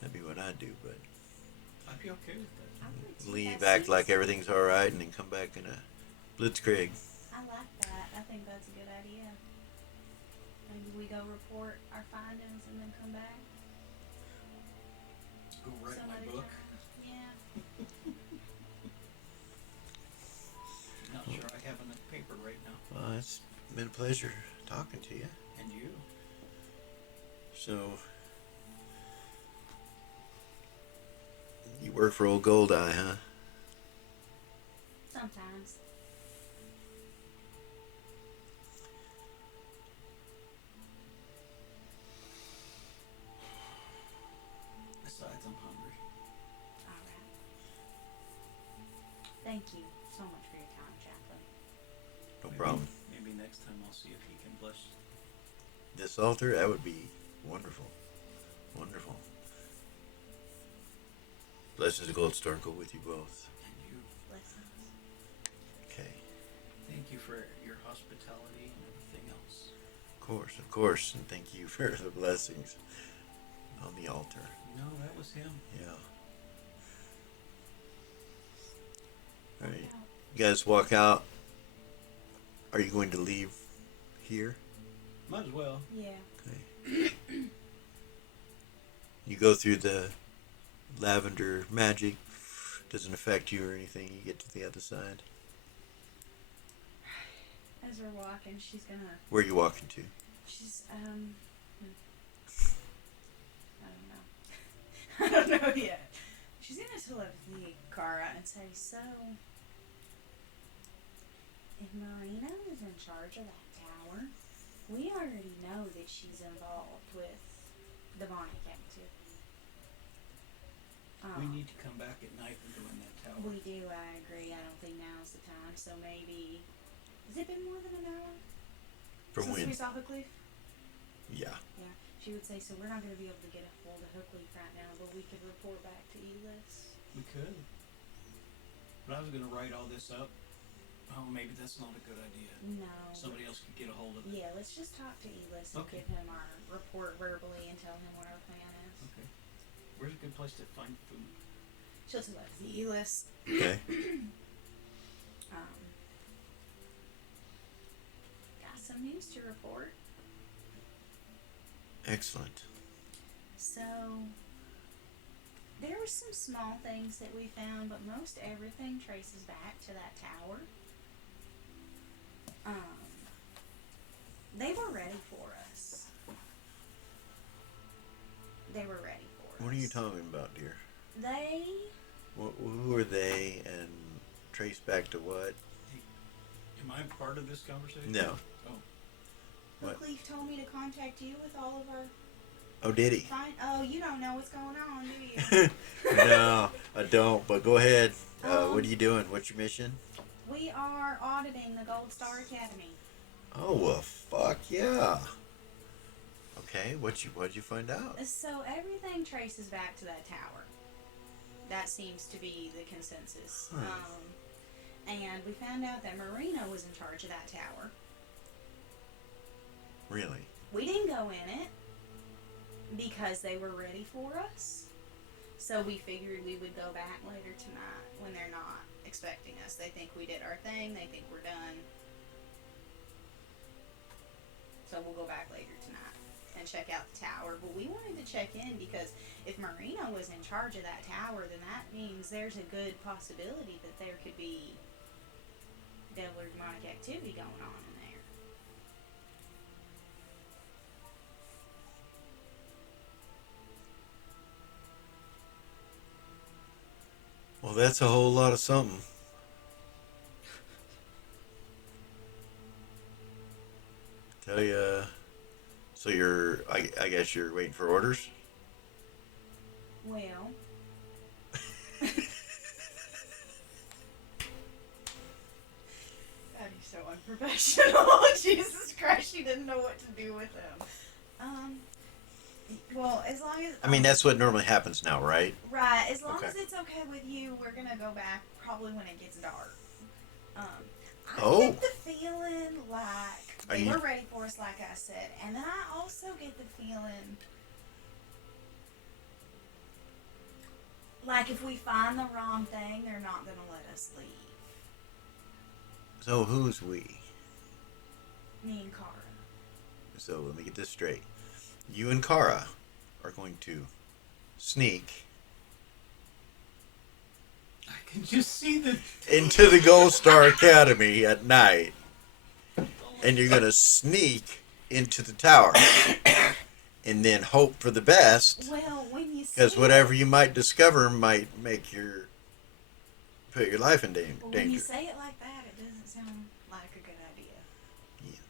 That'd be what I'd do. But I'd be okay with that. I would too. leave, That act like seems- everything's all right, and then come back in a blitzkrieg. I like that. I think that's a good idea. Maybe we go report our findings and then come back. Go write some my other book. time. Yeah. Not sure I have enough paper right now. Well, it's been a pleasure talking to you. And you? So, you work for old Goldeye, huh? Sometimes. Besides, I'm hungry. All right. Thank you so much for your time, Chaplain. No Maybe- problem. Maybe next time I'll see if he can bless. This altar, that would be wonderful. Wonderful. Blessings of Gold Star go with you both. And you. Blessings. Okay. Thank you for your hospitality and everything else. Of course. And thank you for the blessings on the altar. No, that was him. Yeah. Alright. You guys walk out. Are you going to leave here? Might as well. Yeah. Okay. You go through the lavender magic. Doesn't affect you or anything. You get to the other side. As we're walking, she's gonna. Where are you walking to? She's I don't know. I don't know yet. She's gonna telepathy Kara and say, so if Marina is in charge of that tower, we already know that she's involved with demonic activity. We need to come back at night and go in that tower. We do, I agree. I don't think now's the time, so maybe has it been more than an hour From since when? we saw Hookleaf? Yeah. Yeah, she would say, so we're not going to be able to get a hold of Hookleaf right now, but we could report back to Elis. We could. But I was going to write all this up. Oh, maybe that's not a good idea. No. Somebody else could get a hold of it. Yeah, let's just talk to Elis and Okay. give him our report verbally and tell him what our plan is. Okay. Where's a good place to find food? She'll tell us the Elis. Okay. Got some news to report. Excellent. So, there were some small things that we found, but most everything traces back to that tower. They were ready for us. They were ready for us. What are you talking about, dear? They, Who are they and trace back to what? Am I part of this conversation? No. What? Hookleaf told me to contact you with all of our Oh, did he? Oh, you don't know what's going on, do you? No, I don't. But go ahead. What are you doing? What's your mission? We are auditing the Gold Star Academy. Oh, well, fuck yeah. Okay, what'd you find out? So everything traces back to that tower. That seems to be the consensus. And we found out that Marina was in charge of that tower. Really? We didn't go in it because they were ready for us. So we figured we would go back later tonight when they're not expecting us. They think we did our thing. They think we're done. So we'll go back later tonight and check out the tower. But we wanted to check in because if Marina was in charge of that tower, then that means there's a good possibility that there could be devil or demonic activity going on in there. Well, that's a whole lot of something. Tell you. So I guess you're waiting for orders? Well, that is so unprofessional. Jesus Christ, she didn't know what to do with him. Well, as long as I mean, that's what normally happens now, right? right. As long Okay. as it's okay with you, we're gonna go back probably when it gets dark. I Oh. get the feeling like Are they you- were ready for us, like I said, and then I also get the feeling like if we find the wrong thing, they're not gonna let us leave. So who's we? Me and Cara. So let me get this straight. You and Kara are going to sneak I can just see the. into the Gold Star Academy at night, and you're gonna sneak into the tower, and then hope for the best, Well, when you because say whatever you might discover might make put your life in it, when you danger. say it like that, it doesn't sound like a good idea.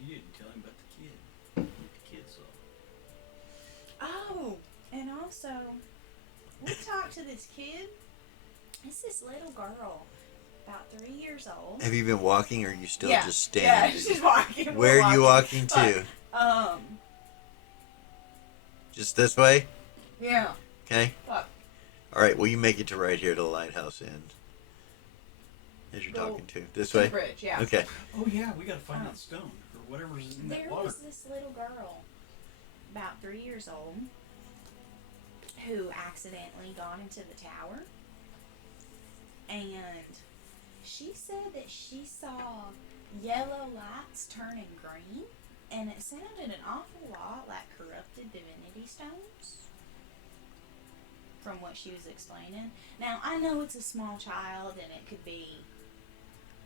You didn't tell him about the kid. What the kid saw. Oh, and also, we talked to this kid. It's this little girl, about 3 years old. Have you been walking, or are you still Yeah, just Yeah, standing? she's walking. Where We're are you walking to? But, Just this way? yeah. Okay. Fuck. All right. Well, you make it to right here to the lighthouse end. As you're Go talking to this To the way. bridge, yeah. Okay. Oh yeah, we gotta find Oh. that stone or whatever's in that There water. was this little girl, about 3 years old, who accidentally got into the tower. And she said that she saw yellow lights turning green. And it sounded an awful lot like corrupted divinity stones. From what she was explaining. Now, I know it's a small child and it could be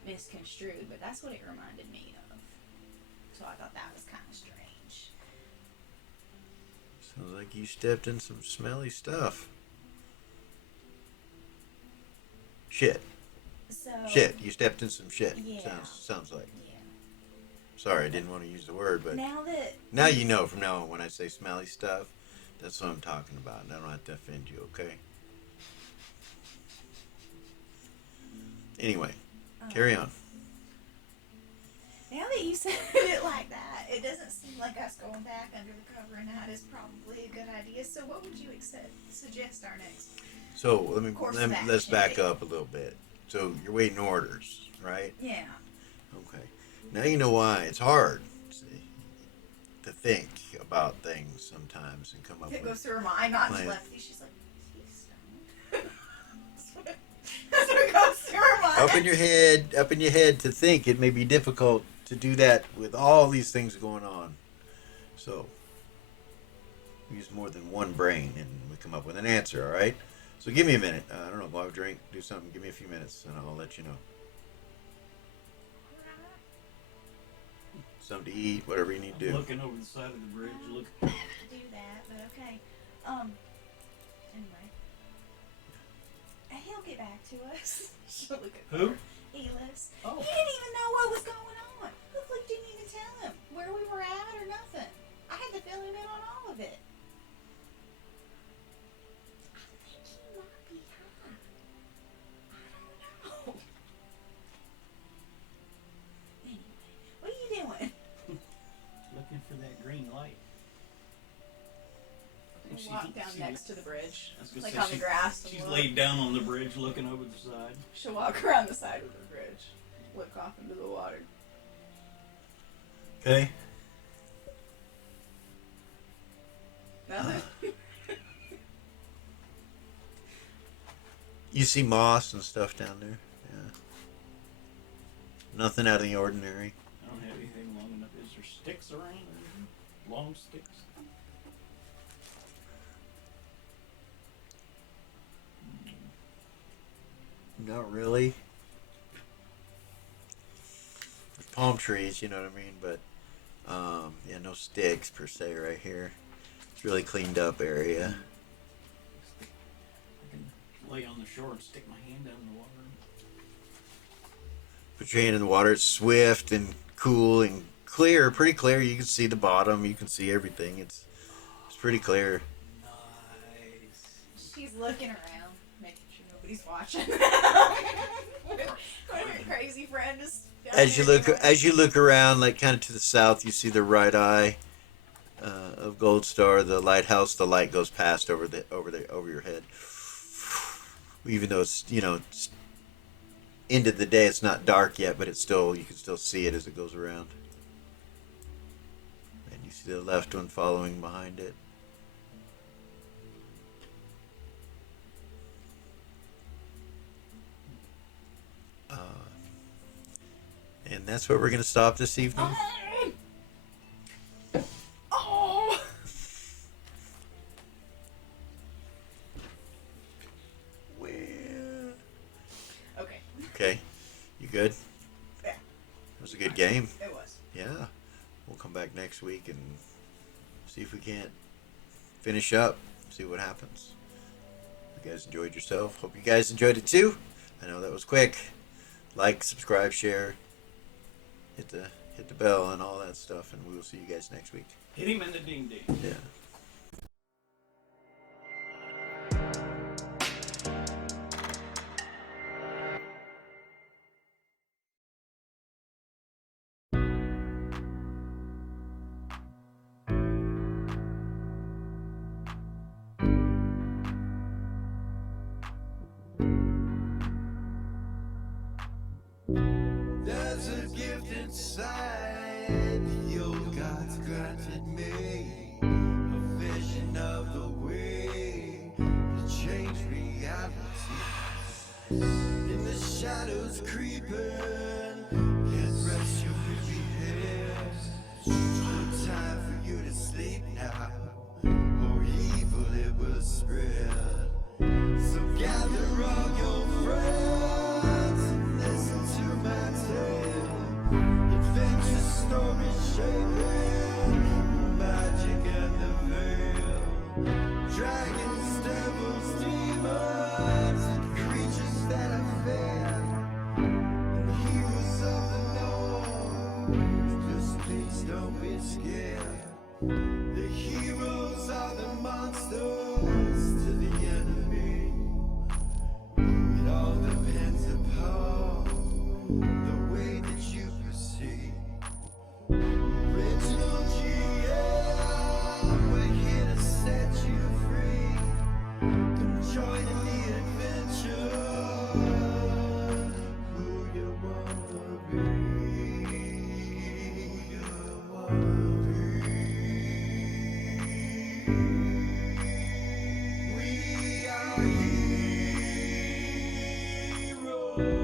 misconstrued, but that's what it reminded me of. So I thought that was kind of strange. Sounds like you stepped in some smelly stuff. Shit. So Shit. You stepped in some shit. Yeah. Sounds like. Yeah. Sorry, I didn't want to use the word, but Now you know from now on when I say smelly stuff, that's what I'm talking about, and I don't have to offend you, okay? Anyway, carry on. Now that you said it like that, it doesn't seem like us going back under the cover of night is probably a good idea. So what would you suggest our next? So Course of let's action. back up a little bit. So you're waiting orders, right? Yeah. Okay. Now you know why it's hard to think about things sometimes and come up It goes with. through her mind, not Plan. telepathy. She's like, he's stoned. That's what goes through her mind. Up in your head to think. It may be difficult to do that with all these things going on. So use more than one brain and we come up with an answer. All right. So give me a minute. I don't know. Go have a drink. Do something. Give me a few minutes, and I'll let you know. Something to eat. Whatever you need to do. Looking over the side of the bridge, look. Do that, but okay. Anyway. He'll get back to us. She'll look at Who? Elis. Oh. He didn't even know what was going on. Hooflick didn't even tell him where we were at or nothing. I had to fill him in on all of it. I think he might be high. I don't know. Anyway, what are you doing? Looking for that green light. I think We'll walk down next to the bridge. I was gonna Like say on the grass. and She's look. laid down on the bridge, looking over the side. She'll walk around the side of the bridge. Look off into the water. Okay. Nothing. You see moss and stuff down there. Yeah. Nothing out of the ordinary. I don't have anything long enough. Is there sticks around? Or anything? Long sticks? Not really. There's palm trees, you know what I mean, but yeah, no sticks per se right here. It's really cleaned up area. I can lay on the shore and stick my hand down in the water. Put your hand in the water. It's swift and cool and clear, pretty clear. You can see the bottom. You can see everything. It's pretty clear. Nice. She's looking around, making sure nobody's watching. What a crazy friend is. down As you there look, doing- as you look around, like kind of to the south, you see the right eye of Gold Star, the lighthouse. The light goes past over your head. even though it's it's end of the day, it's not dark yet, but it's still, you can still see it as it goes around. And you see the left one following behind it. And that's where we're going to stop this evening. Oh. Well, Okay. okay, you good? Yeah. It was a good game. It was. Yeah, we'll come back next week and see if we can't finish up, see what happens. You guys enjoyed yourself. Hope you guys enjoyed it too. I know that was quick. Like, subscribe, share, hit the bell and all that stuff, and we will see you guys next week. Hit him in the ding ding. Yeah. There's a gift inside the old gods granted me, a vision of the way to change reality. In the shadows creeping, can't rest your weary head. No time for you to sleep now, or evil it will spread. So gather all your friends and listen to my tale. Adventure story shaping, magic and the veil. Dragons, devils, demons, and creatures that I fear. And heroes of the north, just please don't be scared. The heroes are the monsters to the enemy. It all depends upon the way that you perceive. Original GM, we're here to set you free. Come join in the adventure. Who you wanna be? Who you wanna be? We are heroes.